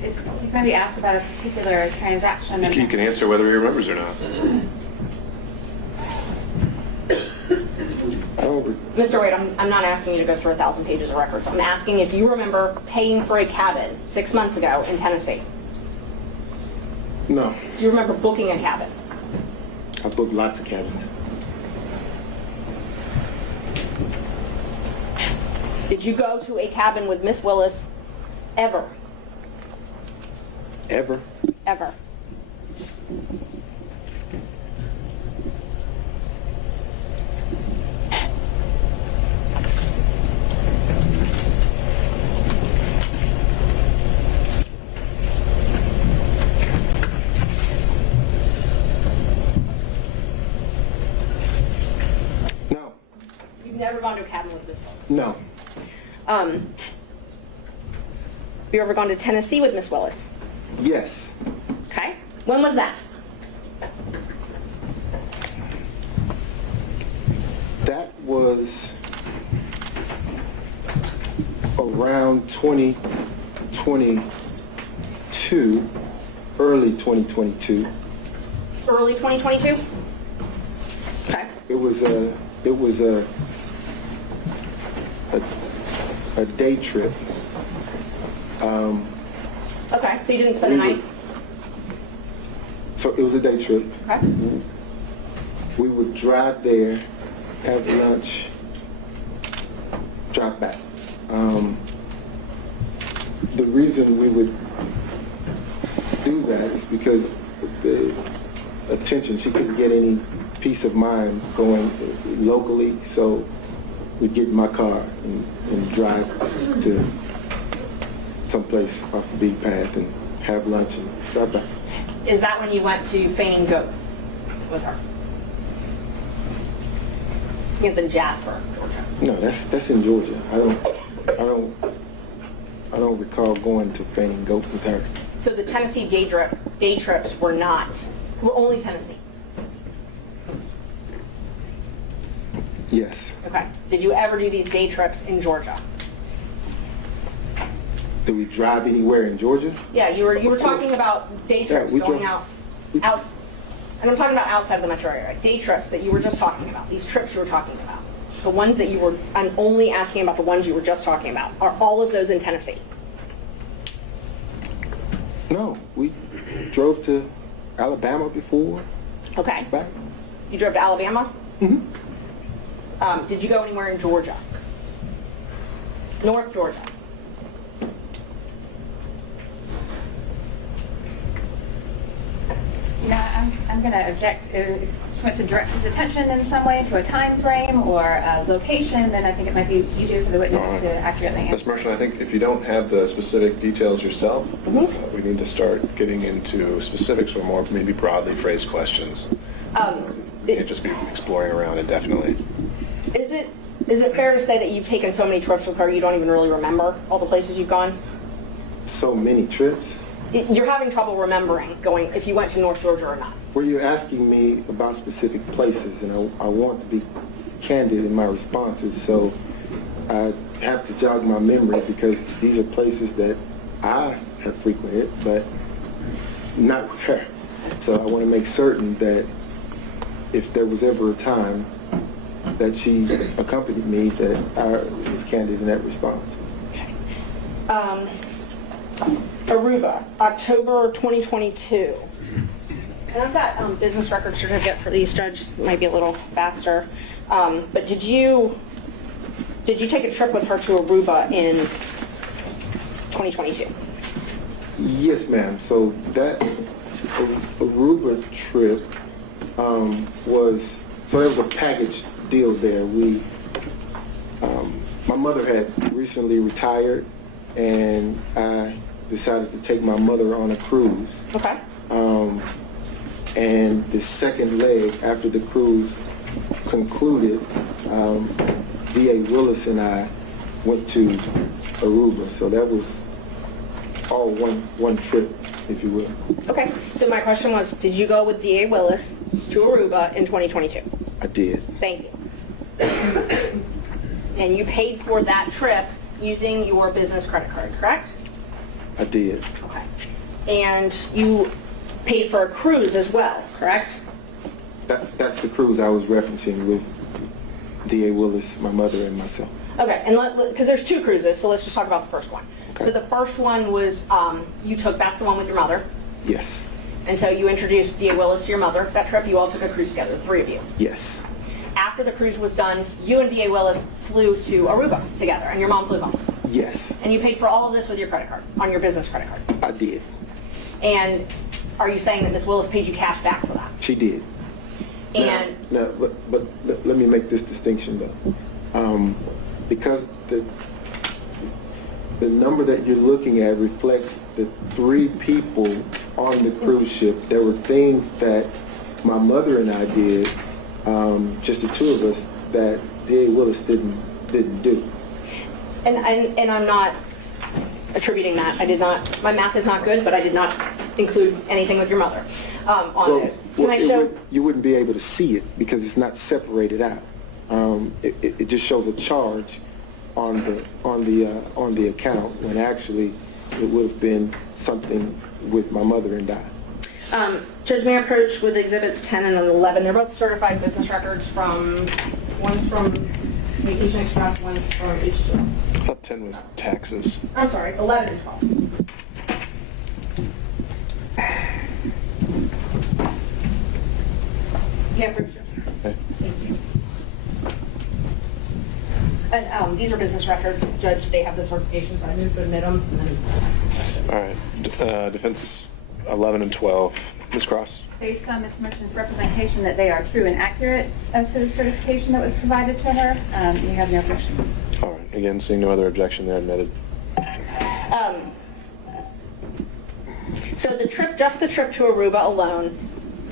he's going to be asked about a particular transaction. You can answer whether he remembers or not. Mr. Wade, I'm not asking you to go through 1,000 pages of records. I'm asking if you remember paying for a cabin 6 months ago in Tennessee. No. Do you remember booking a cabin? I booked lots of cabins. Did you go to a cabin with Miss Willis ever? Ever? Ever. No. You've never gone to a cabin with Miss Willis? No. Have you ever gone to Tennessee with Miss Willis? Yes. Okay. When was that? That was around 2022, early 2022. Early 2022? Okay. It was a day trip. Okay, so you didn't spend the night? So it was a day trip. Okay. We would drive there, have lunch, drop back. The reason we would do that is because the attention, she couldn't get any peace of mind going locally, so we'd get in my car and drive to someplace off the beaten path and have lunch and drive back. Is that when you went to Fani Goat with her? I think it's in Jasper, Georgia. No, that's in Georgia. I don't recall going to Fani Goat with her. So the Tennessee day trips were only Tennessee? Yes. Okay. Did you ever do these day trips in Georgia? Did we drive anywhere in Georgia? Yeah, you were talking about day trips going out, and I'm talking about outside the metro area, day trips that you were just talking about, these trips you were talking about. The ones that I'm only asking about the ones you were just talking about. Are all of those in Tennessee? No, we drove to Alabama before. Okay. Back. You drove to Alabama? Mm-hmm. Did you go anywhere in Georgia? North Georgia? I'm going to object. If he wants to direct his attention in some way to a time frame or a location, then I think it might be easier for the witness to accurately answer. Ms. Merchant, I think if you don't have the specific details yourself, we need to start getting into specifics or more maybe broadly phrased questions. You can't just be exploring around indefinitely. Is it fair to say that you've taken so many trips with her you don't even really remember all the places you've gone? So many trips? You're having trouble remembering going if you went to North Georgia or not. Were you asking me about specific places, and I want to be candid in my responses, so I have to jog my memory because these are places that I have frequented, but not with her. So I want to make certain that if there was ever a time that she accompanied me, that I was candid in that response. Aruba, October 2022. And I've got business record certificate for these, Judge, might be a little faster. But did you take a trip with her to Aruba in 2022? Yes, ma'am. So that Aruba trip there was a package deal there. My mother had recently retired, and I decided to take my mother on a cruise. Okay. And the second leg after the cruise concluded, D.A. Willis and I went to Aruba. So that was all one trip, if you will. Okay. So my question was, did you go with D.A. Willis to Aruba in 2022? I did. Thank you. And you paid for that trip using your business credit card, correct? I did. Okay. And you paid for a cruise as well, correct? That's the cruise I was referencing with D.A. Willis, my mother, and myself. Okay, and because there's two cruises, so let's just talk about the first one. Okay. So the first one was, that's the one with your mother? Yes. And so you introduced D.A. Willis to your mother. That trip, you all took a cruise together, the three of you? Yes. After the cruise was done, you and D.A. Willis flew to Aruba together, and your mom flew home? Yes. And you paid for all of this with your credit card, on your business credit card? I did. And are you saying that Ms. Willis paid you cash back for that? She did. And now, but let me make this distinction though, because the number that you're looking at reflects the three people on the cruise ship. There were things that my mother and I did, just the two of us, that D.A. Willis didn't do. And I'm not attributing that. I did not. My math is not good, but I did not include anything with your mother on this. Can I show? You wouldn't be able to see it because it's not separated out. It just shows a charge on the account when actually it would have been something with my mother and I. Judge, may I approach with exhibits 10 and 11? They're both certified business records one's from Vacation Express, one's from H2. I thought 10 was taxes. I'm sorry, 11 and 12. Yeah, for sure. Okay. Thank you. And these are business records, Judge. They have the certification, so I moved to admit them. All right. Defense 11 and 12. Ms. Cross? Based on Ms. Merchant's representation that they are true and accurate as to the certification that was provided to her, you have no objection. All right. Again, seeing no other objection, they're admitted. So just the trip to Aruba alone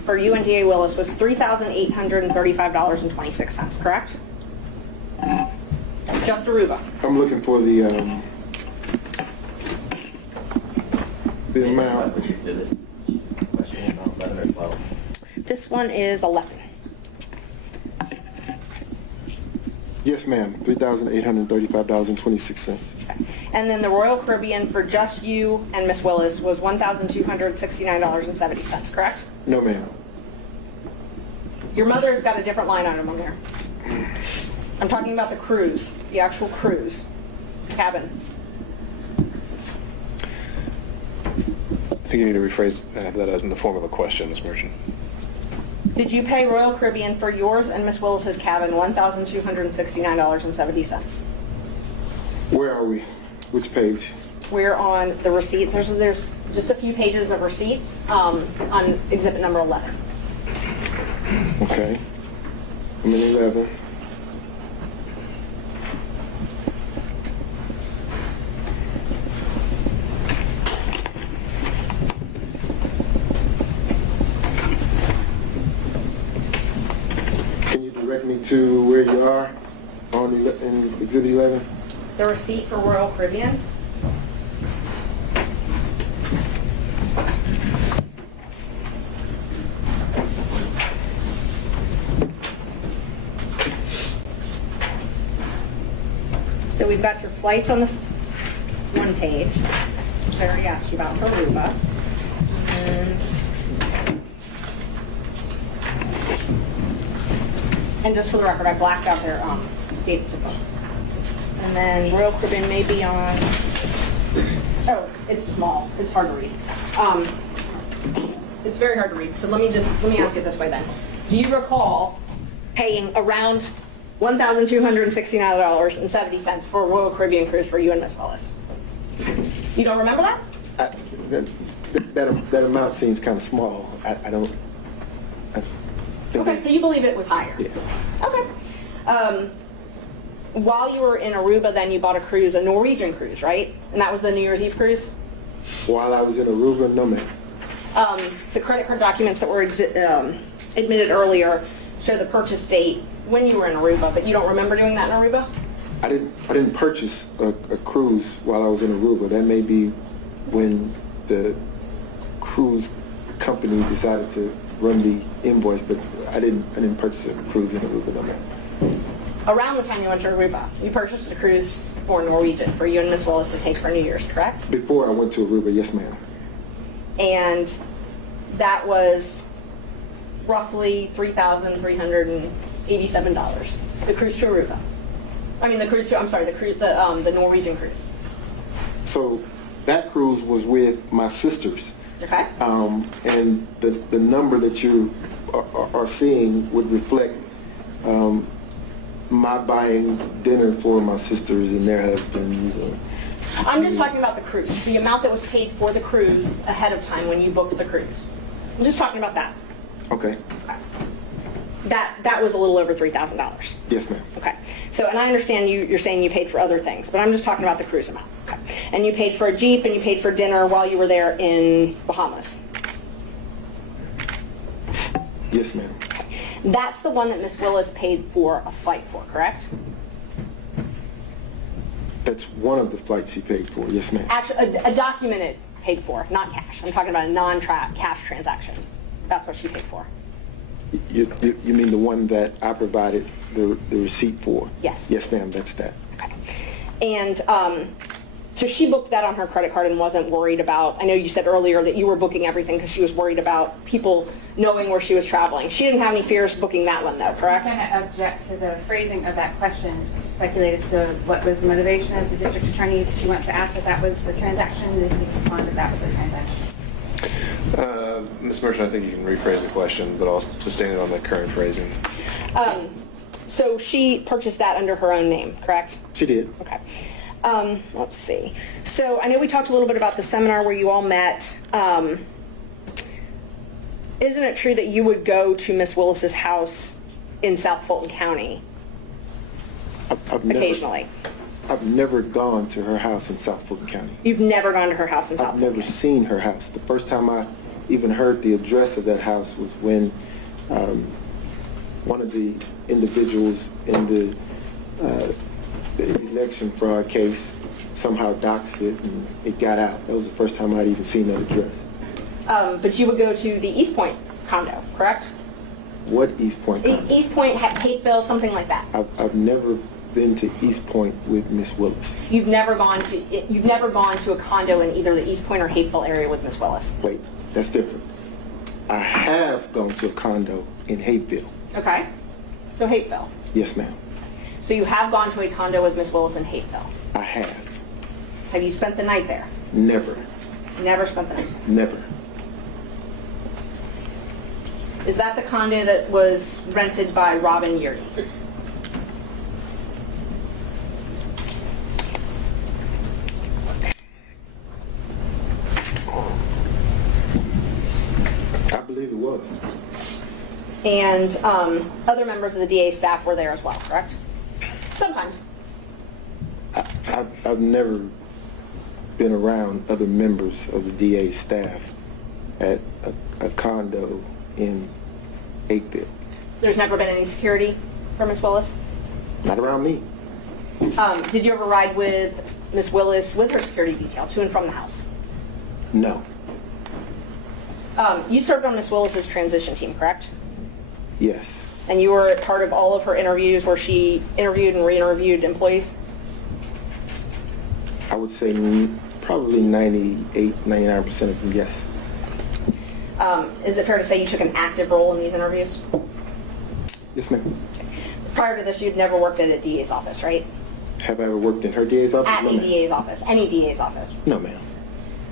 for you and D.A. Willis was $3,835.26, correct? Just Aruba. I'm looking for the amount. Question 11 or 12. This one is 11. Yes, ma'am. $3,835.26. And then the Royal Caribbean for just you and Miss Willis was $1,269.70, correct? No, ma'am. Your mother's got a different line item on there. I'm talking about the cruise, the actual cruise cabin. I think you need to rephrase that as in the form of a question, Ms. Merchant. Did you pay Royal Caribbean for yours and Miss Willis's cabin $1,269.70? Where are we? Which page? We're on the receipts. There's just a few pages of receipts on exhibit number 11. Okay. I'm in 11. Can you direct me to where you are in Exhibit 11? The receipt for Royal Caribbean. So we've got your flights on the one page. I already asked you about for Aruba. And just for the record, I blacked out their dates of them. And then Royal Caribbean may be on, oh, it's small. It's hard to read. It's very hard to read. So let me ask it this way then. Do you recall paying around $1,269.70 for a Royal Caribbean cruise for you and Miss Willis? You don't remember that? That amount seems kind of small. I don't. Okay, so you believe it was higher? Yeah. Okay. While you were in Aruba, then you bought a cruise, a Norwegian cruise, right? And that was the New Year's Eve cruise? While I was in Aruba, no ma'am. The credit card documents that were admitted earlier show the purchase date when you were in Aruba, but you don't remember doing that in Aruba? I didn't purchase a cruise while I was in Aruba. That may be when the cruise company decided to run the invoice, but I didn't purchase a cruise in Aruba, no ma'am. Around the time you went to Aruba, you purchased a cruise for Norwegian for you and Miss Willis to take for New Year's, correct? Before I went to Aruba, yes ma'am. And that was roughly $3,387. The cruise to Aruba. I mean, the Norwegian cruise. So that cruise was with my sisters. Okay. And the number that you are seeing would reflect my buying dinner for my sisters and their husbands. I'm just talking about the cruise, the amount that was paid for the cruise ahead of time when you booked the cruise. I'm just talking about that. Okay. That was a little over $3,000. Yes, ma'am. Okay. So, and I understand you're saying you paid for other things, but I'm just talking about the cruise amount. Okay. And you paid for a Jeep and you paid for dinner while you were there in Bahamas. Yes, ma'am. That's the one that Miss Willis paid for a flight for, correct? That's one of the flights she paid for. Yes, ma'am. Actually, a documented paid for, not cash. I'm talking about a non-cash transaction. That's what she paid for. You mean the one that I provided the receipt for? Yes. Yes, ma'am, that's that. Okay. And so she booked that on her credit card and wasn't worried about, I know you said earlier that you were booking everything because she was worried about people knowing where she was traveling. She didn't have any fears booking that one though, correct? I'm going to object to the phrasing of that question. Speculate as to what was the motivation of the district attorney. She wants to ask if that was the transaction, and he responded that was the transaction. Ms. Merchant, I think you can rephrase the question, but I'll sustain it on the current phrasing. So she purchased that under her own name, correct? She did. Okay. Let's see. So I know we talked a little bit about the seminar where you all met. Isn't it true that you would go to Miss Willis's house in South Fulton County occasionally? I've never gone to her house in South Fulton County. You've never gone to her house in South Fulton I've never seen her house. The first time I even heard the address of that house was when one of the individuals in the election fraud case somehow doxed it and it got out. That was the first time I'd even seen that address. But you would go to the East Point condo, correct? What East Point condo? East Point, Hateville, something like that. I've never been to East Point with Miss Willis. You've never gone to a condo in either the East Point or Hateville area with Miss Willis. Wait, that's different. I have gone to a condo in Hateville. Okay. So Hateville. Yes, ma'am. So you have gone to a condo with Miss Willis in Hateville. I have. Have you spent the night there? Never. Never spent the night? Never. Is that the condo that was rented by Robin Yeardy? was. And other members of the DA staff were there as well, correct? Sometimes. I've never been around other members of the DA staff at a condo in Aikeville. There's never been any security for Ms. Willis? Not around me. Did you ever ride with Ms. Willis with her security detail to and from the house? No. You served on Ms. Willis's transition team, correct? Yes. And you were part of all of her interviews where she interviewed and re-interviewed employees? I would say probably 98, 99% of them, yes. Is it fair to say you took an active role in these interviews? Yes, ma'am. Prior to this, you'd never worked at a DA's office, right? Have I ever worked in her DA's office? At No, a ma'am. DA's office, any DA's office? No, ma'am.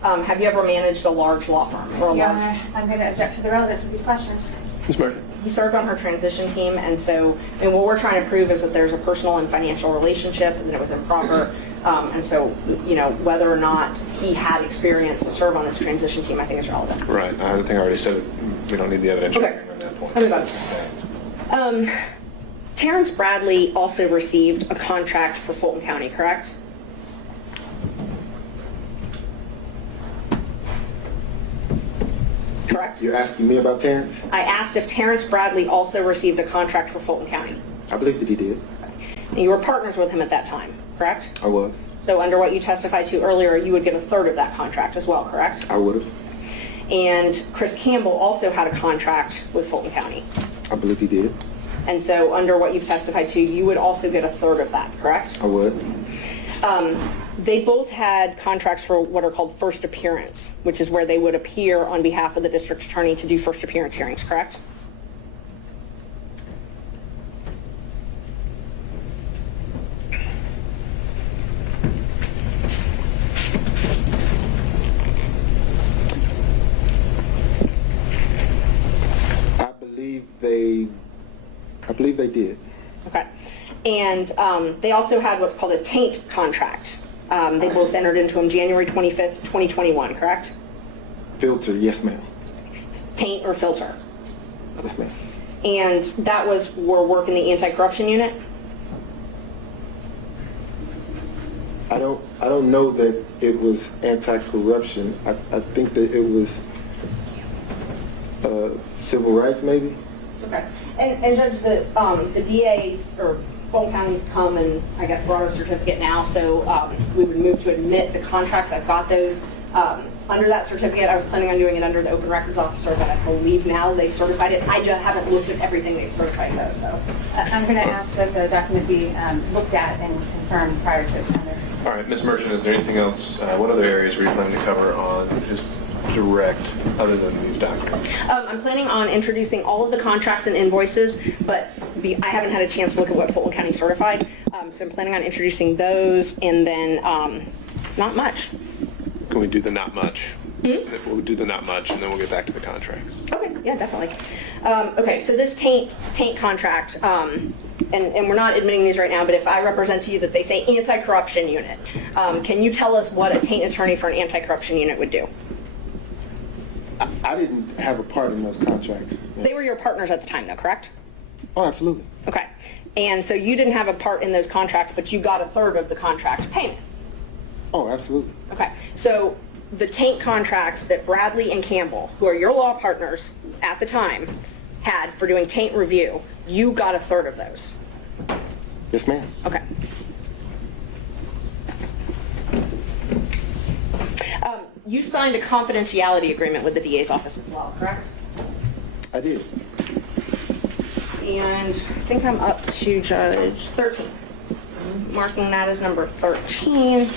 Have you ever managed a large law firm or a Your large? Honor, I'm going to object to the relevance of these questions. Ms. Martin? He served on her transition team, and so, I mean, what we're trying to prove is that there's a personal and financial relationship, and that it was improper. And so, you know, whether or not he had experience to serve on this transition team, I think is relevant. Right. I think I already said it. We don't need the evidence Okay. at that point. Let me go. Terrence Bradley also received a contract for Fulton County, correct? Correct? You're asking me about Terrence? I asked if Terrence Bradley also received a contract for Fulton County. I believe that he did. And you were partners with him at that time, correct? I was. So under what you testified to earlier, you would get a third of that contract as well, correct? I would have. And Chris Campbell also had a contract with Fulton County. I believe he did. And so under what you've testified to, you would also get a third of that, correct? I would. They both had contracts for what are called first appearance, which is where they would appear on behalf of the district attorney to do first appearance hearings, correct? I believe they did. Okay. And they also had what's called a taint contract. They both entered into them January 25th, 2021, correct? Filter, yes, ma'am. Taint or filter. Yes, ma'am. And that was for work in the anti-corruption unit? I don't know that it was anti-corruption. I think that it was civil rights, maybe. Okay. And Judge, the DAs or Fulton County's come and I guess brought a certificate now, so we would move to admit the contracts. I've got those. Under that certificate, I was planning on doing it under the open records officer, but I believe now they've certified it. I just haven't looked at everything they've certified though, so. I'm going to ask that the document be looked at and confirmed prior to its tender. All right, Ms. Merchant, is there anything else? What other areas were you planning to cover on his direct other than these documents? I'm planning on introducing all of the contracts and invoices, but I haven't had a chance to look at what Fulton County certified. So I'm planning on introducing those and then not much. Can we do the not much? We'll do the not much and then we'll get back to the contracts. Okay, yeah, definitely. Okay, so this taint contract, and we're not admitting these right now, but if I represent to you that they say anti-corruption unit, can you tell us what a taint attorney for an anti-corruption unit would do? I didn't have a part in those contracts. They were your partners at the time though, correct? Oh, absolutely. Okay, and so you didn't have a part in those contracts, but you got a third of the contract payment. Oh, absolutely. Okay, so the taint contracts that Bradley and Campbell, who are your law partners at the time, had for doing taint review, you got a third of those. Yes, ma'am. Okay. You signed a confidentiality agreement with the DA's office as well, correct? I did. And I think I'm up to Judge 13. Marking that as number 13.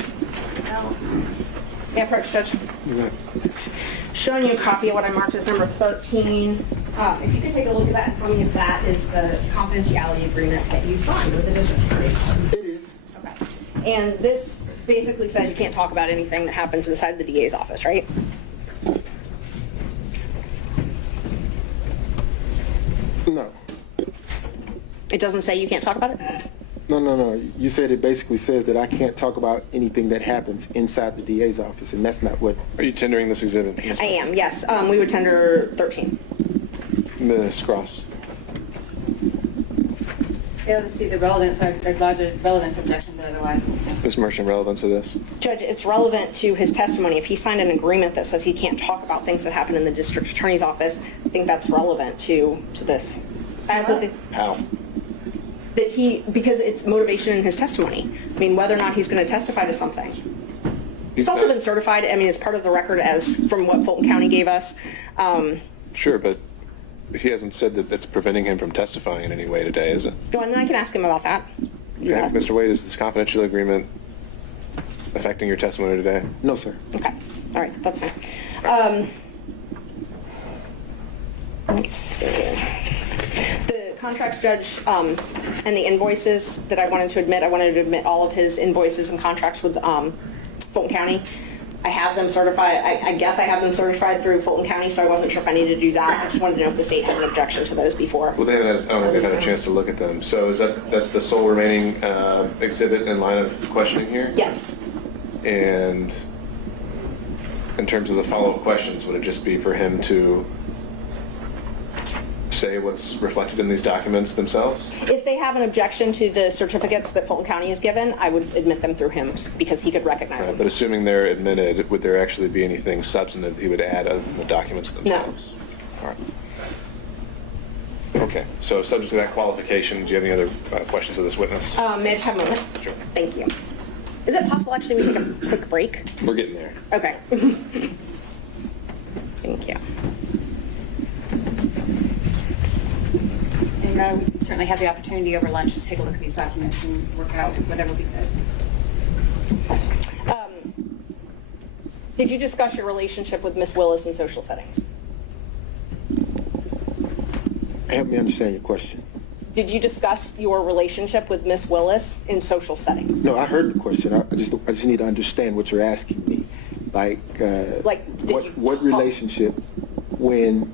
Yeah, approach, Judge. Showing you a copy of what I marked as number 13. If you could take a look at that and tell me if that is the confidentiality agreement that you signed with the district attorney. It is. Okay. And this basically says you can't talk about anything that happens inside the DA's office, right? No. It doesn't say you can't talk about it? No. You said it basically says that I can't talk about anything that happens inside the DA's office, and that's not what... Are you tendering this exhibit? I am, yes. We would tender 13. Ms. Cross. Fail to see the relevance, I'd lodge a relevance objection, but otherwise. Ms. Merchant, relevance of this? Judge, it's relevant to his testimony. If he signed an agreement that says he can't talk about things that happen in the district attorney's office, I think that's relevant to this. How? Because it's motivation in his testimony. I mean, whether or not he's going to testify to something. It's also been certified, I mean, it's part of the record as from what Fulton County gave us. Sure, but he hasn't said that it's preventing him from testifying in any way today, is it? Go on, and I can ask him about that. Okay. Mr. Wade, is this confidential agreement affecting your testimony today? No, sir. Okay, all right, that's fine. Let's see. The contracts judge and the invoices that I wanted to admit all of his invoices and contracts with Fulton County. I have them certified, I guess I have them certified through Fulton County, so I wasn't sure if I needed to do that. I just wanted to know if the state had an objection to those before. Well, I don't think they've had a chance to look at them. So that's the sole remaining exhibit in line of questioning here? Yes. And in terms of the follow-up questions, would it just be for him to say what's reflected in these documents themselves? If they have an objection to the certificates that Fulton County has given, I would admit them through him because he could recognize them. But assuming they're admitted, would there actually be anything substantive he would add other than the documents themselves? No. All right. Okay, so subject to that qualification, do you have any other questions of this witness? May I just have a moment? Sure. Thank you. Is it possible actually we take a quick break? We're getting there. Okay. Thank you. And we certainly have the opportunity over lunch to take a look at these documents and work out whatever we could. Did you discuss your relationship with Miss Willis in social settings? Help me understand your question. Did you discuss your relationship with Miss Willis in social settings? No, I heard the question. I just need to understand what you're asking me. What relationship when...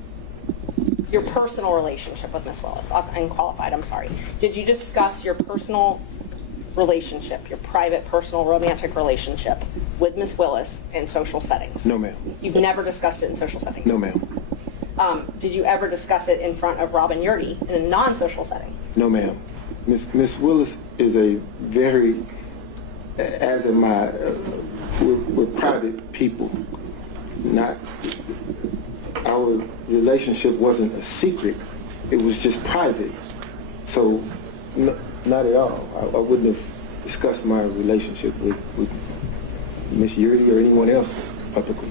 Your personal relationship with Miss Willis. Unqualified, I'm sorry. Did you discuss your personal relationship, your private, personal, romantic relationship with Miss Willis in social settings? No, ma'am. You've never discussed it in social settings? No, ma'am. Did you ever discuss it in front of Robin Yurdy in a non-social setting? No, ma'am. Miss Willis is a very, as am I, we're private people. Not, our relationship wasn't a secret. It was just private. So, not at all. I wouldn't have discussed my relationship with Miss Yurdy or anyone else publicly.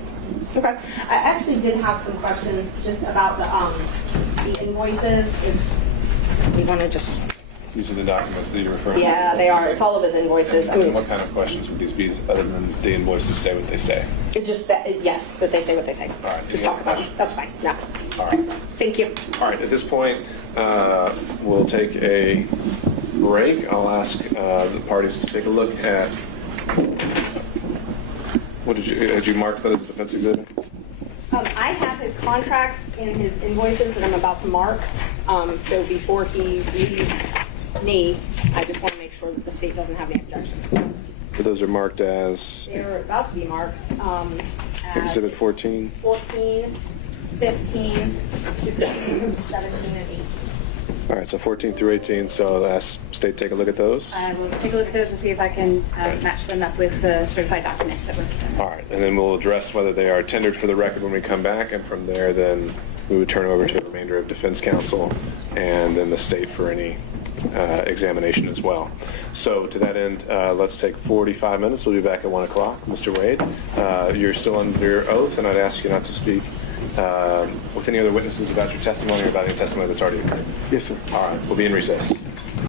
Okay. I actually did have some questions just about the invoices. If you want to just... These are the documents that you're referring to? Yeah, they are. It's all of his invoices. I mean, what kind of questions would these be other than the invoices say what they say? It just that, yes, that they say what they say. All right. Just talk about it. That's fine. No. All right. Thank you. All right. At this point, we'll take a break. I'll ask the parties to take a look at... What had you marked that as a defense exhibit? I have his contracts and his invoices that I'm about to mark. So before he leaves me, I just want to make sure that the state doesn't have any objections. So those are marked as? They're about to be marked. Exhibit 14? 14, 15, 16, 17, and 18. All right, so 14 through 18, so ask state take a look at those. I will take a look at those and see if I can match them up with the certified documents that were given. All right, and then we'll address whether they are tendered for the record when we come back, and from there, then we would turn over to the remainder of defense counsel and then the state for any examination as well. So to that end, let's take 45 minutes. We'll be back at 1 o'clock. Mr. Wade, you're still under oath, and I'd ask you not to speak with any other witnesses about your testimony or about any testimony that's already occurred. Yes, sir. All right, we'll be in recess.